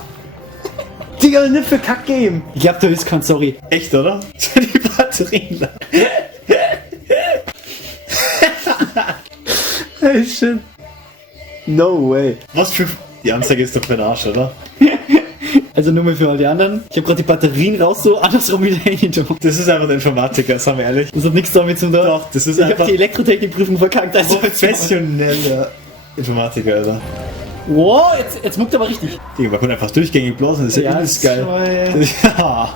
Digga, nicht für Kack-Game. Ich glaub, da ist kein Sorry. Echt, oder? Die Batterien. Hey, shit. No way. Was für... Die Anzeige ist doch für den Arsch, oder? Also nur mal für alle anderen. Ich habe gerade die Batterien raus, so andersrum wieder hin. Das ist einfach der Informatiker, sagen wir ehrlich. Das hat nichts damit zu tun. Doch, das ist ich einfach... habe die Elektrotechnikprüfung verkackt. Also Professioneller Informatiker, Alter. Wow, jetzt muckt aber richtig. Digga, man kann einfach durchgängig blasen, das ist ja übelst geil. Ja.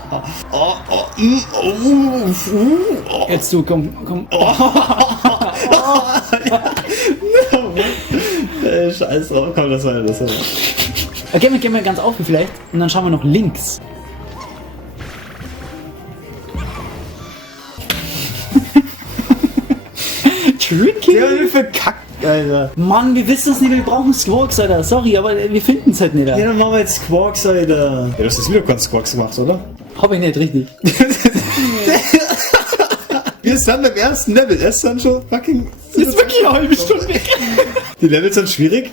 Jetzt du, komm. Scheiß drauf, komm, das war ja das. Okay, gehen wir ganz auf vielleicht und dann schauen wir noch links. Tricky. Der hat verkackt, Alter. Mann, wir wissen es nicht, wir brauchen Squawks, Alter. Sorry, aber wir finden es halt nicht. Ja, dann machen wir jetzt Squawks, Alter. Ja, du hast das wieder kein Squawks gemacht, oder? Hab ich nicht richtig. Wir sind beim ersten Level, es sind schon fucking... Ist wirklich eine halbe Stunde weg. Die Levels sind schwierig.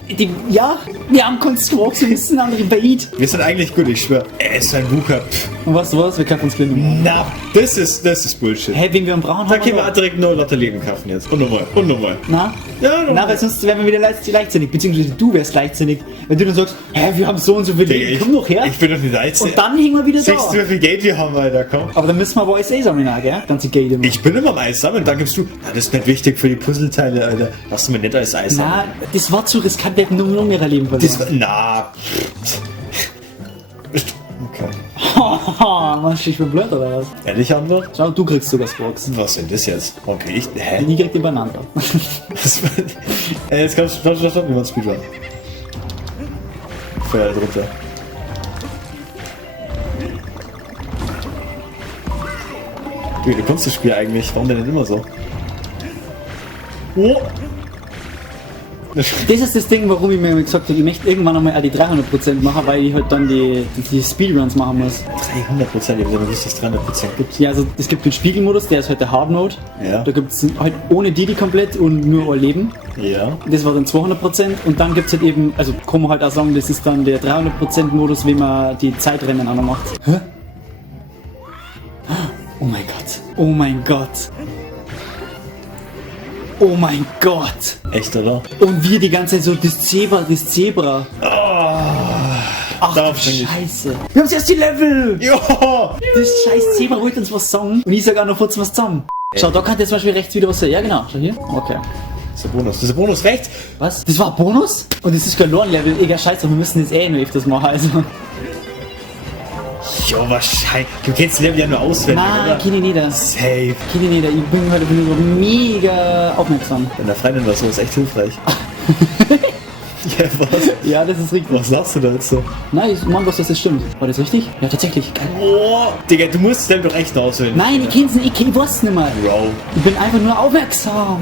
Ja, wir haben keinen Squawks, wir sind andere Bait. Wir sind eigentlich gut, ich schwör. Er ist ein Bucher. Und weißt du was, wir kaufen uns gleich nochmal. Na, das ist Bullshit. Hey, wenn wir einen brauchen Da haben können wir wir auch direkt neue Lotterleben kaufen jetzt. Und nochmal. Na? Ja, nochmal. Na, weil sonst wären wir wieder leichtsinnig, beziehungsweise du wärst leichtsinnig, wenn du dann sagst, hä, wir haben so und so viel Leben, komm doch her. Ich bin doch nicht leichtsinnig. Und dann hängen wir wieder Siehst du, da. wie viel Geld wir haben, Alter, komm. Aber dann müssen wir aber alles sammeln, gell? Ganze Geld immer. Ich bin immer am Eis sammeln, dann gibst du, na, das ist nicht wichtig für die Puzzleteile, Alter. Lass du mir nicht als Eis sammeln. Na, das war zu riskant, wir hätten nur mehr Leben verloren. Das war, na. Okay. Haha, machst du dich für blöd oder was? Ehrliche Antwort? Schau, du kriegst sogar Squawks. Was denn das jetzt? Warum krieg ich, hä? Nie kriegt die Banane. Jetzt kommst du, stopp, wie man Speedrun. Feuer drunter. Du kannst das Spiel eigentlich, warum denn nicht immer so? Oh! Das ist das Ding, warum ich mir gesagt habe, ich möchte irgendwann einmal auch die 300% machen, weil ich halt dann die Speedruns machen muss. 300%, ich habe nicht, dass es 300% gibt. Ja, also es gibt den Spiegelmodus, der ist halt der Hard Mode. Ja. Da gibt es halt ohne die komplett und nur ein Leben. Ja. Das war dann 200% und dann gibt es halt eben, also kann man halt auch sagen, das ist dann der 300% Modus, wenn man die Zeitrennen auch noch macht. Hä? Oh mein Gott. Oh mein Gott. Oh mein Gott. Echt, oder? Und wir die ganze Zeit so, das Zebra. Ach du darauf bin ich. Scheiße. Wir haben erst die Level. Ja! Das scheiß Zebra wollte uns was sagen. Und ich sag auch noch kurz was zusammen. Schau, da kann jetzt zum Beispiel rechts wieder was sein. Ja genau, schau hier. Okay. Das ist ein Bonus. Das ist ein Bonus rechts. Was? Das war ein Bonus? Und das ist kein Lorn-Level. Egal, scheiße, wir müssen das noch öfters machen, also. Jo, wahrscheinlich. Du kennst Level ja nur auswendig, Nein, oder? kenne ich nicht. Safe. Kenne ich nicht. Ich bin heute so mega aufmerksam. Deiner Freundin war so, ist echt hilfreich. Ja, was? Ja, das ist richtig. Was sagst du dazu? Nein, ich meine, dass das stimmt. War das richtig? Ja, tatsächlich. Geil. Boah, Digga, du musst es Level doch echt auswendig. Nein, ich kenn's nicht. Ich weiß nicht mehr. Bro. Ich bin einfach nur aufmerksam.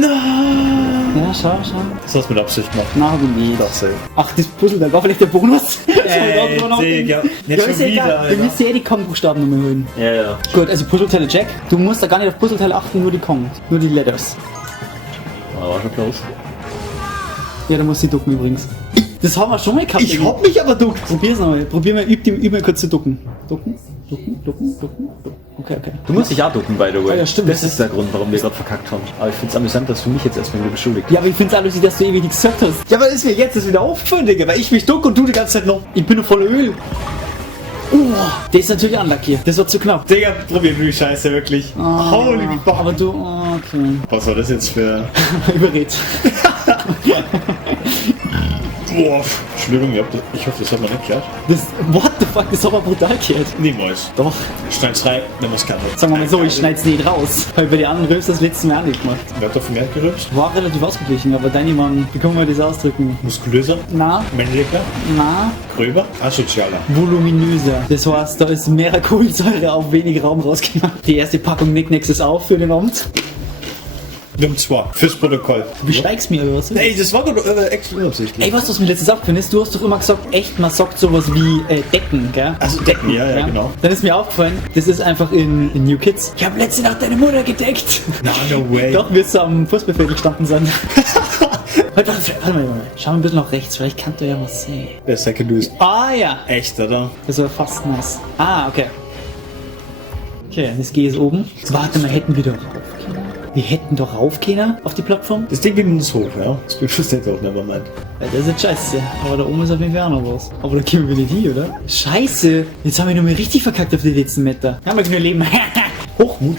Nein. Ja, schau. Das hast du mit Absicht gemacht. Na, aber nicht. Doch, safe. Ach, das Puzzle, da war vielleicht der Bonus. Digga. Ja, Jetzt ist schon ja egal. wieder, Wir Alter. müssen ja die Kong-Buchstaben nochmal holen. Ja, ja. Gut, also Puzzleteile check. Du musst da gar nicht auf Puzzleteile achten, nur die Kong. Nur die Letters. War schon close. Ja, da musst du ducken übrigens. Das haben wir schon mal gehabt. Ich hab mich aber duckt. Probier's nochmal. Probier mal, üb mal kurz zu ducken. Ducken. Okay. Du musst dich auch ducken, by the way. Ah, ja, stimmt. Das ist der Grund, warum wir gerade verkackt haben. Aber ich find's amüsant, dass du mich jetzt erstmal wieder beschuldigt. Ja, aber ich find's auch lustig, dass du ewig nichts gesagt hast. Ja, aber ist mir jetzt das wieder aufgefallen, Digga, weil ich mich duck und du die ganze Zeit noch. Ich bin noch voller Öl. Der ist natürlich unlucky. Das war zu knapp. Digga, probier du die Scheiße wirklich. Holy fuck. Aber du, okay. Was war das jetzt für... Überredet. Boah, Entschuldigung, ich hoffe, das hat man nicht gehört. Das, what the fuck, das hat aber brutal gehört. Niemals. Doch. Schneid's rein, dann muss keiner. Sagen wir mal so, ich schneid's nicht raus. Weil bei den anderen Röps das letzte Mal auch nicht gemacht. Wer hat davon mehr gerübst? War relativ ausgeglichen, aber deine waren, wie kann man das ausdrücken? Muskulöser, Na, männlicher, na, gröber, asozialer. voluminöser. Das heißt, da ist mehr Kohlensäure auf wenig Raum rausgegangen. Die erste Packung Knickknacks ist auf für den Abend. Wir haben zwei, fürs Protokoll. Du besteigst mir oder was? Ey, das war gerade extra unabsichtlich. Ey, weißt du, was mir letztens aufgefallen ist? Du hast doch immer gesagt, echt, man sagt sowas wie Decken, gell? Also Decken, ja, genau. Dann ist mir aufgefallen, das ist einfach in New Kids. Ich habe letzte Nacht deine Mutter gedeckt. Na, no way. Doch, wirst du am Fußballfeld gestanden sein. Warte mal. Schau ein bisschen nach rechts, vielleicht kann da ja was sehen. Der Second ist Ah ja, echt, oder? das war fast nass. Ah, okay. Okay, das G ist oben. Jetzt warte mal, hätten wir doch rauf können? Wir hätten doch rauf können auf die Plattform? Das Ding geht uns hoch, ja? Das bestimmt auch never mind. Ja, das ist jetzt scheiße. Aber da oben ist auf jeden Fall auch noch was. Aber da gehen wir nicht hin, oder? Scheiße! Jetzt haben wir nur mal richtig verkackt auf die letzten Meter. Haben wir nur Leben. Hochmut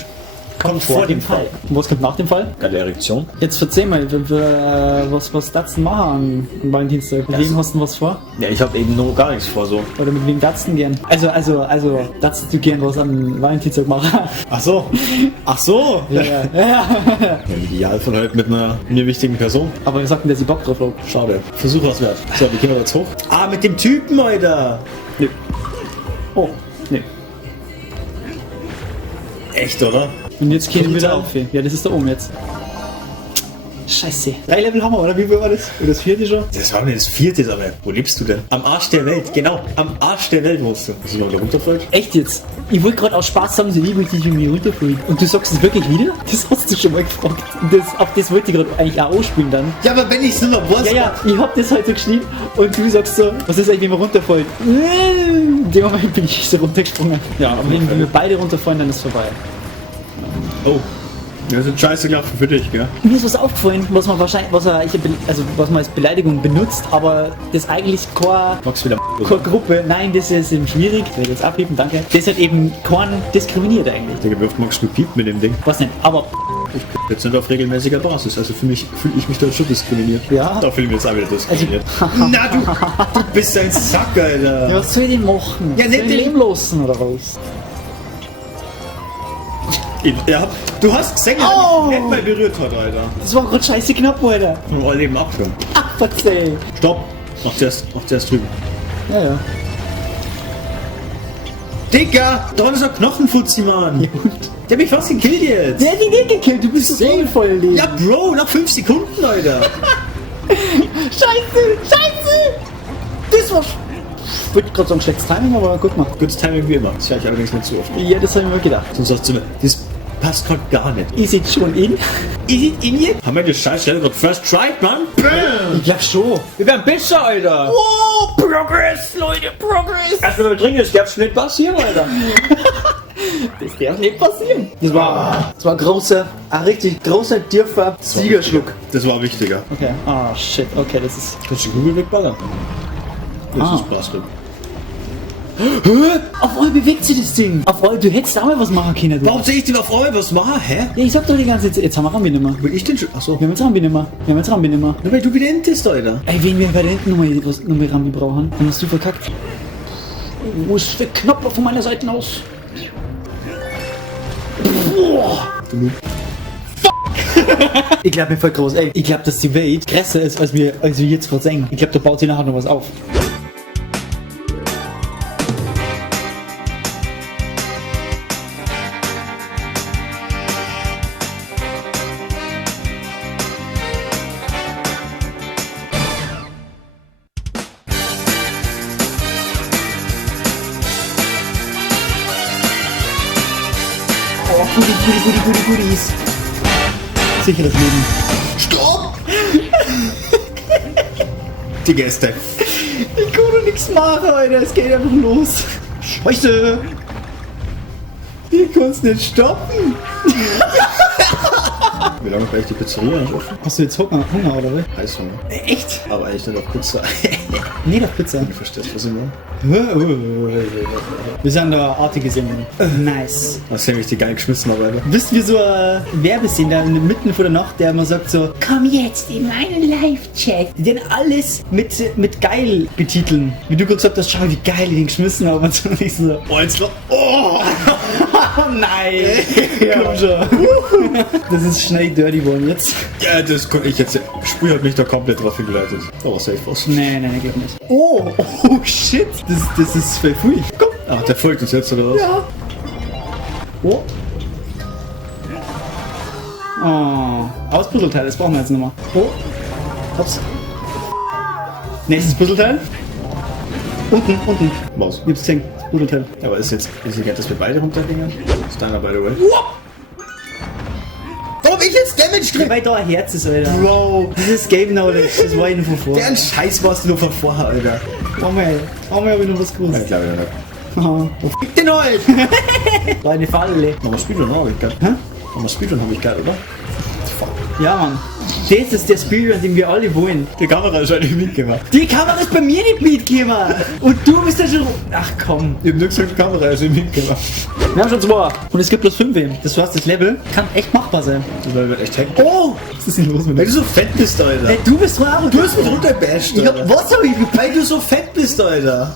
Kommt vor dem Fall. Und was kommt nach dem Fall? Geile Erektion. Jetzt verzeih mal, was darfst du machen an Valentinstag? Mit wem hast du was vor? Ja, ich habe eben noch gar nichts vor so. Oder mit wem darfst du gern? Also, darfst du gern was an Valentinstag machen? Ach so. Ach so. Ja. Im Idealfall halt mit einer mir wichtigen Person. Aber wir sagten, dass ich Bock drauf habe. Schade. Versuch was wert. So, wie gehen wir jetzt hoch? Ah, mit dem Typen, Alter. Nö. Oh, nee. Echt, oder? Und jetzt gehen wir wieder Brutal. auf hier. Ja, das ist da oben jetzt. Scheiße. 3 Level haben wir, oder? Wie viel war das? Oder das 4. schon? Das war mir das 4. aber wo lebst du denn? Am Arsch der Welt, genau. Am Arsch der Welt wohnst du. Muss ich mal wieder runterfallen? Echt jetzt? Ich wollte gerade aus Spaß sagen, so lieb ich dich irgendwie runterfliegen. Und du sagst es wirklich wieder? Das hast du schon mal gefragt. Auf das wollte ich gerade eigentlich auch spielen dann. Ja, aber wenn ich es nur weiß. Ja, ich hab das halt so geschrieben und du sagst so, was ist eigentlich, wenn wir runterfallen? In dem Moment bin ich so runtergesprungen. Ja, aber wenn wir beide runterfallen, dann ist es vorbei. Oh. Das ist scheiße gelaufen für dich, gell? Mir ist was aufgefallen, was man wahrscheinlich, was man als Beleidigung benutzt, aber das eigentlich Magst du wieder keine Gruppe, nein, das ist eben schwierig, ich werde jetzt abheben, danke. Das hat eben keinen diskriminiert eigentlich. Digga, wie oft magst du piepen mit dem Ding? Was nicht, aber Ich jetzt nicht auf regelmäßiger Basis, also fühle ich mich da schon diskriminiert. Ja. Da fühle ich mich jetzt auch wieder diskriminiert. Na, du bist ein Sack, Alter. ja, was soll ich denn machen? Ja, soll nicht ich den- leben lassen oder was? Ja, du hast gesehen, Oh. nicht mal berührt hat, Alter. Das war gerade scheiße knapp, Alter. Und all eben abschauen. Ach, verzeih. Stopp. Mach zuerst drüben. Ja. Digga, da ist ein Knochenfutzi, Mann. Der hat mich fast gekillt jetzt. Der hat dich nicht gekillt, du bist so voll Leben. Ja, Bro, nach 5 Sekunden, Alter. Scheiße. Das war... Ich würde gerade sagen, schlechtes Timing, aber gut gemacht. Gutes Timing wie immer. Das höre ich allerdings nicht zu oft. Ja, das habe ich mir gedacht. Sonst sagst du mir, das passt gerade gar nicht. Ist jetzt schon in? Ist es in jetzt? Haben wir das Scheißstelle gerade first tried, Mann? Bam! Ich glaube schon. Wir werden besser, Alter. Oh, Progress, Leute, Progress. Erstmal wir trinken, das darf nicht passieren, Alter. Das darf nicht passieren. Das war ein richtig großer, tiefer Siegerschluck. Das war wichtiger. Okay. Ah, shit. Okay, das ist... Kannst du die Kugel wegballern? Das Ah. ist Bastard. Auf einmal bewegt sich das Ding. Auf einmal, du hättest auch mal was machen können. Du. Warum sehe ich die auf einmal was machen, hä? Ja, ich sag doch die ganze Zeit, jetzt haben wir Rambi nimmer. Will ich denn schon? Achso. Wir haben jetzt Rambi nimmer. Nur weil du wieder entest, Alter. Ey, wenn wir bei der hinten nochmal Rambi brauchen, dann hast du verkackt. Wo ist der Knopf von meiner Seite aus? Boah. Ich glaube, mir voll groß, ey. Ich glaube, dass die Welt größer ist, als wir jetzt versenken. Ich glaube, da baut sich nachher noch was auf. Oh, Goodies. Sicheres Leben. Stopp! Die Gäste. Ich kann doch nichts machen, Alter. Es geht einfach los. Scheiße. Ich kann's nicht stoppen. Wie lange gleich die Pizzeria nicht offen? Hast du jetzt Hunger oder was? Heißhunger. Echt? Aber eigentlich nicht auf Pizza. Nee, auf Pizza. Du verstehst, was ich meine? Wir sind da artige Sendung. Nice. Das ist nämlich die geil geschmissen Alter. Bist wie so ein Werbesender mitten vor der Nacht, der immer sagt so, komm jetzt in meinen Live-Chat. Die den alles mit geil betiteln. Wie du gerade gesagt hast, schau wie geil die den geschmissen haben und so. Und ich so, oh, jetzt oh nein. Komm schon. Das ist schnell dirty geworden jetzt. Ja, das konnte ich jetzt. Spiel hat mich da komplett drauf hingeleitet. Oh, safe was. Nein, geht nicht. Oh shit. Das ist voll früh. Komm. Ach, der folgt uns jetzt oder was? Ja. Oh. Oh. Puzzleteil, das brauchen wir jetzt nochmal. Oh. Hops. Nächstes Puzzleteil. Unten. Maus. Ich hab's gesehen. Das Puzzleteil. Aber ist jetzt egal, dass wir beide runtergehen? Ist deiner, by the way. Warum ich jetzt Damage drin? Weil da ein Herz ist, Alter. Bro. Dieses Game Knowledge, das war ihnen von vorher. Deren Scheiß warst du nur von vorher, Alter. Einmal habe ich noch was gewusst. Ich glaube ja nicht. Aha. Fick den halt! War eine Falle. Nochmal Speedrun habe ich geil. Hä? Nochmal Speedrun habe ich geil, oder? Ja, Mann. Das ist der Speedrun, den wir alle wollen. Die Kamera ist eigentlich mitgemacht. Die Kamera ist bei mir nicht mitgemacht. Und du bist ja schon... Ach komm. Ich hab nur gesagt, die Kamera ist mitgemacht. Wir haben schon 2. Und es gibt bloß 5. Das heißt, das Level kann echt machbar sein. Das wird echt hacken. Oh! Was ist denn los mit Weil dir? du so fett bist, Alter. Hey, du bist dran. Du hast mich runterbasht, Ich hab, Alter. was hab ich getan? Weil du so fett bist, Alter.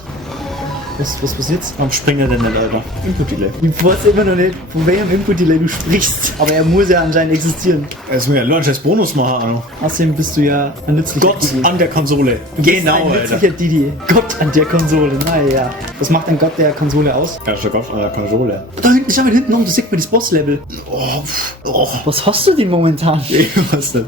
Was passiert jetzt? Warum springt er denn nicht, Alter? Input-Delay. Ich weiß immer noch nicht, von welchem Input-Delay du sprichst. Aber er muss ja anscheinend existieren. Jetzt muss ja Launch als Bonus machen, Arno. Außerdem bist du ja ein nützlicher Gott Didi. an der Konsole. Du bist Genau, ein Alter. nützlicher Didi. Gott an der Konsole. Naja. Was macht ein Gott der Konsole aus? Ja, ist der Gott an der Konsole. Da hinten, schau mal hinten um, du siehst mir das Boss-Level. Oh. Was hast du denn momentan? Ich weiß nicht.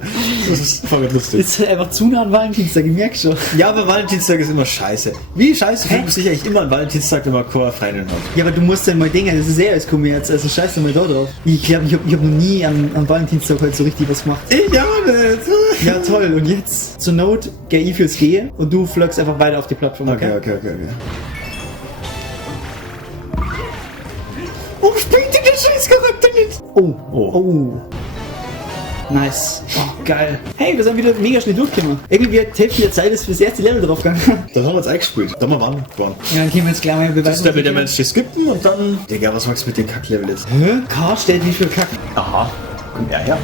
Das ist voll lustig. Ist halt einfach zu nah an Valentinstag, ich merk schon. Ja, aber Valentinstag ist immer scheiße. Wie scheiße fühlt sich eigentlich immer an Valentinstag, wenn man Freundin hat? Ja, aber du musst dann mal denken, das ist als Kommerz, also scheiß doch mal da drauf. Ich glaube, ich hab noch nie an Valentinstag halt so richtig was gemacht. Ich auch nicht. Ja, toll. Und jetzt, zur Not, gehe ich fürs Gehen und du flogst einfach weiter auf die Plattform, okay? Okay. Warum spielt denn der scheiß Charakter nicht? Oh. Nice. Oh, geil. Hey, wir sind wieder mega schnell durchgekommen. Irgendwie hat Hälfte der Zeit ist fürs erste Level draufgegangen. Dann haben wir jetzt eingespielt. Da haben wir warm geworden. Ja, dann können wir jetzt gleich mal Das beweisen. ist der mit der Mensch, die skippen und dann... Digga, was magst du mit dem Kacklevel jetzt? Hä? K stellt wie viel Kack. Aha. Kommt er her?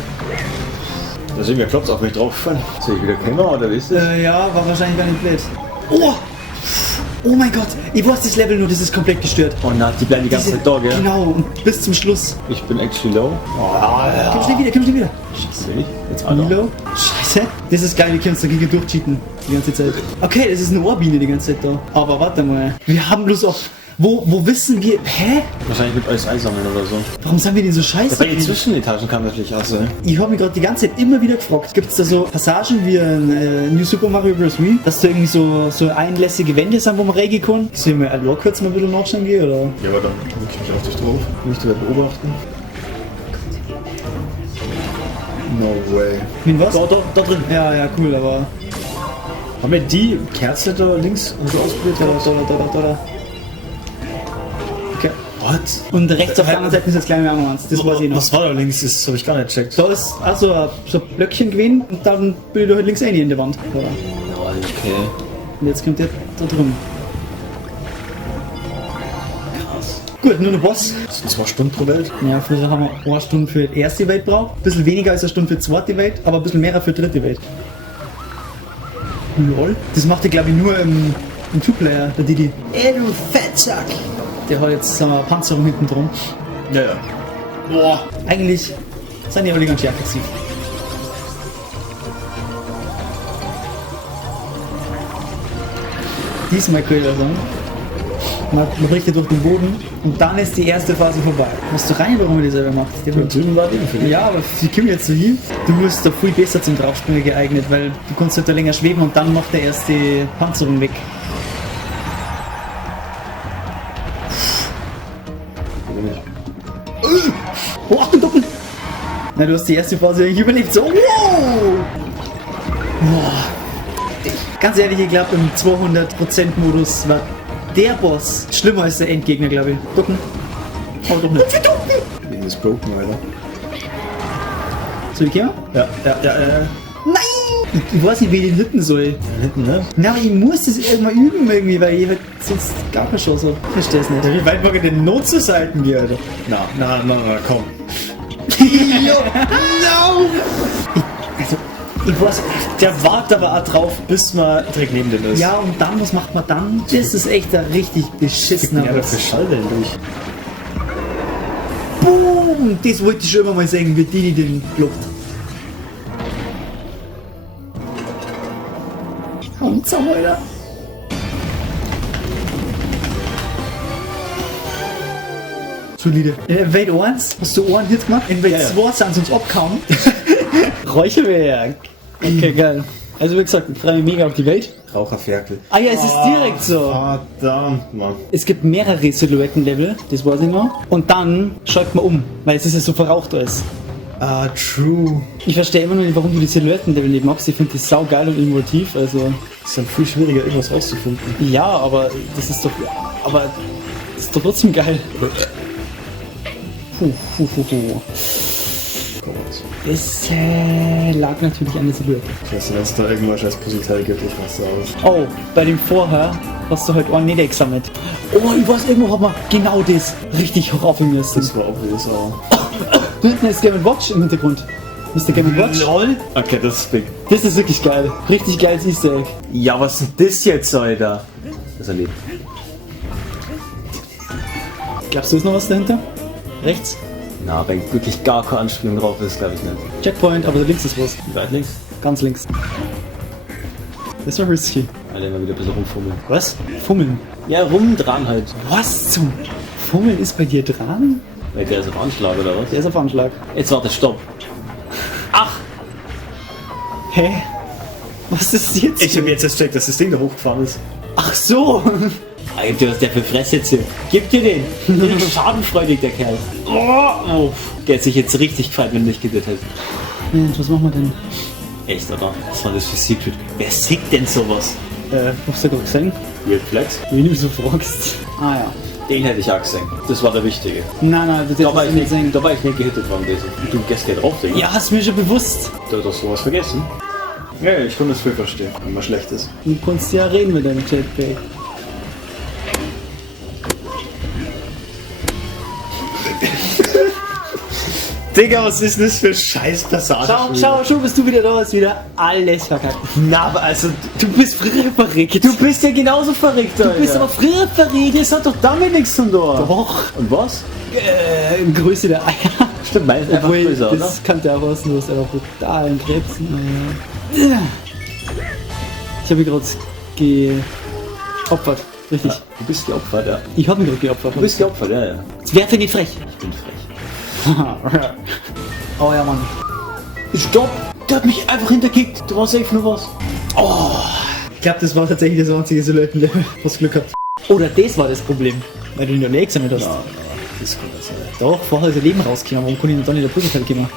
Da sehen wir Klotz auf mich drauf. Sehe ich wieder Kämmer oder wie ist das? Ja, war wahrscheinlich gar nicht blöd. Oh mein Gott, ich weiß das Level nur, das ist komplett gestört. Oh na, die bleiben die ganze Zeit da, gell? Genau, und bis zum Schluss. Ich bin actually low. Komm schnell wieder. Sehe ich? Jetzt Milo. Scheiße. Das ist geil, die kannst dagegen durchcheaten. Die ganze Zeit. Okay, das ist eine Ohrbiene die ganze Zeit da. Aber warte mal. Wir haben bloß auch... Wo wissen wir... Hä? Wahrscheinlich mit alles einsammeln oder so. Warum sind wir denn so scheiße? Bei den Zwischenetagen kann natürlich auch sein. Ich habe mich gerade die ganze Zeit immer wieder gefragt, gibt es da so Passagen wie in New Super Mario Bros. Wii, dass da irgendwie so einlässige Wände sind, wo man reingehen kann? Sollen wir auch kurz mal ein bisschen nachschauen gehen, oder? Ja, aber dann guck ich mich auf dich drauf. Möchte wer beobachten? No way. Mit was? Da drin. Ja, cool, aber... Haben wir die Kerze da links und so ausprobiert? Da. Okay. What? Und rechts auf der anderen Seite ist das kleine Arno eins. Das weiß ich noch. Was war da links? Das habe ich gar nicht gecheckt. Da ist also so ein Blöckchen gewesen und dann bin ich da halt links rein in der Wand. Da. Okay. Und jetzt kommt der da drum. Krass. Gut, nur der Boss. Das sind 2 Stunden pro Welt. Ja, früher haben wir 1 Stunde für die erste Welt braucht. Ein bisschen weniger als 1 Stunde für die zweite Welt, aber ein bisschen mehr für die dritte Welt. Lol. Das macht ihr glaube ich nur Ein Two-Player, der Didi. Ey, du Fettsack! Der hat jetzt, sagen wir, Panzerung hinten drum. Ja, ja. Boah, eigentlich sind die alle ganz schön aggressiv. Diesmal kann ich sagen, man richtet durch den Boden und dann ist die erste Phase vorbei. Musst du rein, warum man das selber macht? Da drüben war eben für dich. Ja, aber sie kommen jetzt so hin. Du musst da viel besser zum Draufspringen geeignet, weil du kannst halt da länger schweben und dann macht der erst die Panzerung weg. Oh, Achtung, Doppel! Na, du hast die erste Phase eigentlich überlebt. So, wow! Boah. Ganz ehrlich, ich glaube, im 200%-Modus war der Boss schlimmer als der Endgegner, glaube ich. Ducken. Oh, doch nicht. Ding ist broken, Alter. Soll ich gehen? Ja. Nein! Ich weiß nicht, wie ich den hitten soll. Hinten, ne? Na, aber ich muss das irgendwann üben irgendwie, weil ich halt sonst gar keine Chance habe. Ich versteh's nicht. Wie weit mag ich denn Not zur Seiten gehen, Alter? Na, komm. No! Also, ich weiß, Der wartet aber auch drauf, bis man direkt neben dem ist. ja, und dann, was macht man dann? Das ist echt ein richtig beschissener Ja, aber Boss. für Schall denn durch? Boom! Das wollte ich schon immer mal sagen, wie die den blockt. Und so, Alter. Solide. Wait 1, hast du einen Hit gemacht? In Wait 2 sind sie uns abgehauen. Räucherwerk. Okay, geil. Also wie gesagt, ich freue mich mega auf die Welt. Raucherferkel. Ah ja, es ist direkt so. Verdammt, Mann. Es gibt mehrere Silhouettenlevel, das weiß ich noch. Und dann schaltet man um, weil es ist ja so verraucht alles. Ah, true. Ich verstehe immer noch nicht, warum du die Silhouettenlevel nicht magst. Ich finde die sau geil und innovativ. Also Es ist dann viel schwieriger, irgendwas rauszufinden. ja, aber das ist doch. Aber das ist doch trotzdem geil. Puh. Es lag natürlich an der Silhouette. Ich weiß nicht, wenn es da irgendwas als Puzzleteil gibt, ich raste aus. Oh, bei dem vorher hast du halt einen nicht gesammelt. Oh, ich weiß, irgendwo hat man genau das richtig hochrauffeln müssen. Das war obvious, aber... Da hinten ist Game & Watch im Hintergrund. Mr. Game & Watch? LOL? Okay, das ist big. Das ist wirklich geil. Richtig geiles Easter Egg. Ja, was ist denn das jetzt, Alter? Das erlebt. Glaubst du, ist noch was dahinter? Rechts? Na, wenn wirklich gar keine Anspielung drauf ist, glaube ich nicht. Checkpoint, aber da links ist was. Weit links? Ganz links. Das war risky. Alle immer wieder ein bisschen rumfummeln. Was? Fummeln. Ja, rum dran halt. Was zum Fummeln ist bei dir dran? Weil der ist auf Anschlag oder was? Der ist auf Anschlag. Jetzt warte, stopp. Ach! Hä? Was ist jetzt? Ich habe jetzt gecheckt, dass das Ding da hochgefahren ist. Ach so! Alter, was der für Fresse jetzt hier? Gib dir den! Richtig schadenfreudig, der Kerl. Oh. Der hat sich jetzt richtig gefallen, wenn er nicht gedacht hätte. Und was machen wir denn? Echt, oder? Was war das für Secret? Wer sieht denn sowas? Hast du gerade gesehen? Weird Flex? Wie du so fragst. Ah ja. Den hätte ich auch gesehen. Das war der Wichtige. Nein, das Da war ich nicht nicht, sehen. da war ich nicht gehittet worden, diese. Du gehst ja drauf, Ding. Ja, hast du mir schon bewusst. Du hast sowas vergessen. Ja, ich kann das viel verstehen, wenn man schlecht ist. Du kannst ja reden mit deinem Jetpack. Digga, was ist das für scheiß Passage? Schau, bist du wieder da, ist wieder alles verkackt. Na, aber also, Du bist früher verrückt. du bist ja genauso verrückt, Alter. Du bist aber früher verrückt. Das hat doch damit nichts zu tun. Doch. Und was? Größe der Eier. Stimmt, meins einfach Obwohl, größer, oder? das kann der auch was, du hast einfach brutalen Krebs. Naja. Ich habe mich gerade geopfert. Richtig. Du bist geopfert, ja. Ich habe mich gerade geopfert. Du bist geopfert, ja, ja. Jetzt werfe nicht frech. Ich bin frech. Oh ja, Mann. Stopp! Der hat mich einfach hinterkickt. Du warst safe nur was. Ich glaube, das war tatsächlich das einzige Silhouettenlevel, was Glück hat. Oder das war das Problem, weil du ihn noch nicht gesammelt hast. Das kann das sein. Doch, vorher ist er Leben rausgekommen. Warum konnte ich denn dann nicht der Puzzleteil kommen?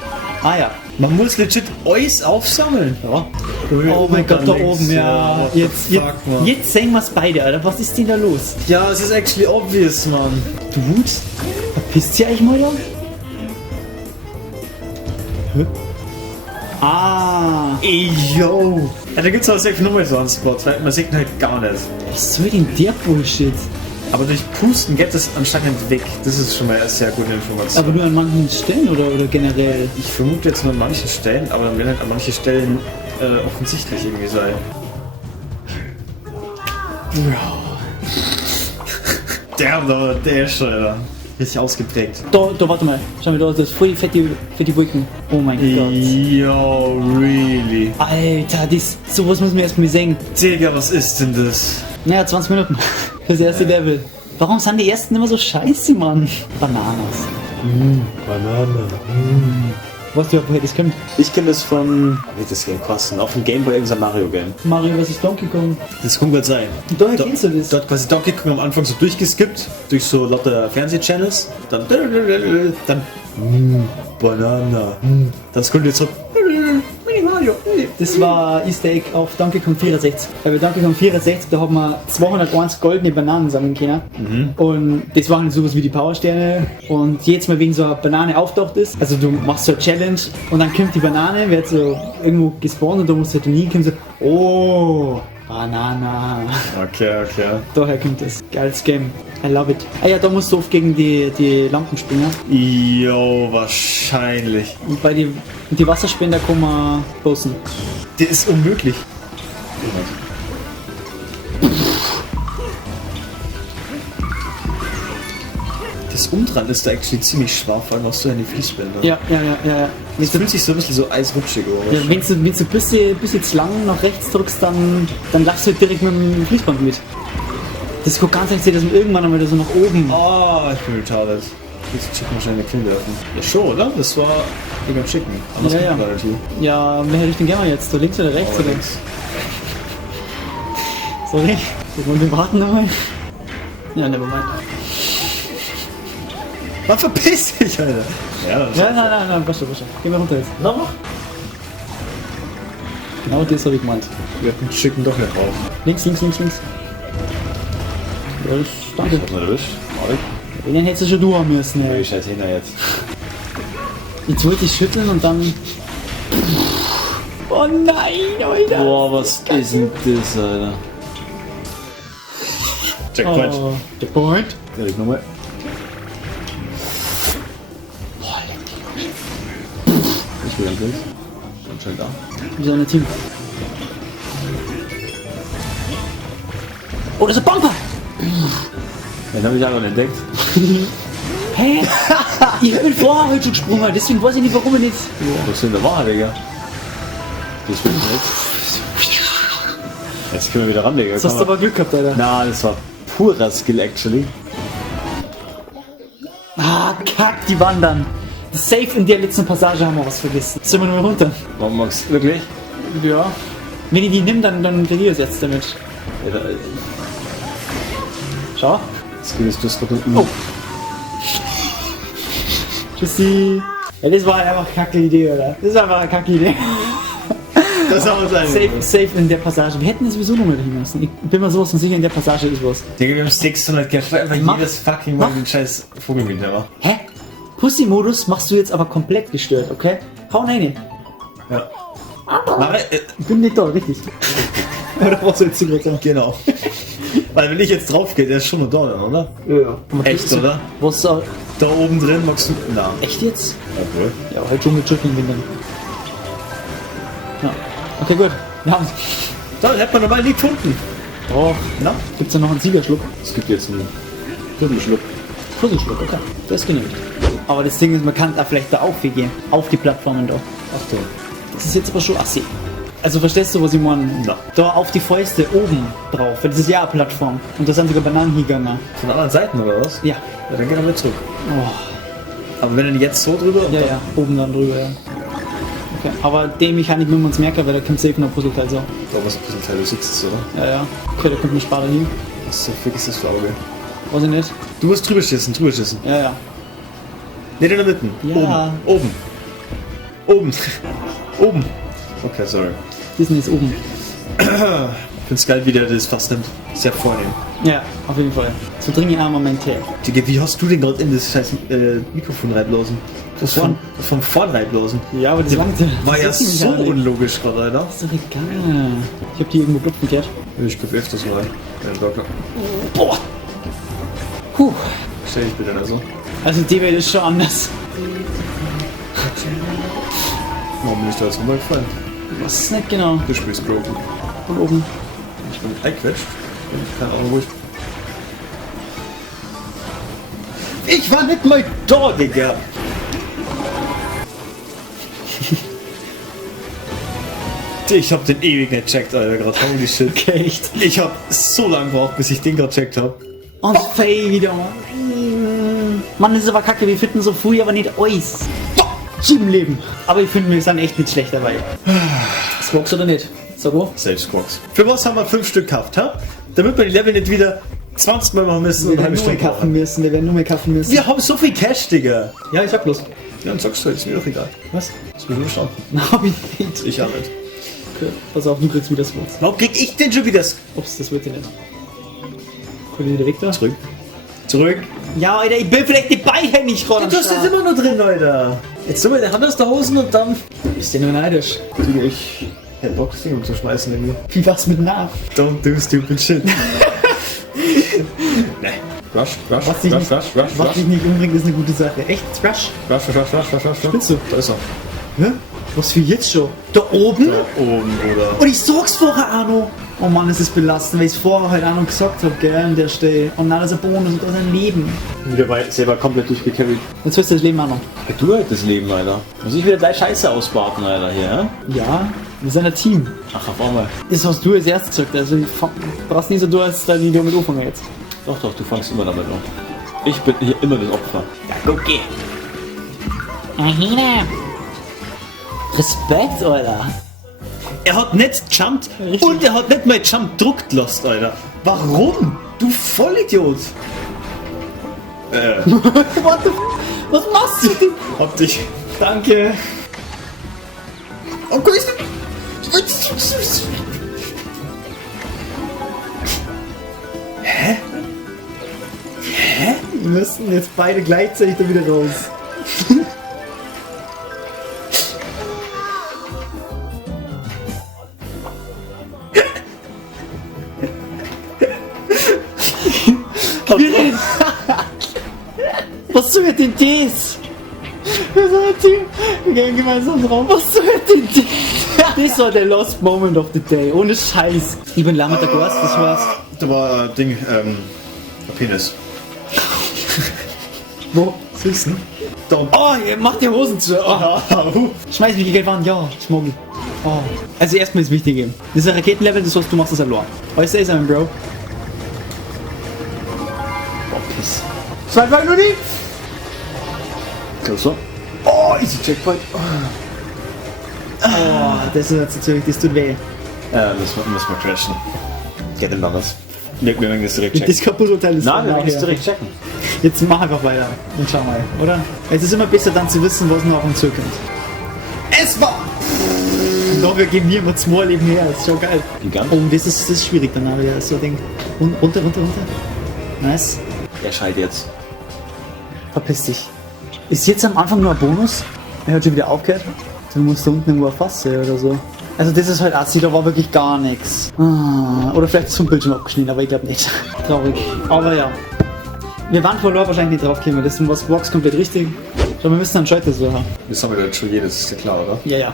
Ah ja. Man muss legit alles aufsammeln. Ja. Oh mein Gott, da oben, ja. Jetzt sehen wir es beide, Alter. Was ist denn da los? Ja, es ist actually obvious, Mann. Dude, verpisst ihr euch mal da? Hä? Ah, Ey, yo. Ja, da gibt's auch safe nochmal so einen Spot, weil man sieht ihn halt gar nicht. was soll denn der Bullshit? Aber durch Pusten geht es anscheinend weg. Das ist schon mal eine sehr gute Information. Aber nur an manchen Stellen oder generell? Ich vermute jetzt nur an manchen Stellen, aber dann werden halt an manchen Stellen offensichtlich irgendwie sein. Der ist schon, Alter. Richtig ausgeprägt. Da, warte mal. Schau mal, da ist das voll fette Wolken. Oh mein Gott. Yo, really? Alter, sowas muss man erstmal sehen. Digga, was ist denn das? Naja, 20 Minuten. Fürs erste Level. Warum sind die ersten immer so scheiße, Mann? Bananas. Banane. Weißt du, woher das kommt? Ich kenne das von... Wie das Game kosten? Auf dem Gameboy irgendein Mario-Game. Mario vs. Donkey Kong. Das kann gut sein. Und daher kennst du das? Dort quasi Donkey Kong am Anfang so durchgeskippt, durch so lauter Fernsehchannels. Dann... Banana. Dann scrollt ihr zurück. Mini Mario. Das war Easter Egg auf Donkey Kong 64. Weil bei Donkey Kong 64, da hat man 201 goldene Bananen sammeln können. Und das waren sowas wie die Powersterne. Und jedes Mal, wenn so eine Banane auftaucht ist, also du machst so eine Challenge und dann kommt die Banane, wird so irgendwo gespawnt und da musst du halt nie kommen so, oh, Banana. Okay. Daher kommt das. Geiles Game. I love it. Ah ja, da musst du oft gegen die Lampen springen. Yo, wahrscheinlich. Und bei die Wasserspender kann man bossen. Das ist unmöglich. Das Umdran ist da actually ziemlich schwach, vor allem hast du eine Fließbänder. Ja. Das fühlt sich so ein bisschen so eisrutschig, oder? Ja, wenn du ein bisschen zu lang nach rechts drückst, dann laufst du halt direkt mit dem Fließband mit. Das kann ganz sein, dass man irgendwann einmal so nach oben. Oh, ich bin retarded. Jetzt checken wahrscheinlich eine Kinder öffnen. Ja, schon, oder? Das war beim Chicken. Aber Ja. Ja, in welche Richtung gehen wir jetzt? So links oder rechts? Oder? links. Sorry. Wir warten nochmal. Ja, nevermind. Man verpiss dich, Alter. Ja, das Ja, nein, passt schon. Gehen wir runter jetzt. noch. Genau das habe ich gemeint. Wir hatten Chicken doch nicht drauf. Links. Ja, das danke. Was erwischt? Den hättest du schon du haben müssen, ey. Ich scheiß hin jetzt. Jetzt wollte ich schütteln und dann... Oh nein, Alter! Boah, was ist denn das, Alter? Checkpoint. Oh, der Point. Ja, ich nochmal. Ich will ein Bild. Anscheinend da. Wir sind ein Team. Oh, das ist ein Bumper! Den habe ich auch noch entdeckt. Hä? Ich bin vorher heute schon gesprungen, deswegen weiß ich nicht, warum ich nicht. Was ist denn der Wahrheit, Digga? Das will ich nicht. Jetzt können wir wieder ran, Digga. Jetzt hast du aber Glück gehabt, Alter. Na, das war purer Skill, actually. Ah, kack, die wandern. Safe in der letzten Passage haben wir was vergessen. Jetzt sind wir nur runter. Warum magst du wirklich? Ja. Wenn ich die nimm, dann verliere ich es jetzt damit. Ja, Schau. Skill ist das gerade unten. Oh. Tschüssi. Ja, das war einfach eine kacke Idee, oder? Das war einfach eine kacke Idee. Das haben wir sein. Safe in der Passage. Wir hätten das sowieso noch mal dahin müssen. Ich bin mir sowas von sicher, in der Passage ist was. Digga, wir haben 600 Cash, weil einfach Mach. jedes fucking Mal Mach. den scheiß Vogel mit der war. Hä? Pussy-Modus machst du jetzt aber komplett gestört, okay? Hau rein. Ja. Mach, Ich bin nicht da, richtig. Oder brauchst du jetzt Zigarette sagen? genau. Weil wenn ich jetzt drauf gehe, der ist schon mal da dann, oder? Ja. Echt, oder? Was Da oben drin magst du... Na. echt jetzt? Okay. Ja, aber halt schon mit Schütteln bin dann. Ja. Okay, gut. Wir haben's. Da hätte man normal nie gefunden. Oh, Na? gibt's da noch einen Siegerschluck? Es gibt jetzt einen Viertelschluck. Puzzleschluck, okay. Das ist genügend. Aber das Ding ist, man kann da vielleicht da aufgehen. Auf die Plattformen da. Achtung. Das ist jetzt aber schon assi. Also verstehst du, was ich meine? Na. Da auf die Fäuste oben drauf. Das ist ja eine Plattform. Und da sind sogar Bananen hingegangen. Von anderen Seiten oder was? Ja. Ja, dann gehen wir zurück. Oh. Aber wenn du jetzt so drüber... Ja, ja. Oben dann drüber, ja. Okay. Aber die Mechanik müssen wir uns merken, weil da kommt safe noch Puzzleteil so. Da was ein bisschen Teil, du siehst es, oder? Ja, ja. Okay, da kommt eine Spade hin. Was zur Fick ist das für Auge? Weiß ich nicht. Du musst drüber schießen, drüber schießen. Ja, ja. Nicht in der Mitte. Ja. Oben. Oben. Oben. Okay, sorry. Disney ist oben. Ich find's geil, wie der das fast nimmt. Sehr vornehm. Ja, auf jeden Fall. So dringend armamentär. Digga, wie hast du den gerade in das scheiß Mikrofon reiblasen? Das vom Vorn reiblasen. Ja, aber das War ja so unlogisch gerade, Alter. Das ist doch egal. Ich hab die irgendwo klopfen gehört. Ich guck öfters mal. Ja, Doktor. Boah! Puh. Stell dich bitte da so. Also die Welt ist schon anders. Warum bin ich da jetzt runtergefallen? Was ist nicht genau? Das Spiel ist broken. Von oben. Ich bin einquetscht. Keine Ahnung, wo ich... Ich war nicht mal da, Digga. Ich hab den ewig nicht gecheckt, Alter, gerade. Holy shit. Okay, echt. Ich hab so lange gebraucht, bis ich den gerade gecheckt hab. Und Faye wieder. Mann, das ist aber kacke, wir finden so früh, aber nicht alles. 7 Leben. Aber ich finde, wir sind echt nicht schlecht dabei. Xbox oder nicht? Sag wo? Selbstquarks. Für was haben wir 5 Stück gehabt, ha? Damit wir die Level nicht wieder 20 Mal machen müssen und Wir eine werden nur mehr Stunde kaufen brauchen. müssen, wir werden nur mehr kaufen müssen. Wir haben so viel Cash, Digga. Ja, ich sag bloß. Ja, und sagst du, ist mir doch egal. Was? Ist mir nur verstanden. Hab ich nicht. Ich auch nicht. Okay. Pass auf, du kriegst wieder Xbox. Warum krieg ich denn schon wieder Ups, das wird ja nicht. Komm wieder weg da. zurück? Zurück. Ja, Alter, ich bin vielleicht die Beine nicht ran. Du hast jetzt immer noch drin, Alter. Jetzt so meine Hand aus der Hosen und dann... Bist du nur neidisch? Digga, ich hätte Bock, das Ding umzuschmeißen irgendwie. Wie was mit nach? Don't do stupid shit. Nee. Rush, rush, Was dich rush, nicht, rush, rush, was rush, dich nicht umbringt, ist eine gute Sache. Echt? Rush? rush, rush, rush, rush, rush. Spinnst du? Da ist er. Hä? Was für jetzt schon? Da oben? Da oben, oder? Und ich sag's vorher auch noch. Oh Mann, es ist belastend, weil ich es vorher halt auch noch gesagt habe, gell, an der Stelle. Und dann ist ein Bonus und das ist ein Leben. Wieder selber komplett durchgecarried. Jetzt hörst du das Leben auch noch. Du halt das Leben, Alter. Muss ich wieder gleich Scheiße ausbaden, Alter, hier, hä? Ja, wir sind ein Team. Ach, auf einmal. Das hast du als erstes gesagt, also brauchst nicht so du als da die damit anfangen jetzt. Doch, doch, du fangst immer damit an. Ich bin hier immer das Opfer. Ja, okay. Respekt, Alter. Er hat nicht jumpt und er hat nicht mal Jump druckt lassen, Alter. Warum? Du Vollidiot. What the was machst du denn? Hab dich. Danke. Oh Gott, Wir müssen jetzt beide gleichzeitig da wieder raus. Was soll denn das? Wir sind ein Team. Wir gehen gemeinsam drauf. Was soll denn das? Das war der Lost Moment of the Day. Ohne Scheiß. Ich bin Lammert der Gast, das war's. Da war Ding, Penis. Wo? Siehst du? Da unten. Oh, ihr macht die Hosen zu. Oh. Schmeiß mich gegen die Wand. Ja, Schmuggel. Oh. Also erstmal das Wichtige. Das ist ein Raketenlevel, das heißt, du machst das allein. Alles ist ein Bro. Boah, Piss. 2 Mal nur nie. So. Oh, easy Checkpoint. Oh, das ist natürlich, das tut weh. Müssen wir crashen. Geht denn anders? Wir werden das direkt checken. Das Kaputtteil ist Nein, wir werden das nachher. direkt checken. Jetzt mach einfach weiter und schau mal, oder? Es ist immer besser dann zu wissen, was noch auf uns zukommt. Es war! Und dafür geben wir immer 2 Leben her, das ist schon geil. Gigant. Oh, und das ist schwierig dann aber ja, so ein Ding. Und runter. Nice. Er schallt jetzt. Verpiss dich. Ist jetzt am Anfang nur ein Bonus? Er hat schon wieder aufgehört. Dann musst du unten irgendwo fast sehen oder so. Also das ist halt assi, da war wirklich gar nichts. Oder vielleicht ist vom Bildschirm abgeschnitten, aber ich glaube nicht. Traurig. Aber ja. Wir waren verloren wahrscheinlich nicht draufgekommen. Das ist was Box komplett richtig. Schau, wir müssen einen Schalter so haben. Das haben wir jetzt schon jedes, ist ja klar, oder? Ja.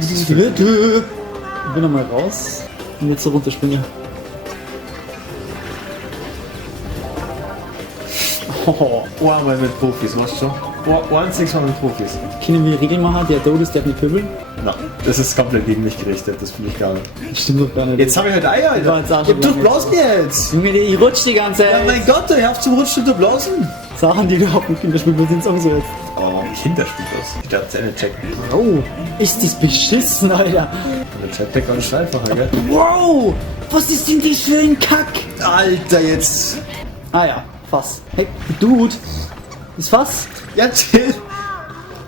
Ich bin nochmal raus und jetzt so runterspringen. Oh, Einmal mit Profis, weißt du schon? Einziges Mal mit Profis. können wir Regeln machen? Der tot ist, darf nicht pöbeln? Na, das ist komplett gegen mich gerichtet, das finde ich gar nicht. Das stimmt doch gar nicht. Jetzt habe ich halt Eier, Ich war jetzt auch Alter. schon Du lange blaust jetzt! Junge, ich rutsch die ganze Ja, Zeit. mein Gott, ich hab zum Rutschen du blasen! Sachen, die du überhaupt nicht hinterspielen, was sind sowieso jetzt? Oh, ich hinterspiel das. Ich darf zu Ende checken. Oh, ist das beschissen, Alter. Und der Chatpack war schon einfacher, gell? Wow, was ist denn das für ein Kack? Alter, jetzt! Ah ja, Fass. Hey, Dude. Ist Fass? Ja, chill!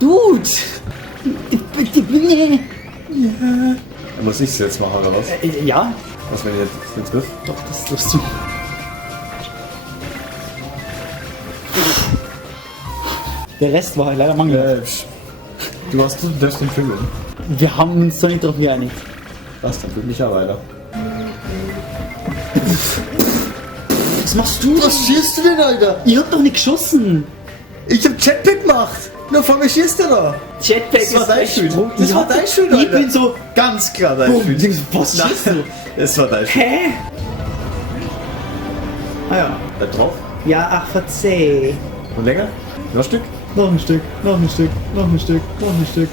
Dude. Muss ich es jetzt machen, oder was? Ja, Was, wenn ich jetzt den Griff? doch, das tust du. Der Rest war halt leider Mangel. Du darfst den Vögeln. Wir haben uns doch nicht darauf geeinigt. Was, dann fühl mich ja weiter. Was machst du? Was schießt du denn, Alter? Ihr habt doch nicht geschossen. Ich hab Jetpack gemacht! Nur vor mir schießt der da. Jetpack Das war ist dein echt Schuld. Sprung. Das war dein Schuld, Ich Alter. bin so, Ganz klar dein boom, Schuld. denkst du, was schießt du? Das war dein Schuld. Hä? Ah ja. Da drauf. Ja, ach, verzeih. Und länger? Noch ein Stück? Noch ein Stück, noch ein Stück, noch ein Stück, noch ein Stück.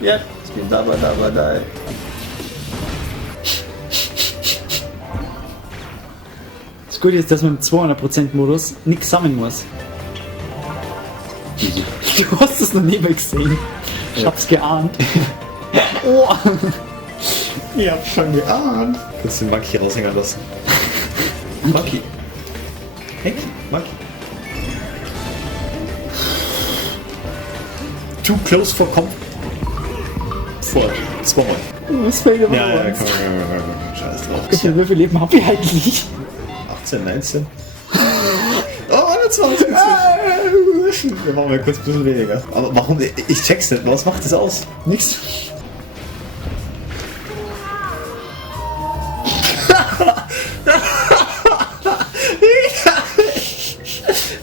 Ja, ich bin da. Das Gute ist, dass man im 200% Modus nichts sammeln muss. Du hast es noch nie mehr gesehen. Ich hab's geahnt. Oh. Ich hab schon geahnt. Kannst du den Monkey raushängen lassen. Monkey. Heck, Monkey. Too close for comp. Vor. Zweimal. Was fällt aber Ja, raus? komm. Scheiß drauf. Wie viel Leben hab ich eigentlich? 18, 19. Oh, 21. Wir machen mal kurz ein bisschen weniger. Aber warum? Ich check's nicht. Was macht das aus? Nix.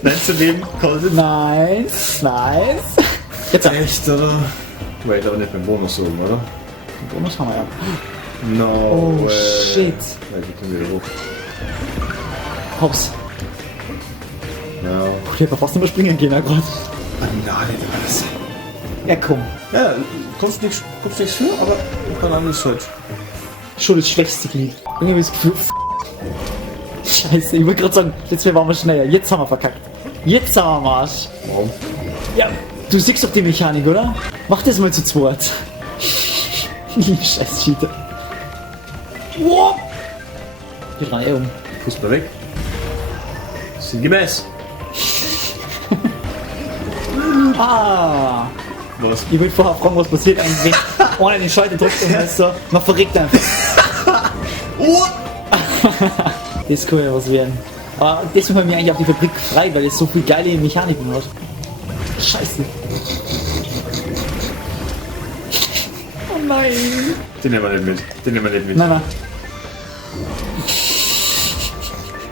Nein zu dem, Colton. Nice, nice. Jetzt ab. Echt, oder? Wait, aber nicht mit dem Bonus oben, oder? Bonus haben wir ja. No Oh way. shit. Ja, die kommen wieder hoch. Hops. Ja. Ich hätte fast nicht mehr springen gehen, gerade. Banane, was? Ja, komm. Ja, kommst nichts für, aber Banane ist halt. Schon das schwächste Glied. Irgendwie hab ich das Gefühl, Scheiße, ich wollte gerade sagen, letztes Mal waren wir schneller. Jetzt haben wir verkackt. Jetzt haben wir am Arsch. Warum? Ja, du siehst doch die Mechanik, oder? Mach das mal zu zweit. Scheiß Cheater. Wow. Die Reihe um. Fußball weg. Sinngemäß. Ah. Was? Ich will vorher fragen, was passiert eigentlich, wenn einer den Schalter drückt und ist so, man verreckt einfach. Oh! Das kann ja was werden. Aber deswegen haben wir eigentlich auch die Fabrik frei, weil es so viel geile Mechaniken hat. Scheiße. Oh nein. Den nehmen wir nicht mit. Den nehmen wir nicht mit. Nein, nein.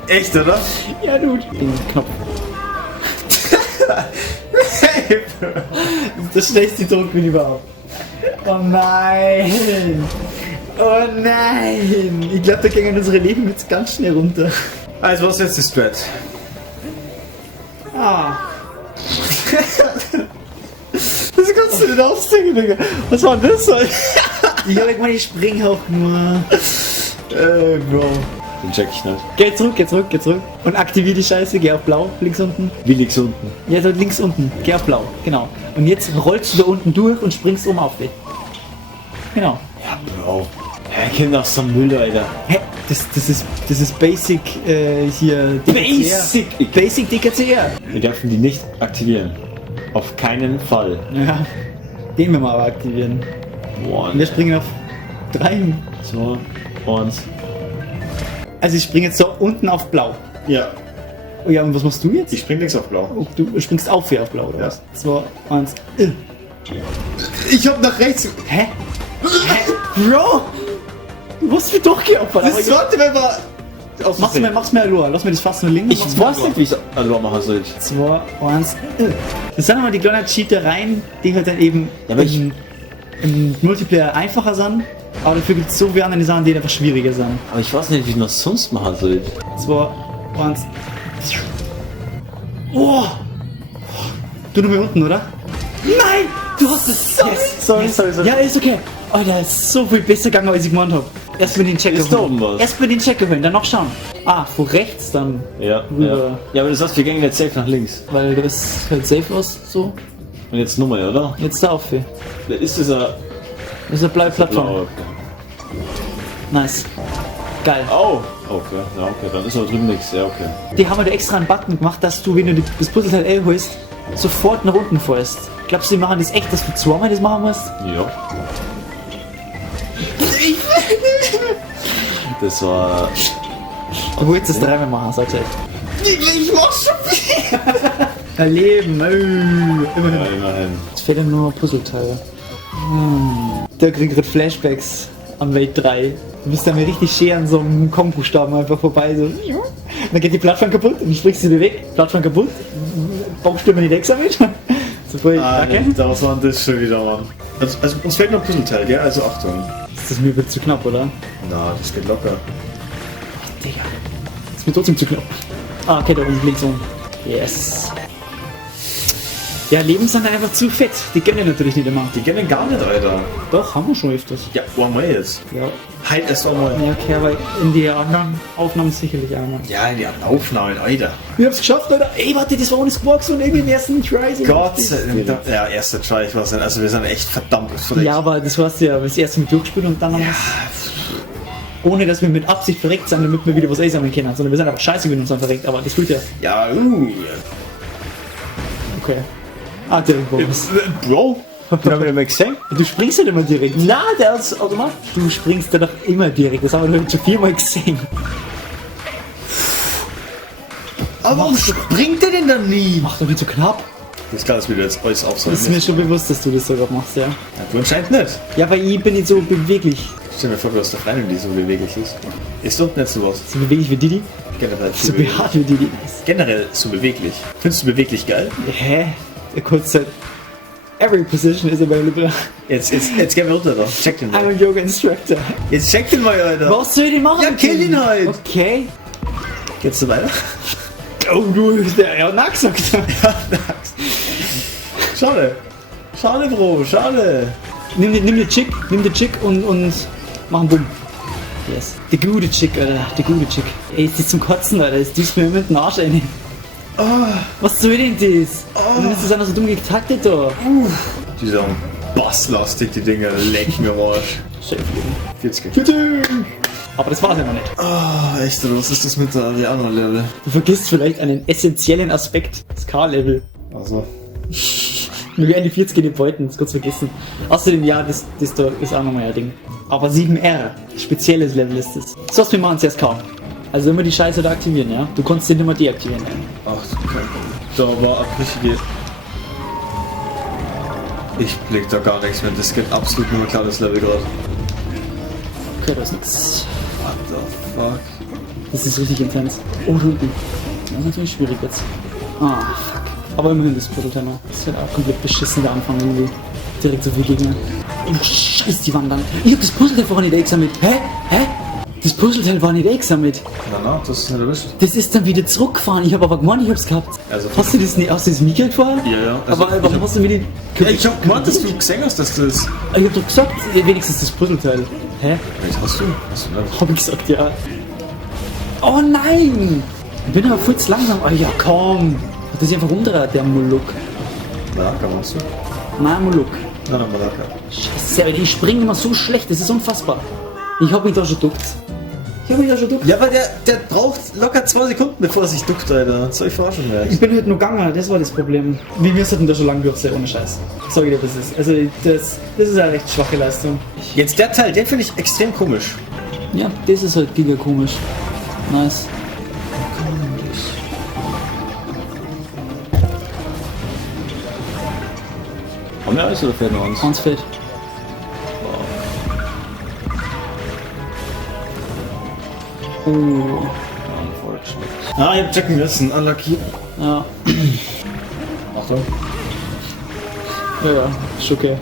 Echt, oder? Ja, Dude. Den Knopf. Das schnellste Druckbild überhaupt. Oh nein. Oh nein. Ich glaube, da gehen unsere Leben jetzt ganz schnell runter. Also, was ist jetzt die Strat? Ah. Das kannst du nicht ausdenken, Digga. Was war denn das? Ich hab gemeint, ich spring auch nur. Bro. Den check ich nicht. Geh zurück, geh zurück, geh zurück. Und aktivier die Scheiße, geh auf blau, links unten. Wie liegt's unten? Ja, dort links unten. Geh auf blau, genau. Und jetzt rollst du da unten durch und springst um auf dich. Genau. Ja, Bro. Hä, kennt doch so Müll, Alter. Hä? Das ist Basic hier. DKCR. Basic DKCR. Wir dürfen die nicht aktivieren. Auf keinen Fall. Ja. Den wir mal aber aktivieren. Boah, Und wir springen auf 3. 2, 1. Also ich springe jetzt da unten auf blau. Ja. Oh ja, und was machst du jetzt? Ich spring links auf blau. Oh, du springst auf hier auf blau, oder Ja. was? 2, 1. Ich hab nach rechts. Hä? Hä? Bro! Du hast mich doch geopfert. Das sollte wenn wir. Mach's mir Aloha. Lass mir das fast nur links. Ich weiß nicht, wie ich Aloha machen soll. 2, 1. Das sind immer die kleinen Cheatereien, die halt dann eben Ja, aber im Multiplayer einfacher sind. Aber dafür gibt es so viele andere Sachen, die einfach schwieriger sind. Aber ich weiß nicht, wie ich noch sonst machen soll. 2, 1. Oh! Du nur mehr unten, oder? Nein! Du hast es! Yes. Sorry. Ja, ist okay. Oh, der ist so viel besser gegangen, als ich gemeint habe. Erst mal den Checker Ist da oben was? Erst mal den Checker holen, dann noch schauen. Ah, von rechts dann. Ja, Rüber. ja, aber das heißt, wir gehen jetzt safe nach links. Weil das halt safe aus, so. Und jetzt Nummer, oder? Jetzt da auf. Ist das ein Das ist eine blaue Plattform. blauer? Nice. Geil. Oh! Okay, ja, okay, dann ist aber drüben nichts. Ja, okay. Die haben da extra einen Button gemacht, dass du, wenn du das Puzzleteil L holst, sofort nach unten fährst. Glaubst du, die machen das echt, dass du zweimal das machen musst? Ja. Das war. Du wolltest das dreimal machen, sag ich. Ich mach schon viel. Erleben, immerhin. Ja, immerhin. Jetzt fehlt ihm nur Puzzleteile. Der kriegt gerade Flashbacks am Welt 3. Du bist da mal richtig schön an so einem Kong-Buchstaben einfach vorbei. So. Und dann geht die Plattform kaputt und dann springst du wieder weg. Plattform kaputt. Baumstürmer nicht extra mit. Super, Ah, danke. nee, da was war das schon wieder, Mann. Also uns fehlt noch ein Puzzleteil, gell? Also Achtung. Das ist mir wird zu knapp, oder? Na, das geht locker. Digga. Das ist mir trotzdem zu knapp. Ah, okay, da oben blinkt so. Yes. Ja, Leben sind einfach zu fett. Die gönnen natürlich nicht immer. Die kennen gar nicht, Alter. Doch, haben wir schon öfters. Ja, einmal jetzt. Ja. Halt erst einmal. Ja, okay, aber in die anderen Aufnahmen sicherlich einmal. Ja, in die Aufnahmen, Alter. Ich hab's geschafft, Alter. Ey, warte, das war ohne Squawks und irgendwie im ersten Try. So Gott sei Dank. Ja, erster Try, ich weiß nicht. Also wir sind echt verdammt verreckt. Ja, aber das war's ja, das erste Mal durchgespielt und dann haben wir's. Ohne dass wir mit Absicht verreckt sind, damit wir wieder was einsammeln können, sondern wir sind einfach scheiße mit uns dann verreckt, aber das tut ja. Ja, Okay. Ah, direkt Bonus. Bro, den hab ich immer gesehen. Du springst ja nicht immer direkt. Na, der ist automatisch. Du springst ja doch immer direkt, das haben wir doch schon 4-mal gesehen. Aber warum springt der denn dann nie? Mach doch nicht so knapp. Das ist klar, dass wir jetzt alles Das aufsammeln. ist mir schon bewusst, dass du das sogar machst, ja. Ja, du anscheinend nicht. Ja, weil ich bin nicht so beweglich. Stell mir vor, du hast eine Freundin, die so beweglich ist. Ist doch nicht sowas. So beweglich wie Didi. Generell So behaart wie Didi. Generell so beweglich. Findest du beweglich geil? Hä? Der Kurzzeit. Every position is available. Jetzt gehen wir runter da. Check den I'm mal. a yoga instructor. Jetzt check den mal, Alter. Was soll ich denn machen? Ja, kill ihn halt. Okay. Geht's so weiter? Oh, du hast ja na gesagt. Schade. Schade, Bro, schade. Nimm den Chick und mach einen Bumm. Yes. Die gute Chick, Alter. Die gute Chick. Ey, ist die zum Kotzen, Alter. Ist die mir mit dem Arsch rein. Was soll denn das? Warum ist das einfach so dumm getaktet da? Die sind basslastig, die Dinger. Leck mir am Arsch. Safe. 40. Aber das war's ja noch nicht. Ah, echt, was ist das mit der Ariana-Level? Du vergisst vielleicht einen essentiellen Aspekt. Das K-Level. Also. Wir werden die 40 nicht wollten, das kurz vergessen. Außerdem, ja, das da ist auch nochmal ein Ding. Aber 7R, spezielles Level ist das. So was wir machen zuerst K. Also immer die Scheiße da aktivieren, ja? Du konntest den nicht mehr deaktivieren. Ach, okay. Da war eine richtige. Ich blick da gar nichts mehr. Das geht absolut nur ein kleines Level gerade. Okay, da ist nix. What the fuck? Das ist richtig intens. Oh, da unten. Das ist natürlich schwierig jetzt. Ah, fuck. Aber immerhin das Puzzle-Timer. Das ist halt auch komplett beschissen der Anfang irgendwie. Direkt so viele Gegner. Oh, scheiß die Wand an. Ich hab das Puzzleteil vorher nicht eingesammelt. Hä? Das Puzzleteil war nicht eingesammelt. Na, das ist nicht erwischt. Das ist dann wieder zurückgefahren. Ich habe aber gemeint, ich hab's gehabt. Also- hast du das nicht aus diesem Mikro gefahren? Ja, ja. Also, Aber warum hast du mir die... Ja, ich hab gemeint, dass du gesehen hast, dass das. Ich hab doch gesagt, wenigstens das Puzzleteil. Hä? Was hast du? Hast du nicht? Hab ich gesagt, ja. Oh nein! Ich bin aber voll zu langsam. Oh ja, komm. Hat das einfach umdreht, der Moloch. Malaka machst du? Nein, Moloch. Nein, Malaka. Scheiße, Alter, ich springe immer so schlecht. Das ist unfassbar. Ich hab mich da schon duckt. Ja, aber der braucht locker 2 Sekunden, bevor er sich duckt, Alter. Das soll ich verarschen werden. Ich bin halt nur gegangen, das war das Problem. Wir müssen da schon lange durch sein, ohne Scheiß. Sag ich dir, was ist. Also, das ist eine recht schwache Leistung. Jetzt der Teil, den finde ich extrem komisch. Ja, das ist halt giga komisch. Nice. Haben wir alles oder fehlt noch uns? Hans fällt. Oh. Ah, ich hab checken müssen. Unlucky. Ja. Achtung. Ja, ist okay.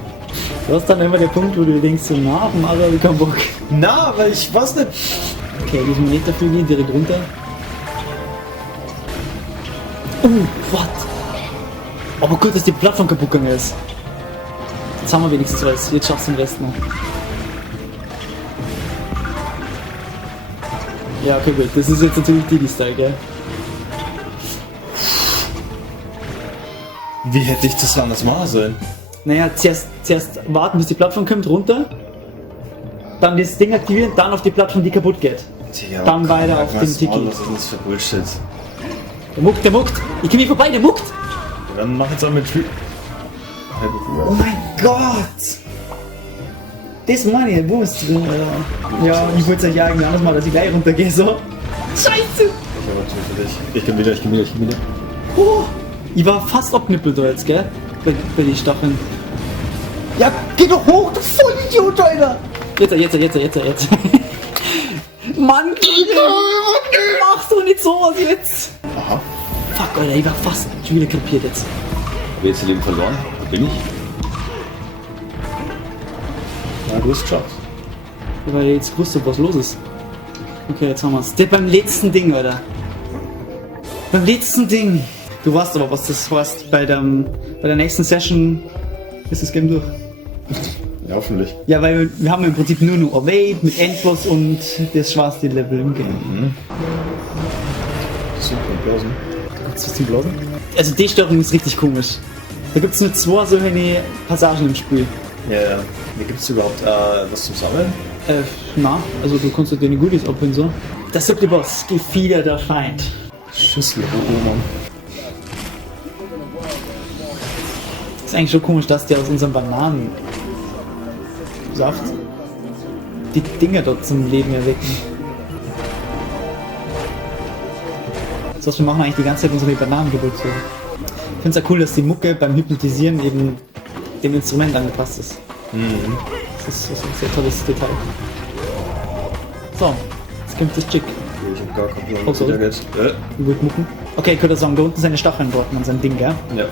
Du hast dann immer der Punkt, wo du denkst, so, na, Mario, hab ich keinen Bock. Na, aber ich weiß nicht. Okay, diesen Meterflügel direkt runter. What? Aber gut, dass die Plattform kaputt gegangen ist. Jetzt haben wir wenigstens was. Jetzt schaffst du den Rest noch. Ja, okay, gut. Das ist jetzt natürlich Didi-Style, gell? Wie hätte ich das anders machen sollen? Naja, zuerst warten, bis die Plattform kommt, runter. Dann das Ding aktivieren, dann auf die Plattform, die kaputt geht. Digga, Dann weiter auf den was Tiki. ist das für Bullshit? Der muckt. Ich komm hier vorbei, der muckt. Dann mach jetzt auch mit Oh mein Gott! Das meine ich, wo ist drin, Alter? Ja, ich wollte es euch jagen, anders mal, dass ich gleich runtergehe, so. Scheiße! Ich habe natürlich für dich. Ich komm wieder. Oh, ich war fast abknippelt da jetzt, gell? Bei den Stacheln. Ja, geh doch hoch, du Vollidiot, Alter! Jetzt. Mann, machst du nicht sowas jetzt! Aha. Fuck, Alter, ich war fast schon wieder krepiert jetzt. WC-Leben verloren. Wo bin ich? Ja, du hast es geschafft. Weil ich jetzt gewusst habe, was los ist. Okay, jetzt haben wir es. Beim letzten Ding, Alter. Beim letzten Ding. Du weißt aber, was das heißt. Bei der nächsten Session ist das Game durch. Ja, hoffentlich. Ja, weil wir haben im Prinzip nur noch Away mit Endboss und das schwarze Level im Game. Super, Blasen. Gibt's was zum Blasen? Also die Steuerung ist richtig komisch. Da gibt es nur 2 solche Passagen im Spiel. Ja, ja. Hier gibt es überhaupt was zum Sammeln? Na, also du kannst dir deine Goodies abholen so. Das sagt der Boss, gefiederter Feind. Schüssel, oh Mann. Ist eigentlich schon komisch, dass der aus unserem Bananensaft die Dinger dort zum Leben erwecken. Das heißt, wir machen eigentlich die ganze Zeit unsere Bananengeburtstag. Ich finde es ja cool, dass die Mucke beim Hypnotisieren eben dem Instrument angepasst ist. Das ist ein sehr tolles Detail. So, jetzt kommt das Chick. Ich hab gar keinen Plan, Oh, sorry. wie der geht. Gut mucken. Okay, ich könnte sagen, da unten seine Stacheln dort an seinem Ding, gell? Ja.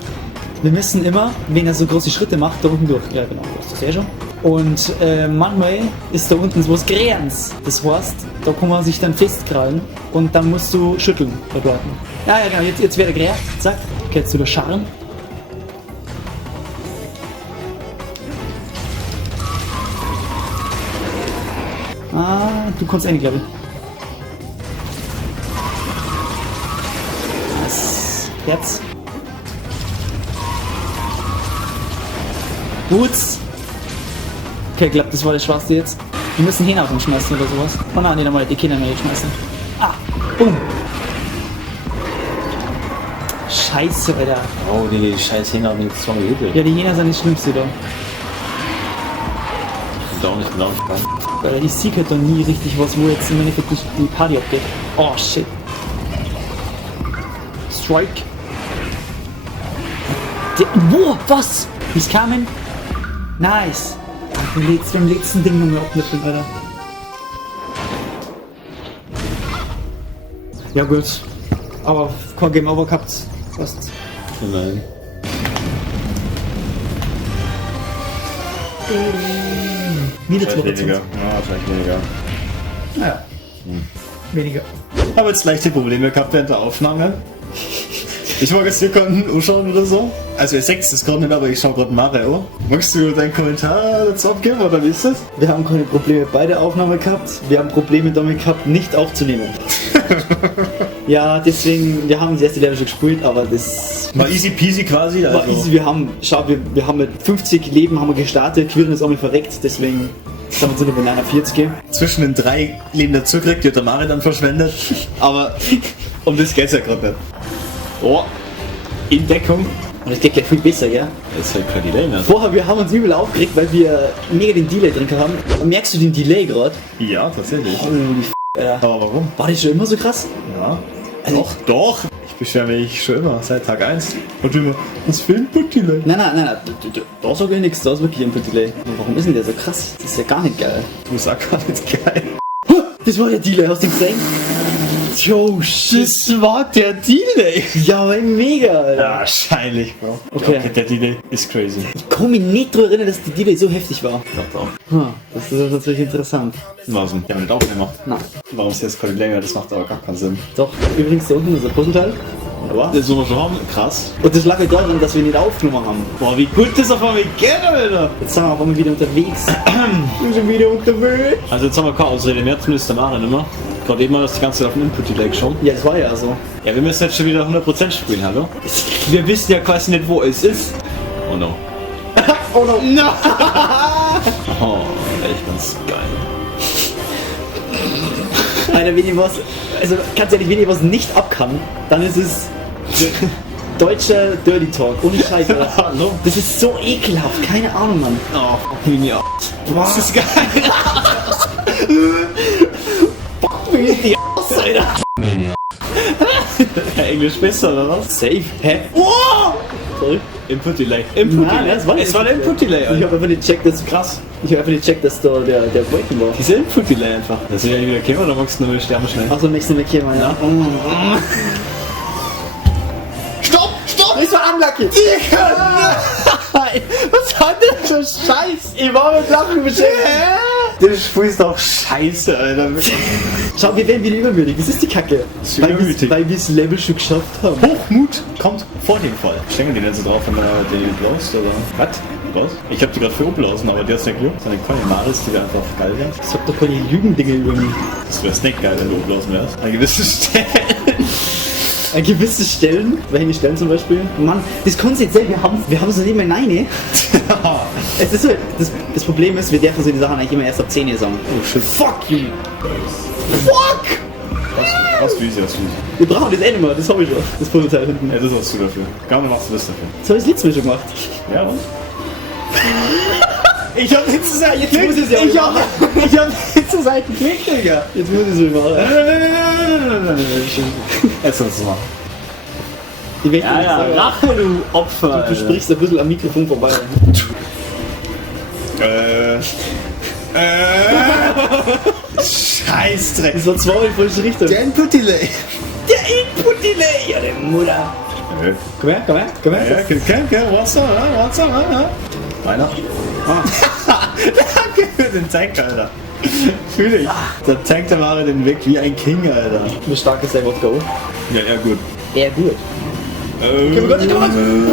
Wir müssen immer, wenn er so große Schritte macht, da unten durch. Ja, genau, das ist ja schon. Und manchmal ist da unten so was Gräns. Das heißt, da kann man sich dann festkrallen und dann musst du schütteln da dort. Ja, ja, genau, jetzt wäre der Gräs. Zack, okay, jetzt wieder scharren. Ah, du kannst eine, glaube ich. Das Herz. Gut. Okay, ich glaube, das war der Schwarze jetzt. Wir müssen Hähner auf ihn schmeißen oder sowas. Oh nein, nicht einmal die Kinder mehr schmeißen. Ah, boom. Scheiße, Alter. Oh, die scheiß Hänger haben jetzt 2 Hebel. Ja, die Hähner sind das Schlimmste da. Ich bin auch nicht genau gespannt. Weil ich sehe halt da nie richtig was, wo jetzt im Endeffekt die Party abgeht. Oh, shit. Strike. Wow, was? He's coming. Nice. Beim letzten Ding nochmal abknüpfen, Alter. Ja gut. Aber kein Game Over gehabt. Fast. Nein. Wieder 2%. Weniger. Ja, vielleicht weniger. Naja. Weniger. Ich habe jetzt leichte Probleme gehabt während der Aufnahme. Ich mag jetzt, wir konnten anschauen oder so. Also ihr seht das gerade nicht, aber ich schaue gerade Mario. Magst du deinen Kommentar dazu abgeben oder wie ist das? Wir haben keine Probleme bei der Aufnahme gehabt. Wir haben Probleme damit gehabt, nicht aufzunehmen. Ja, deswegen, wir haben das erste Level schon gespielt, aber das War easy peasy quasi. Also. war easy. Wir haben mit 50 Leben haben wir gestartet, Quirin ist auch mal verreckt, deswegen sind wir zu den 49. Zwischen den 3 Leben dazu gekriegt, die hat der Mari dann verschwendet. Aber um das geht's ja gerade nicht. Oh, in Deckung. Und es geht gleich viel besser, gell? Das ist halt kein Delay mehr. Vorher, wir haben uns übel aufgeregt, weil wir mega den Delay drin haben. Und merkst du den Delay gerade? Ja, tatsächlich. Holy f***, Alter. Aber warum? War das schon immer so krass? Ja. Also Doch. Ich beschwere mich schon immer, seit Tag 1. Und immer, was für ein Puttilei. Nein, da sage ich nichts, da ist wirklich ein Delay. Warum ist denn der so krass? Das ist ja gar nicht geil. Du sagst auch gar nicht geil. Das war der Delay, hast du gesehen? Yo, shit. Das war der Delay. Ja, aber mega, Alter. Ja, wahrscheinlich, Bro. Okay. Der Delay ist crazy. Ich kann mich nicht daran erinnern, dass die Delay so heftig war. Doch, doch. Das ist natürlich interessant. Was denn? Ja, nicht aufnehmen. Na, Warum ist jetzt keine länger? Das macht aber gar keinen Sinn. doch. Übrigens, da unten ist ein Puzzleteil. Oder? Das wollen wir schon haben. Krass. Und das lag ja daran, dass wir nicht aufgenommen haben. Boah, wie gut das auf einmal geht, Alter. Jetzt sind wir auf einmal wieder unterwegs. Wir sind wieder unterwegs. Also jetzt haben wir keine Ausrede mehr, zumindest der Mari nicht mehr. Gerade eben haben wir das die ganze Zeit auf den Input-Delay geschaut. Ja, das war ja so. Ja, wir müssen jetzt schon wieder 100% spielen, hallo? Wir wissen ja quasi nicht, wo es ist. Oh no. Oh no. No. Oh, echt ganz geil. Alter, wenn ich was, also ganz ehrlich, wenn ich was nicht abkann, dann ist es deutscher Dirty Talk. Ohne Scheiße. Hallo? Das ist so ekelhaft. Keine Ahnung, Mann. Oh, fuck me up. Das ist geil. Fuck mir die Ass, Alter. Englisch besser, oder was? Safe. Hä? Wow! Sorry. Input-Delay. Nein, Input-Delay. das war nicht Es war ein Input-Delay, Ich Alter. habe einfach nicht gecheckt, dass krass. Ich habe einfach nicht gecheckt, dass da der Breaking war. Dieser Input-Delay einfach. Das ist ja nicht wieder kämen, oder magst du nur sterben schnell? Achso, nächstes Mal hier mal, ja. Stopp! Stopp! Das war Unlucky! Nein! Was hat denn für Scheiß? Ich war mit Lachen beschäftigt. Das Spiel ist doch scheiße, Alter. Schau, wir werden wieder übermütig. Das ist die Kacke. Übermütig. Weil wir das Level schon geschafft haben. Hochmut kommt vor dem Fall. Stellen wir die denn so drauf, wenn man die blaust, oder? Was? Was? Ich hab die gerade für umblasen, aber die hat's nicht gejuckt. So eine Maris, die wäre einfach geil wäre. Sag doch keine Lügendinge über mich. Das wäre nicht geil, wenn du umblasen wärst. An gewissen Stellen. An gewisse Stellen, welche Stellen zum Beispiel? Mann, das kannst du jetzt sehen, wir haben so nicht mehr Nein. Es ist so, das Problem ist, wir dürfen so die Sachen eigentlich immer erst ab 10 Uhr sagen. Oh shit. Fuck you! Fuck! Was wie ist das? Wir brauchen das eh nicht mehr, das habe ich schon. Das Vorurteil hinten. Ja, das hast du dafür. Gerne machst du das dafür. Das habe ich das letzte Mal schon gemacht. Ja, und? Ich hab nicht zur Seite geklickt. muss es ja Ich hab nicht zur Seite geklickt, Digga. Jetzt muss ich es wieder machen. Jetzt sollst du es machen. Ich möchte nicht sagen, Rache, du Opfer. du sprichst ein bisschen am Mikrofon vorbei. Scheißdreck. Das war zweimal in die falsche Richtung. Der Input-Delay. Der Input-Delay! Ja, der Mutter. Komm her. Ja, what's up? Weihnachten. Danke für den Tank, Alter. Fühl dich. Der Tank, der war den weg wie ein King, Alter. Wie stark ist der Wodka? Ja, eher gut. Eher gut. Okay, wir können nicht machen.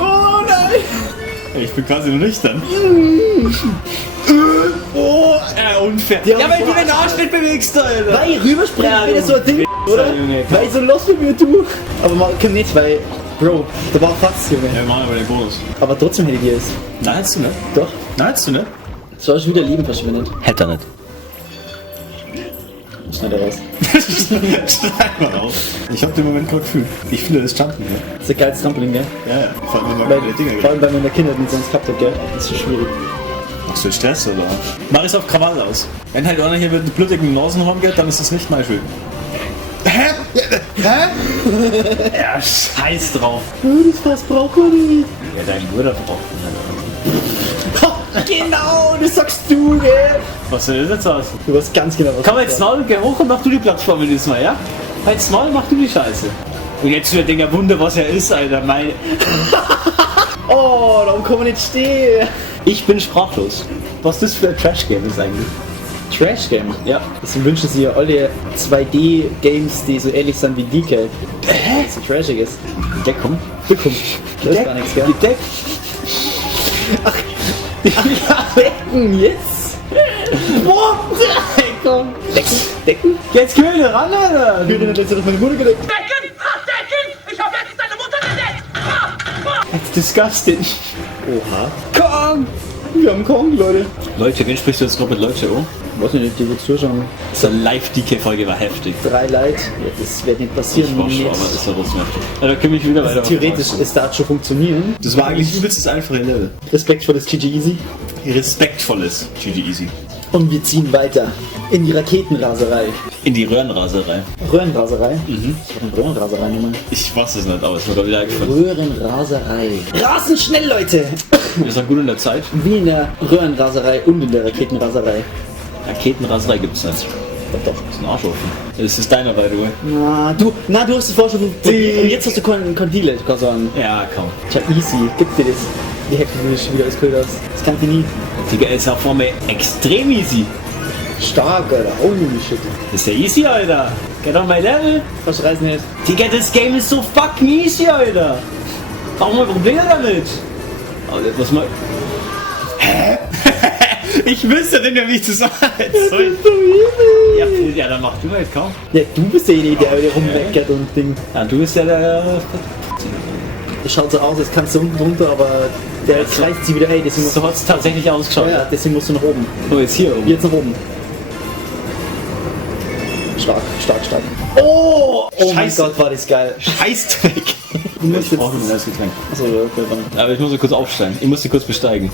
Oh nein! Ich bin quasi nüchtern. Oh, unfair. Ja, weil du den Arsch nicht bewegst, Alter. Weil ich rüberspringe, Ja, wieder so ein Ding, oder? Junge. Weil ich so los bin wie du. Aber man kann nicht, weil, Bro, da war fast, Junge. Ja, wir machen aber den Bonus. Aber trotzdem hätte ich dir es. Nein, hättest du nicht. Doch. Nein, hättest du nicht. So hast du wieder Leben verschwendet. Hätte er nicht. Schneid er raus. Schneid mal auf. Ich hab den Moment gerade gefühlt. Ich fühle das Jumpen hier. Das ist ein geiles Trampolin, gell? Ja, vor allem wenn man Weil, keine Dinge vor allem, weil man in der Kindheit nicht sonst gehabt hat, gell? Das ist so schwierig. Machst du Stress oder? Mach es auf Krawall aus. Wenn halt einer hier mit einem blutigen Nasenraum geht, dann ist das nicht mein Schuld. Hä? Ja, scheiß drauf. Das was braucht man nicht. Ja, dein Bruder braucht Genau, das sagst du, gell? Was soll das jetzt aus? Du weißt ganz genau, was Komm ich jetzt sag. mal, geh hoch und mach du die Plattform diesmal, ja? Halt's mal, mach du die Scheiße. Und jetzt wird der Wunder, was er ist, Alter. Meine. Oh, darum kann man nicht stehen. Ich bin sprachlos. Was das für ein Trash-Game ist eigentlich. Trash-Game? Ja. Deswegen wünschen sie ja alle 2D-Games, die so ähnlich sind wie DK. So trashig ist. Deckung. Willkommen. Das ist gar nichts, gell? Gedeckt. Ja, Decken, jetzt! Boah! Komm! Decken? Jetzt geh wieder ran, Alter. Ich will dir nicht, dass meine Mutter gedeckt. Decken! Ach, Decken! Ich hab endlich deine Mutter gedeckt! That's disgusting. Oha. Kong! Wir haben Kong, Leute. Leute, wen sprichst du jetzt gerade mit Leute, oh? Weiß nicht, die wird zuschauen. So Live-DK-Folge war heftig. 3 Leute. Ja, das wird nicht passieren. Ich war schon, aber das war trotzdem heftig. Ja, da können wir wieder weiter. Theoretisch, es darf schon funktionieren. Das war eigentlich übelstes einfache Level. Respektvolles GG Easy. Respektvolles GG Easy. Und wir ziehen weiter in die Raketenraserei. In die Röhrenraserei. Röhrenraserei? Ich hab eine Röhrenraserei nochmal. Ich weiß es nicht, aber es wird gerade wieder eingefallen. Röhrenraserei. Rasen schnell, Leute! Wir sind gut in der Zeit. Wie in der Röhrenraserei und in der Raketenraserei. Raketenraserei gibt's nicht. Doch. Das ist ein Arschofen. Das ist deiner, by the way. Du hast es vorher schon. Und jetzt hast du kein Deal, kann sagen. Ja, komm. Tja, easy. Gib dir das. Wie heftig du das schon wieder alles gehört hast. Das kann ich nie. Digga, ist ja vor mir extrem easy. Stark, Alter. Holy shit. Das ist ja easy, Alter. Geht doch mein Level. Verschreiß nicht. Digga, das Game ist so fucking easy, Alter. Warum mal Probleme damit? Aber was mal. Hä? Ich wüsste den ja nicht zu sagen. Sorry. Ja, dann mach du mal jetzt kaum. Ja, du bist derjenige, der wieder rummeckert und Ding. Ja, du bist ja der. Das schaut so aus, als kannst du unten drunter, aber der kreist sie wieder. Hey, deswegen musst So hat's tatsächlich ausgeschaut. ja, deswegen musst du nach oben. Oh, jetzt hier oben. Jetzt nach oben. Stark. Oh mein Scheiße. Gott, war das geil. Scheißdreck. Du musst Ich jetzt. brauche ein neues Getränk. Achso, okay, dann. Aber ich muss kurz aufsteigen. Ich muss sie kurz besteigen.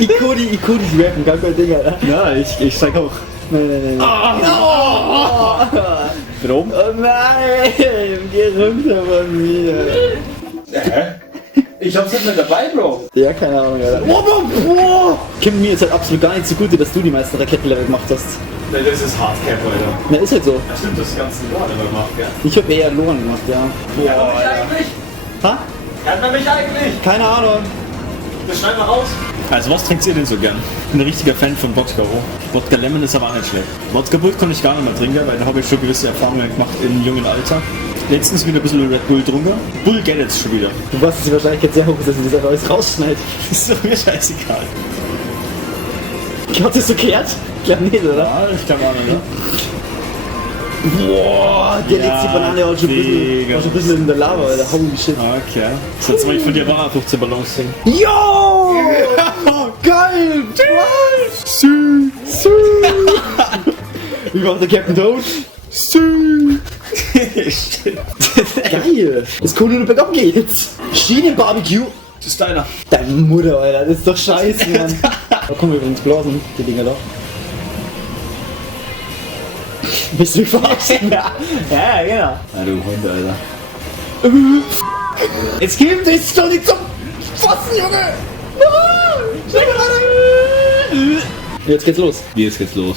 Ikodi, die rappen, gar kein Ding, Alter. Ja, ich steig hoch. Nein. Drum? Oh nein, geh runter von mir. Ich hab's nicht mehr dabei, Bro. Ja, keine Ahnung, Alter. Boah. Kim, mir ist halt absolut gar nicht zugute, dass du die meisten Rakettenlevel gemacht hast. Ne, das ist Hardcap, Alter. Na, ist halt so. Ja, stimmt, das ganze Lore immer gemacht, gell? Ich hab eher Loren gemacht, ja. Kennt man mich eigentlich? Ha? Kennt man mich eigentlich? Keine Ahnung. Das schneiden wir raus. Also was trinkt ihr denn so gern? Ich bin ein richtiger Fan von Wodka Roh. Wodka Lemon ist aber auch nicht schlecht. Wodka Bull kann ich gar nicht mehr trinken, weil da habe ich schon gewisse Erfahrungen gemacht im jungen Alter. Letztens wieder ein bisschen Red Bull drunter. Bull geht jetzt schon wieder. Du weißt, dass die Wahrscheinlichkeit sehr hoch ist, dass ich das einfach alles rausschneide. Ist doch mir scheißegal. Hat das so gehört? Ich glaube nicht, oder? Ja, ich glaube auch nicht, ne? Boah, der Ja, legt die Banane auch schon Digga. ein bisschen in der Lava, Alter. Holy shit. Okay. So, jetzt mache ich von dir mal 15 Ballons singen. Yo! Geil! Was? Sü! Wie macht der Captain Toad? Sü! Geil! Das cool, nur bergab geht. Schienenbarbecue. Das ist deiner. Deine Mutter, Alter, das ist doch scheiße, Mann. Da kommen wir übrigens blasen, die Dinger da. Bist du mich verarschen? Ja, genau. Ja, du Hund, Alter. Jetzt gibt es doch nicht zum Fassen, Junge! Jetzt geht's los. Wie jetzt geht's los?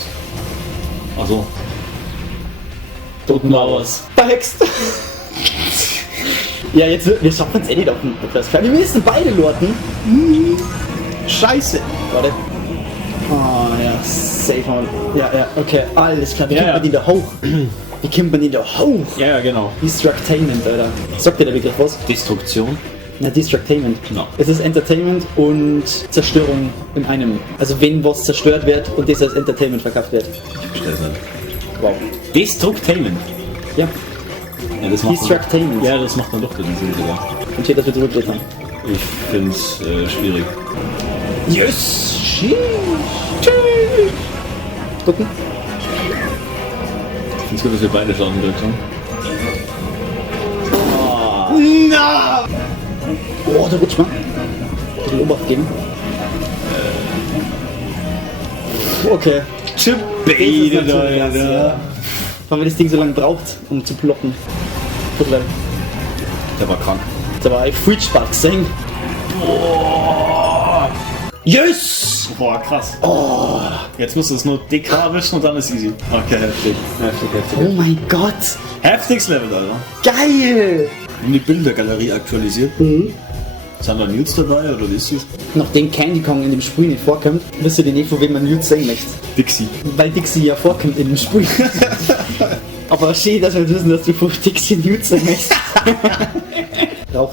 Achso. Toten Mauers. Verhext. Ja, jetzt wir schaffen es eh nicht auf den Platz. Wir müssen beide lorten. Scheiße. Warte. Oh ja, safe on. Ja, okay, alles klar. Wie kommt man den da hoch? Wie kommt man den da hoch? Ja, genau. Destructainment, Alter. Sagt dir der Begriff was? Destruktion. Na, Destructainment. No. Es ist Entertainment und Zerstörung in einem. Also wenn was zerstört wird und das als Entertainment verkauft wird. Wow. Destruktainment. Ja, Ja, das macht Destructainment. ja, das macht dann doch den Sinn sogar. Und steht, dass wir zurückgedreht haben. Ich find's schwierig. Yes! Gucken. Ich find's gut, dass wir beide Chancen gedrückt haben. Na! Oh, der rutscht mal. Ein bisschen Obacht geben. Okay. Chip Das ist natürlich krass, ja. Weil das Ding so lange braucht, um zu ploppen. Gut, Der war krank. da war ich viel Spaß gesehen. Yes! Boah, krass. Oh. Jetzt musst du es nur DK erwischen und dann ist easy. Okay, heftig. Oh mein Gott! Heftiges Level, Alter. Geil! Und die Bildergalerie aktualisiert. Jetzt haben wir News dabei, oder wie ist das? Nachdem Candy Kong in dem Spiel nicht vorkommt, wisst ihr nicht, von wem man Nude sehen möchte. Dixie. Weil Dixie ja vorkommt in dem Spiel. Aber schön, dass wir wissen, dass du von Dixie Nude sehen möchtest. Rauch.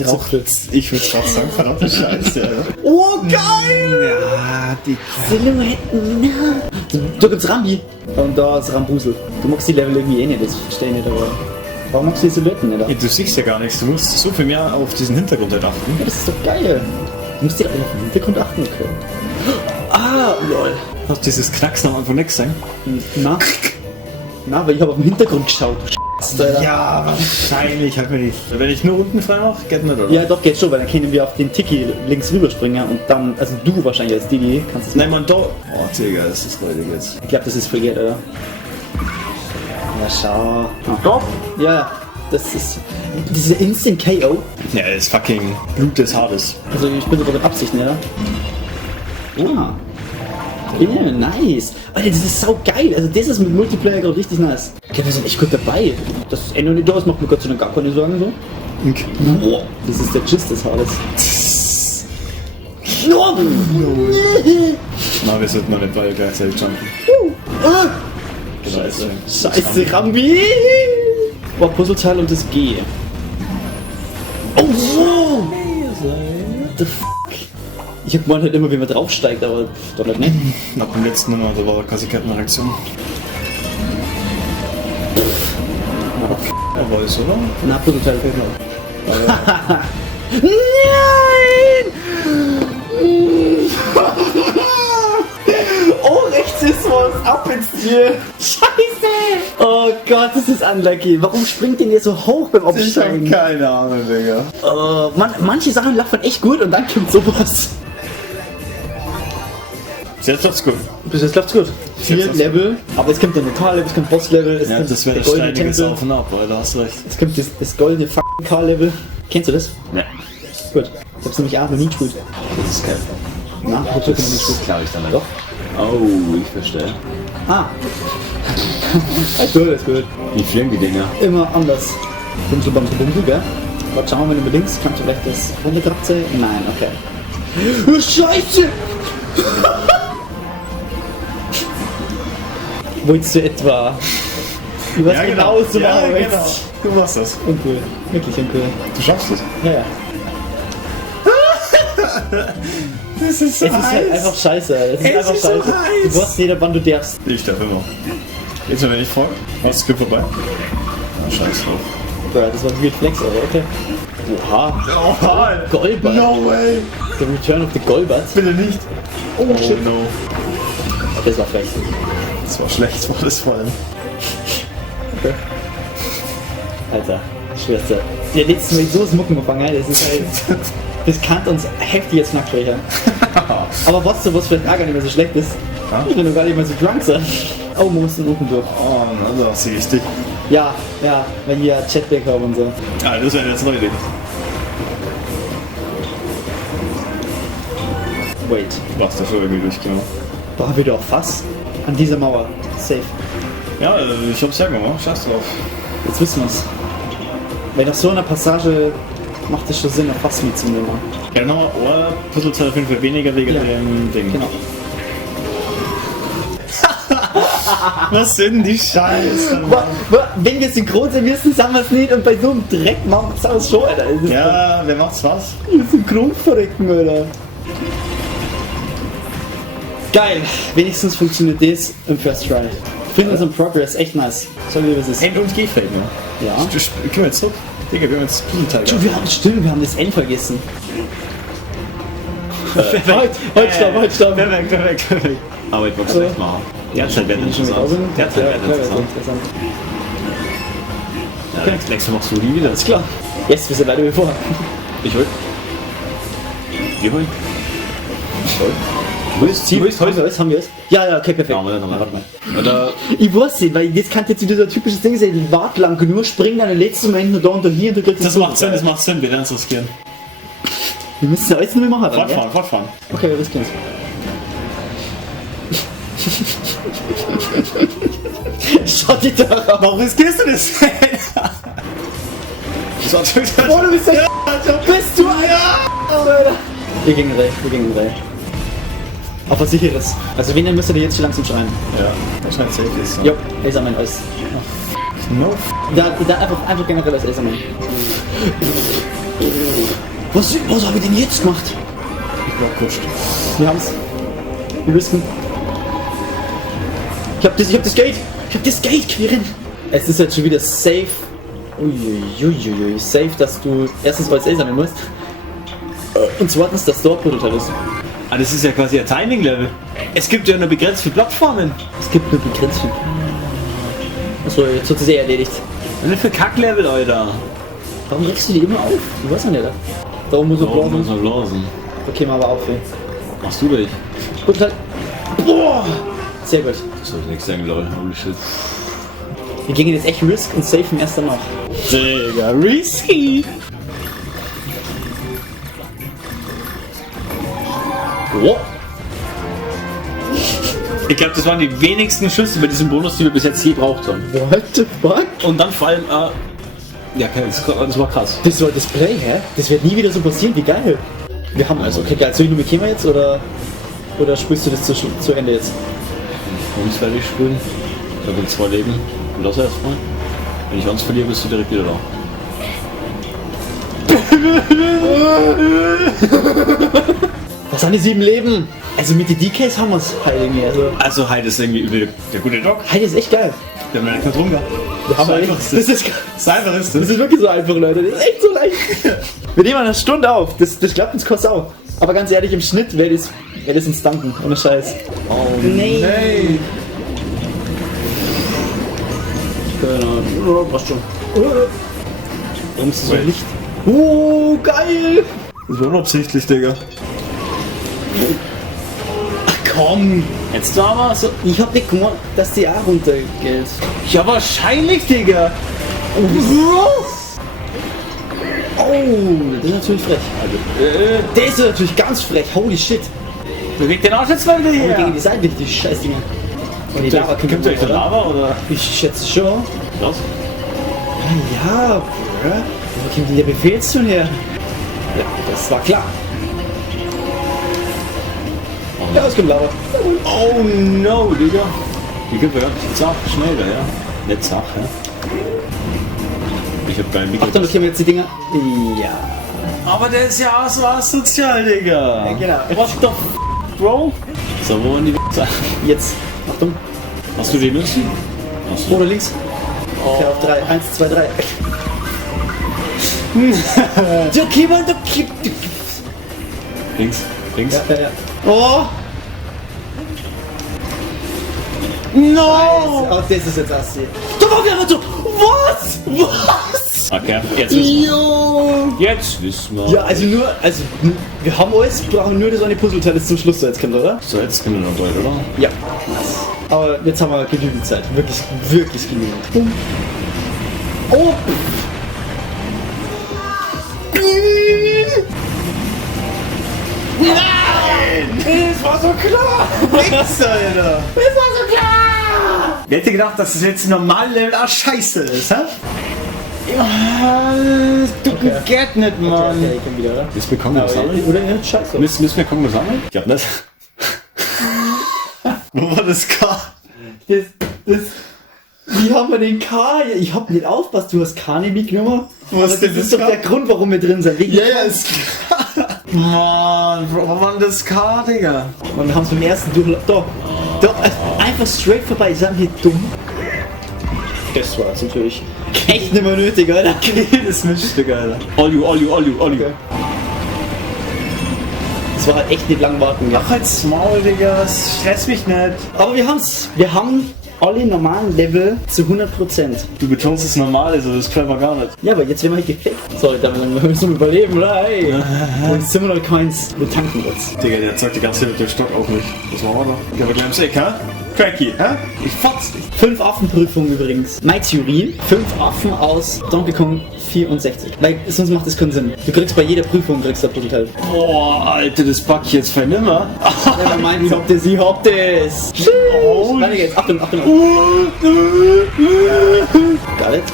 Ich würde gerade sagen, verdammte Scheiße, Alter. Oh, geil! Ja, die Silhouetten, ja. Da gibt's Rambi. Und da ist Rambusel. Du magst die Level irgendwie eh nicht, das verstehe ich nicht, aber... Warum magst du die Silhouetten nicht? Ja, Du siehst ja gar nichts, du musst so viel mehr auf diesen Hintergrund halt achten. das ist doch geil. Du musst dir auf den Hintergrund achten, okay. Ah, lol. Hast dieses Knacksen am Anfang nicht gesehen? Na? Na, weil ich habe auf den Hintergrund geschaut. Alter. Ja, wahrscheinlich halt mir nicht. Wenn ich nur unten frei mache, geht nicht, oder? Ja, doch, geht schon, weil dann können wir auf den Tiki links rüberspringen und dann, also du wahrscheinlich als Didi kannst es. Nein, man, da. Oh, Digga, das ist räudig jetzt. Ich glaube, das ist voll geht, oder? Ja, schau. Doch? Ja, das ist. Diese Instant KO. Ja, das ist fucking Blut des Haares. Also, ich bin sogar mit Absicht, ne? Ah. Ja, nice. Alter, das ist sau geil. Also, das ist mit Multiplayer gerade richtig nice. Okay, wir sind echt gut dabei. Das Ende nicht da ist, macht mir Gott sei Dank gar keine Sorgen so. Okay. Boah, das ist der Gist des Haares. Na, wir sollten mal nicht beide gleichzeitig jumpen. Scheiße. Scheiße, Rambi! Boah, Puzzleteil und das G. Oh, wow! What the fuck? Ich hab gemeint halt immer, wie man draufsteigt, aber doch nicht, ne? Nach dem letzten Nummer, da war quasi keine Reaktion. Aber ist, oder? Na, Puzzleteil fehlt noch. Nein! Oh, rechts ist was! Ab ins Tier! Scheiße! Oh Gott, das ist unlucky. Warum springt denn der so hoch beim Aufsteigen? keine Ahnung, Digga. Manche Sachen laufen echt gut und dann kommt sowas. Jetzt läuft's gut. Bis jetzt läuft's gut. 4 läuft's Level, aber es kommt der Metal-Level, es kommt Boss-Level, es Ja, kommt das wäre der das goldene steinige Tempel, Auf und Ab, weil da hast du recht. es kommt das goldene fucking K-Level. Kennst du das? Ja. Gut. Ich hab's nämlich auch noch nie gespielt. Das ist kein Na, ich hab's wirklich noch nie gespielt. glaube ich dann Doch. Oh, ich verstehe. Ah. Alles gut, alles gut. Wie fliegen die Dinger? Immer anders. Bumsel, bumsel, bumsel, gell? Warte, schauen wir mal, wenn du links kannst du vielleicht das runterkratzen? Nein, okay. Oh, Scheiße! Wolltest du etwa? Du weißt genau, was du machen willst. Du machst das. Uncool. Wirklich uncool. Du schaffst es. Ja, ja. Das ist so Es ist halt einfach scheiße. Es ist einfach ist so scheiße. heiß. Du weißt jeder, wann du darfst. Ich darf immer. Jetzt wenn ich frage, was ist vorbei? Ah, scheiß drauf. Bro, das war ein Weird Flex, aber okay. Oha. Oh, Golbat. no way. The Return of the Golbat. Bitte nicht. Oh, shit. no. Das war frech. Das war schlecht, war das vor allem. Okay. Alter, Schwester. Der letzte Mal so das Mucken gefangen, das ist halt. Das kann uns heftig jetzt nachsprechen. Aber was vielleicht auch gar nicht mehr so schlecht ist, ich will nur gar nicht mehr so drunk sein. Oh, man muss den Ofen durch. Oh, na, da sehe ich dich. Ja, wenn wir Chatback haben und so. Ah, das wäre jetzt neu Idee. Wait. Du warst da schon irgendwie durchgegangen. Da haben wir doch Fass. An dieser Mauer. Safe. Ja, ich hab's ja gemacht. Scheiß drauf. Jetzt wissen wir's. Weil nach so einer Passage macht es schon Sinn, ein Fass mitzunehmen. Ja, nochmal, Puzzlezeit auf jeden Fall weniger wegen Ja. dem Ding. Genau. Was sind die Scheiße? Wenn wir synchron sein müssen, sagen wir es nicht und bei so einem Dreck machen wir es schon, Alter. Das ist Ja, wer macht's was? synchron verrecken, Alter. Geil, wenigstens funktioniert das im First Try. Ich finde unseren Progress echt nice. So wie es ist. End und G-Feld, ne? Ja. Gehen wir jetzt zurück. Digga, wir haben jetzt Puzzleteil. Du, wir haben das N vergessen. Halt, stopp. Perfekt. Aber ich wollte es echt machen. Derzeit werden interessant. Derzeit werden interessant. Ja, nächstes Mal machst du die wieder. Ist klar. Jetzt, wir sind weiter wie vorher. Ich hol. Wir holen. Wo ist Holz? Haben wir es? Ja, okay, perfekt. Ja, warte mal. Oder ich weiß nicht, weil das kann jetzt wieder so ein typisches Ding sein, wart lang genug, spring dann im letzten Moment nur da und da hier und du kriegst Das macht Sinn, wir werden es riskieren. Wir müssen ja alles nicht mehr machen. Dann, Fortfahren. Okay, wir riskieren es. Schau dich da raus. Warum riskierst du das? Oh, du bist ja. Bist du Alter. Wir gehen rein. Aber sicheres. Also wenn, dann müsst ihr jetzt schon langsam schreien. Ja, wahrscheinlich safe ist. Jo, Laserman alles. No. Da einfach generell das Laserman. Was habe ich denn jetzt gemacht? Kutscht. Wir haben's. Wir wissen. Ich hab das Gate! Quirin! Es ist jetzt schon wieder safe. Uiuiuiui. Safe, dass du erstens Holz sammeln musst. Und zweitens, dass dort Prototyp ist. Ah, das ist ja quasi ein Timing-Level. Es gibt ja nur begrenzt viele Plattformen. Es gibt nur begrenzt viel. Achso, jetzt wird es eh erledigt. Was denn für Kack-Level, Alter? Warum regst du die immer auf? Du weißt ja nicht. Da oben muss er Warum muss blasen. man blasen? Okay, mal aber auf. Ey. Machst du dich? Gut, halt. Boah! Sehr gut. Das soll ich nichts sagen, lol. Holy shit. Wir gehen jetzt echt Risk und safen erst danach. Digga, risky! Oh. Ich glaube, das waren die wenigsten Schüsse bei diesem Bonus, die wir bis jetzt je gebraucht haben. What the fuck? Und dann vor allem, ja, das war krass. Das war das Play, hä? Das wird nie wieder so passieren, wie geil. Wir haben also, okay, geil. Soll ich nur mit Kema jetzt oder spielst du das zu Ende jetzt? Uns werde ich spielen. Ich habe 2 Leben. Lass erstmal. Wenn ich uns verliere, bist du direkt wieder da. Was sind die 7 Leben? Also mit den DKs haben wir es halt irgendwie. Also halt ist irgendwie übel der gute Doc. Halt ist echt geil. Der hat mir nicht drum gehabt. Wir haben So echt, einfach ist das das. ist So einfach ist Das das. ist wirklich so einfach, Leute. Das ist echt so leicht. Wir nehmen eine Stunde auf. Das klappt uns kurz auf. Aber ganz ehrlich, im Schnitt wäre das uns danken. Ohne Scheiß. Oh Nee. Genau. Oh, passt schon. Warum ist das so Wait. Licht? Oh, geil! Das war unabsichtlich, Digga. Ach komm! Jetzt da aber so. Ich hab nicht gemeint, dass die auch runtergeht. Ja, wahrscheinlich, Digga. Oh, das ist natürlich frech. Der ist natürlich ganz frech, holy shit. Beweg den Arsch jetzt mal wieder Gegen hier. die Seite, die Scheißdinger. Und die Lava Kommt euch der Lava oder? Ich schätze schon. Was? Ja, Bruh. Wo kommt denn der Befehlston her? Ja, das war klar. Ja, es kommt Lava. Oh no, Digga. Die gibt ja ganz zart schneller, ja. Nicht zart, ja. Ich hab kein Mikro. Achtung, da kommen jetzt die Dinger. Ja. Aber der ist ja so asozial, Digga. Ja, genau. What the f***, Bro? So, wo waren die Wichser? Jetzt. Achtung. Hast du die Münzen? Hast du? Oder links. Okay, auf 3. 1, 2, 3. Okay, Mann, okay. Links, links. Ja. Oh! No! Oh, das ist jetzt assi. Da war wir so. Was? Was? Okay, jetzt wissen wir. Jo! Jetzt wissen wir. Ja, also wir haben alles, brauchen nur das eine Puzzleteil, das zum Schluss so jetzt kommt, oder? So, jetzt können wir noch durch, oder? Ja. Aber jetzt haben wir genügend Zeit. Wirklich, wirklich genügend. Oh! Das war so klar! Nix, Alter! Das war so klar! Wer hätte gedacht, dass das jetzt ein normal Level A Scheiße ist, hä? Ja, du geht nicht, Mann. Okay, ich komm wieder, oder? Müssen wir Kongo sammeln? Oder ja, scheiße. Müssen wir Kongo sammeln? Ich glaub nicht. Wo war das K? Wie haben wir den K? Ich hab nicht aufpasst, du hast K nicht mitgenommen. Was Aber denn das ist das doch K? der Grund, warum wir drin sind. Wegen ist klar. Mann, Bro, wo war denn das K, Digga? Und wir haben es beim ersten Durchlauf. Da, einfach straight vorbei. Ich sag hier dumm. Das war jetzt natürlich echt nicht mehr nötig, Alter. Das Mischstück, Alter. All you. Okay. Das war halt echt nicht lang warten. Ja. Ach, halt's Maul, Digga, das stresst mich nicht. Aber wir haben's. Wir haben alle normalen Level zu 100%. Du betonst es normal, also das können wir gar nicht. Ja, aber jetzt werden wir halt gefickt. So, dann müssen wir überleben, oder? Hey. Und jetzt sind wir noch Coins. Wir tanken jetzt. Digga, der zeigt die ganze Zeit mit dem Stock auch nicht. Was machen wir da? Gehen wir gleich ums Eck, hä? Cranky, hä? Ich fotz dich. 5 Affenprüfungen übrigens. Meine Theorie, 5 Affen aus Donkey Kong 64. Weil sonst macht das keinen Sinn. Du kriegst bei jeder Prüfung ein Puzzleteil. Boah, Alter, das pack ich jetzt für nimmer. Ja, man meint, ich hab das. Oh. Warte jetzt, Achtung. Got it.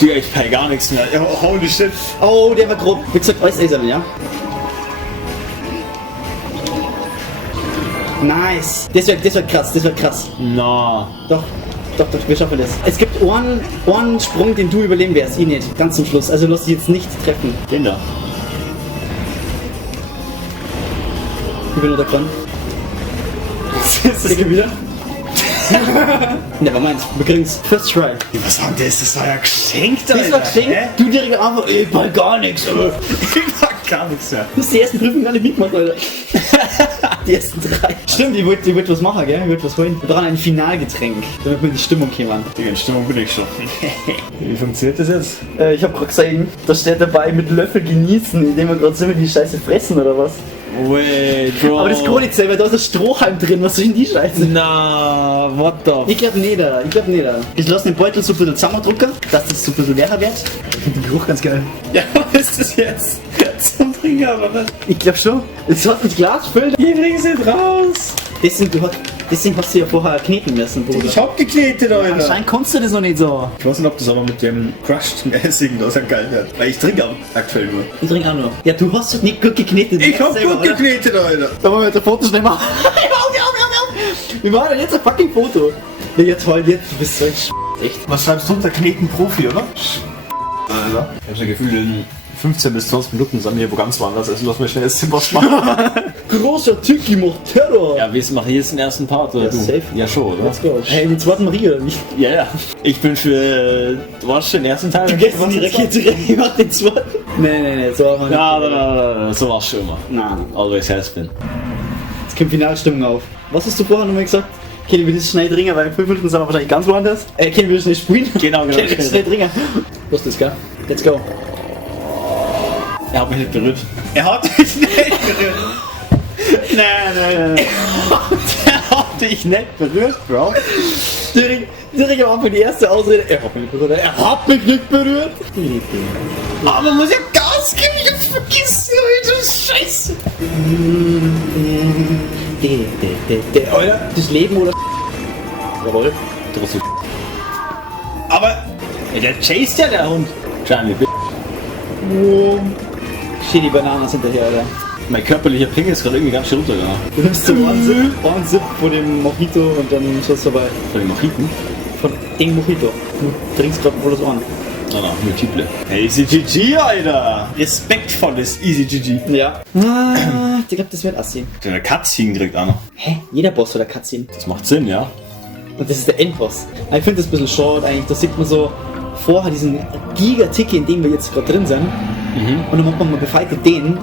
Digga, ich peil gar nichts mehr. Ja, holy shit. Oh, der war grob. Wie gesagt, alles einsammeln, ja? Nice. Das wird krass. Na. Doch, wir schaffen das. Es gibt einen Sprung, den du überleben wirst. Ich nicht. Ganz zum Schluss. Also lass dich jetzt nicht treffen. Den da. Ich bin runtergefahren. Ich wieder. Nevermind, wir kriegen's. First try. Was war denn das? Das war ja geschenkt, Das war geschenkt. Hä? Du direkt einfach, ich bald gar nichts. Du Ich pack gar nichts mehr. hast die ersten Prüfungen gar nicht mitgemacht, Alter. Die ersten 3. Stimmt, die wollte was machen, gell? Die wollte was holen. Wir brauchen ein Finalgetränk, damit wir in die Stimmung kommen. Digga, in Stimmung bin ich schon. Wie funktioniert das jetzt? Ich hab gerade gesehen, da steht dabei mit Löffel genießen, indem wir gerade so mit die Scheiße fressen oder was. Wait, Bro. Aber das kann nicht sein, weil da ist ein Strohhalm drin, was soll denn die Scheiße? Na, what the Ich glaub nicht, Alter. Ich lasse den Beutel so ein bisschen zusammendrücken, dass das so ein bisschen leerer wird. Ich finde den Geruch ganz geil. Ja, was ist das jetzt? Zum Trinken aber nicht. Ich glaub schon. Es hat mit Glas gefüllt. Hier bringen sie raus. Deswegen hast du ja vorher kneten müssen, Bruder. Ich hab geknetet, Alter. Anscheinend kannst du das noch nicht so. Ich weiß nicht, ob das aber mit dem Crushed-mäßigen da so geil wird. Weil ich trinke auch aktuell nur. Ich trinke auch noch. Ja, du hast es nicht gut geknetet. Ich hab selber, gut oder? geknetet, Alter. Da wollen wir jetzt ein Foto schnell machen. Wir machen dann jetzt ein fucking Foto. Ja, jetzt du bist so ein echt. Was schreibst du unter Kneten Profi, oder? Alter. Ich hab so ein Gefühl, in 15 bis 20 Minuten sind wir hier wo ganz woanders. Also lass mir schnell das Zimmer machen. Großer Tiki macht Terror. Ja, wir machen jetzt den ersten Part, oder Ja, du? safe. Ja, schon, oder? Let's go. Hey, den zweiten Marie oder nicht? Ja. Ich bin für... Du hast schon den ersten Teil. Du gehst in die Rakete rein, ich mach den zweiten. Nee, so haben wir nicht. Ja, so war's schon immer. Nein. Always has been. Jetzt kommt Finalstimmung auf. Was hast du vorher nochmal gesagt? Können wir das schnell dringen, weil in 5 Minuten sind wir wahrscheinlich ganz woanders. Können wir das schnell spielen? Genau. Können wir das schnell dringen? Was ist das, gell? Let's go. Er hat mich nicht berührt. Er hat mich nicht berührt. Nein. Er hat dich nicht berührt, Bro. Direkt am Anfang die erste Ausrede. Er hat mich nicht berührt. Er hat mich nicht berührt. Aber man muss ja Gas Scheiße! Alter, das Leben oder... Jawohl. Drossel. Aber, ja, der chased ja der Hund. Charlie, bitte. Shit, die Bananen sind hinterher, Alter. Mein körperlicher Ping ist gerade irgendwie ganz schön runtergegangen. Du nimmst so einen Sip von dem Mojito und dann ist das vorbei. Von den Mojiten? Von dem Mojito. Du trinkst gerade wohl das an. Multiple. Easy GG, Alter! Respektvolles Easy GG. Ja. Ich glaube, das wird Assi. Der Cutscene kriegt auch noch. Hä? Jeder Boss oder Cutscene. Das macht Sinn, ja? Und das ist der Endboss. Aber ich finde das ein bisschen short eigentlich. Da sieht man so vorher diesen Giga-Tick, in dem wir jetzt gerade drin sind. Und dann macht man mal befeitet den.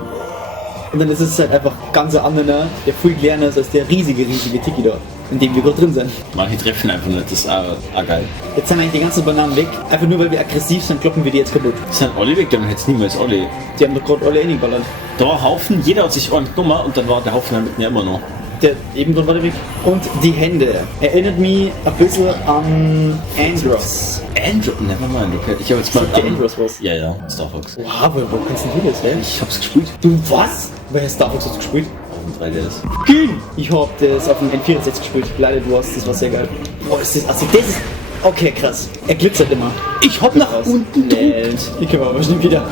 Und dann ist es halt einfach ganz ein anderer, der viel kleiner ist als der riesige Tiki da, in dem wir gerade drin sind. Manche treffen einfach nicht, das ist auch geil. Jetzt sind eigentlich die ganzen Bananen weg. Einfach nur weil wir aggressiv sind, kloppen wir die jetzt kaputt. Sind alle weg, dann hätte es niemals alle. Die haben doch gerade alle reingeballert. Da war ein Haufen, jeder hat sich einen genommen und dann war der Haufen damit immer noch. Der eben gerade war der weg. Und die Hände. Erinnert mich ein bisschen an Andros. Android? Nevermind, okay. Ich habe jetzt mal... Der Andros was. Ja, ja, Star Fox. Wow, wo kannst denn du das, hä? Ich hab's gespielt. Du was? Welcher Star Fox hast du gespielt? Auf dem 3DS. Ich hab das auf dem N64 gespielt. Leider du hast, das war sehr geil. Oh, ist das, also das ist... Okay, krass. Er glitzert immer. Ich hab nach unten gedrückt. Ich kann aber schnell wieder.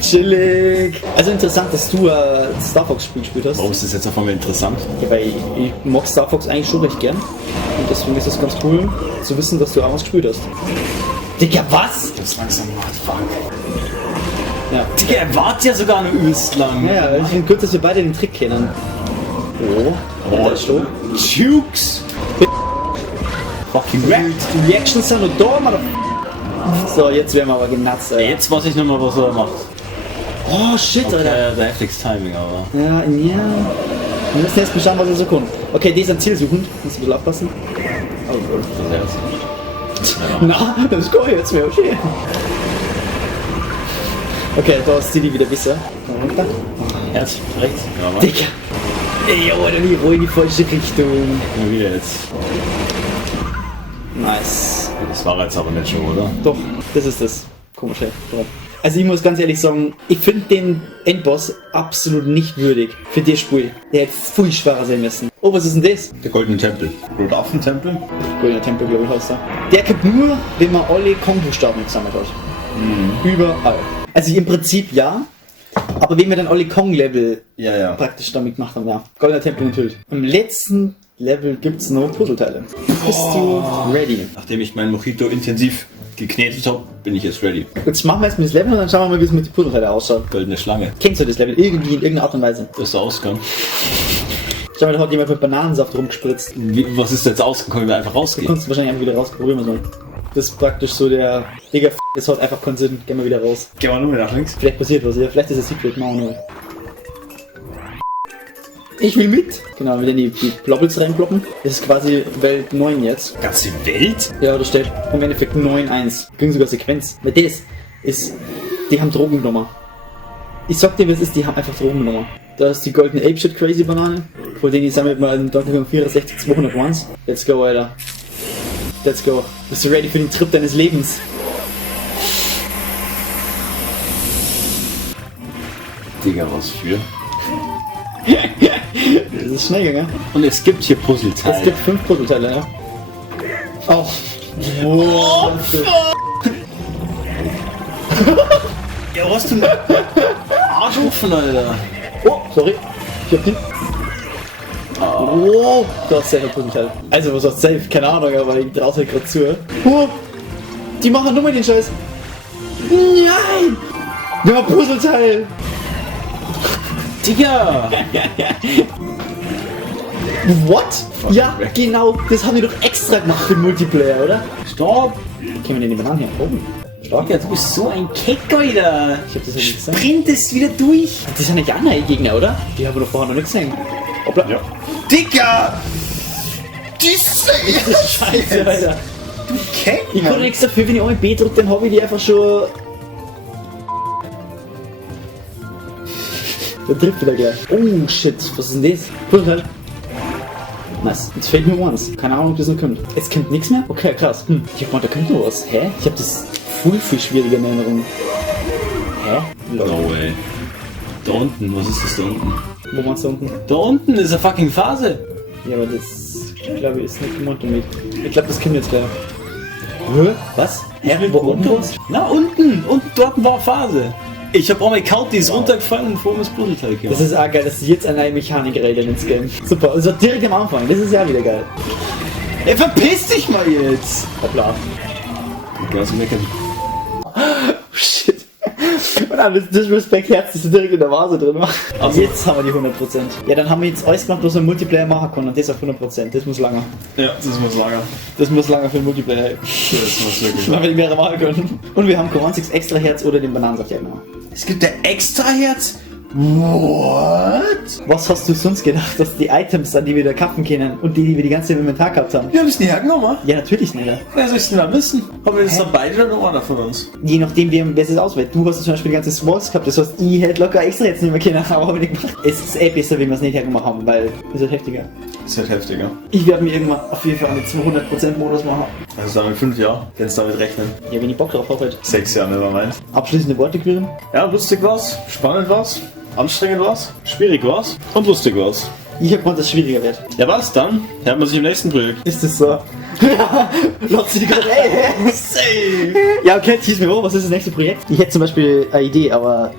Chillig. Also interessant, dass du Star Fox Spiel gespielt hast. Warum ist das jetzt auf einmal interessant? Ja, weil ich mag Star Fox eigentlich schon recht gern. Und deswegen ist es ganz cool zu wissen, dass du auch was gespielt hast. Digga, was? Das ist langsam hart, fuck. Ja. Digga, er wartet ja sogar noch übelst lang. Ja, ich finde gut, dass wir beide den Trick kennen. Oh, der ist tot. Jukes! Fucking Reactions sind noch da, Mann. So, jetzt werden wir aber genatzt, Alter. Jetzt weiß ich noch mal, was er macht. Oh, shit, Alter. Okay, der heftigste Timing, aber... Ja. Wir müssen jetzt mal schauen, was er so kommt. Okay, die ist ein Ziel suchend. Muss ein bisschen aufpassen. Oh, Gott. Das ist Na, das ist cool, jetzt wäre schön. Okay, da ist die wieder besser. Da runter. Herz, rechts. Ja, was? Digga. Ey, Alter, die roll in die falsche Richtung. Mal wieder jetzt. Nice. Das war jetzt aber nicht schon, oder? Doch, das ist das. Komisch, ey. Also ich muss ganz ehrlich sagen, ich finde den Endboss absolut nicht würdig für das Spiel. Der hätte viel schwerer sein müssen. Oh, was ist denn das? Der Goldene Tempel. Rotaffen-Tempel? Goldener Tempel, glaube ich, heißt er. Der kommt nur, wenn man alle Kong-Buchstaben gesammelt hat. Überall. Also im Prinzip ja, aber wenn wir dann alle Kong-Level Ja. praktisch damit gemacht haben, ja. Goldener Tempel enthüllt. Im letzten Level gibt es noch Puzzleteile. Bist du ready? Nachdem ich meinen Mojito intensiv geknetet habe, bin ich jetzt ready. Jetzt machen wir erstmal das Level und dann schauen wir mal, wie es mit den Puzzleteilen ausschaut. Goldene Schlange. Kennst du das Level irgendwie in irgendeiner Art und Weise? Das ist der Ausgang. Schau mal, da hat jemand mit Bananensaft rumgespritzt. Was ist jetzt ausgekommen, wenn wir einfach Da rausgehen? kannst du wahrscheinlich einfach wieder rausprobieren. So. Das ist praktisch so der Digga, das hat einfach keinen Sinn. Gehen wir wieder raus. Gehen wir nur nach links. Vielleicht passiert was, ja. Vielleicht ist es Secret, machen wir nur. Ich will mit. Genau, wieder die Plobbles reinkloppen. Das ist quasi Welt 9 jetzt. Ganze Welt? Ja, da steht im Endeffekt 9-1. Kriegen sogar Sequenz. Weil das ist, die haben Drogen genommen. Ich sag dir, was ist, die haben einfach Drogen genommen. Da ist die goldene Apeshit Crazy Banane. Von denen sammelt man in Donkey Kong 64 201. Let's go, Alter. Let's go. Bist du ready für den Trip deines Lebens? Digga, was für? Das ist schnell gegangen. Und es gibt hier Puzzleteile. Es gibt 5 Puzzleteile, ja. Oh. Wow. Ja, was du Arschrufen, Alter. Oh, sorry. Ich hab die. Oh, du hast safe ein Puzzleteil. Also, was heißt safe? Keine Ahnung, aber ich traue halt gerade zu. Oh, die machen nur mal den Scheiß. Nein! Ja, Puzzleteil! Digga! What? Ja, genau. Das haben wir doch extra gemacht für den Multiplayer, oder? Stopp! Können wir den Bananen hier oben? Stark. Digga, du bist so ein Keck, Alter! Ich hab das ja nicht gesehen. Sprintest wieder durch! Das sind nicht andere Gegner, oder? Die haben wir doch vorher noch nicht gesehen. Hoppla. Ja. Digga! Diese Scheiße, Alter. Keck, Ich kann nichts dafür, wenn ich einmal B drücke, dann habe ich die einfach schon... Der trifft wieder gleich. Oh shit, was ist denn das? Puzzleteil. Nice. Jetzt fehlt nur eins. Keine Ahnung, ob das noch kommt. Jetzt kommt nichts mehr? Okay, krass. Ich hab gemeint, da kommt noch was. Hä? Ich hab das viel schwieriger in Erinnerung. Hä? No way. Da unten, was ist das da unten? Wo meinst du unten? Da unten ist eine fucking Phase. Ja, aber das, glaube ich, ist nicht im Untermiet. Ich glaube, das kommt jetzt gleich. Hä? Was? Wo unten? Na, unten! Unten, dort war Phase. Ich hab auch mal Kaut, die ist runtergefallen und vor mir das Puzzleteil Das ist auch geil, dass sie jetzt eine neue Mechanik regeln ins Game. Super, also direkt am Anfang, das ist ja wieder geil. Ey, verpiss dich mal jetzt! Hoppla. Ganz meckern. Shit. Und dann das Disrespect-Herz, das du direkt in der Vase drin machst. Also. Jetzt haben wir die 100%. Ja, dann haben wir jetzt alles gemacht, was ein Multiplayer machen kann und das auf 100%. Das muss lange. Ja, das muss langer. Das muss lange für den Multiplayer. Das muss wirklich. Weil wir mehrere machen können. Und wir haben Koran 6 extra Herz oder den Bananensaft, ja genau. Es gibt der Extra-Herz? What? Was hast du sonst gedacht, dass die Items dann, die wir da kaufen können und die wir die ganze Zeit im Inventar gehabt haben? Wir haben es nie hergenommen. Ja, natürlich nicht. Ja. Wer soll es denn da wissen? Haben wir das dann beide oder nur einer von uns? Je nachdem, wer es auswählt. Du hast zum Beispiel die ganze Smalls gehabt, das heißt, ich hätte locker extra jetzt nicht mehr können, aber habe ich nicht gemacht. Es ist besser, wenn wir es nicht hergemacht haben, weil es wird heftiger. Das ist halt heftiger. Ich werde mir irgendwann auf jeden Fall einen 200% Modus machen. Also damit 5 Jahre, kannst du damit rechnen. Ja, wenn ich Bock drauf habe halt. 6 Jahre, never mind. Abschließende Worte, Quirin? Ja, lustig war's, spannend war's, anstrengend war's, schwierig war's und lustig war's. Ich hab gemeint, dass es schwieriger wird. Ja, was dann? Hört man sich im nächsten Projekt. Ist das so? Ja, lotzt sie die gerade, ey. Safe! Ja, okay, schieß mir hoch, was ist das nächste Projekt? Ich hätte zum Beispiel eine Idee, aber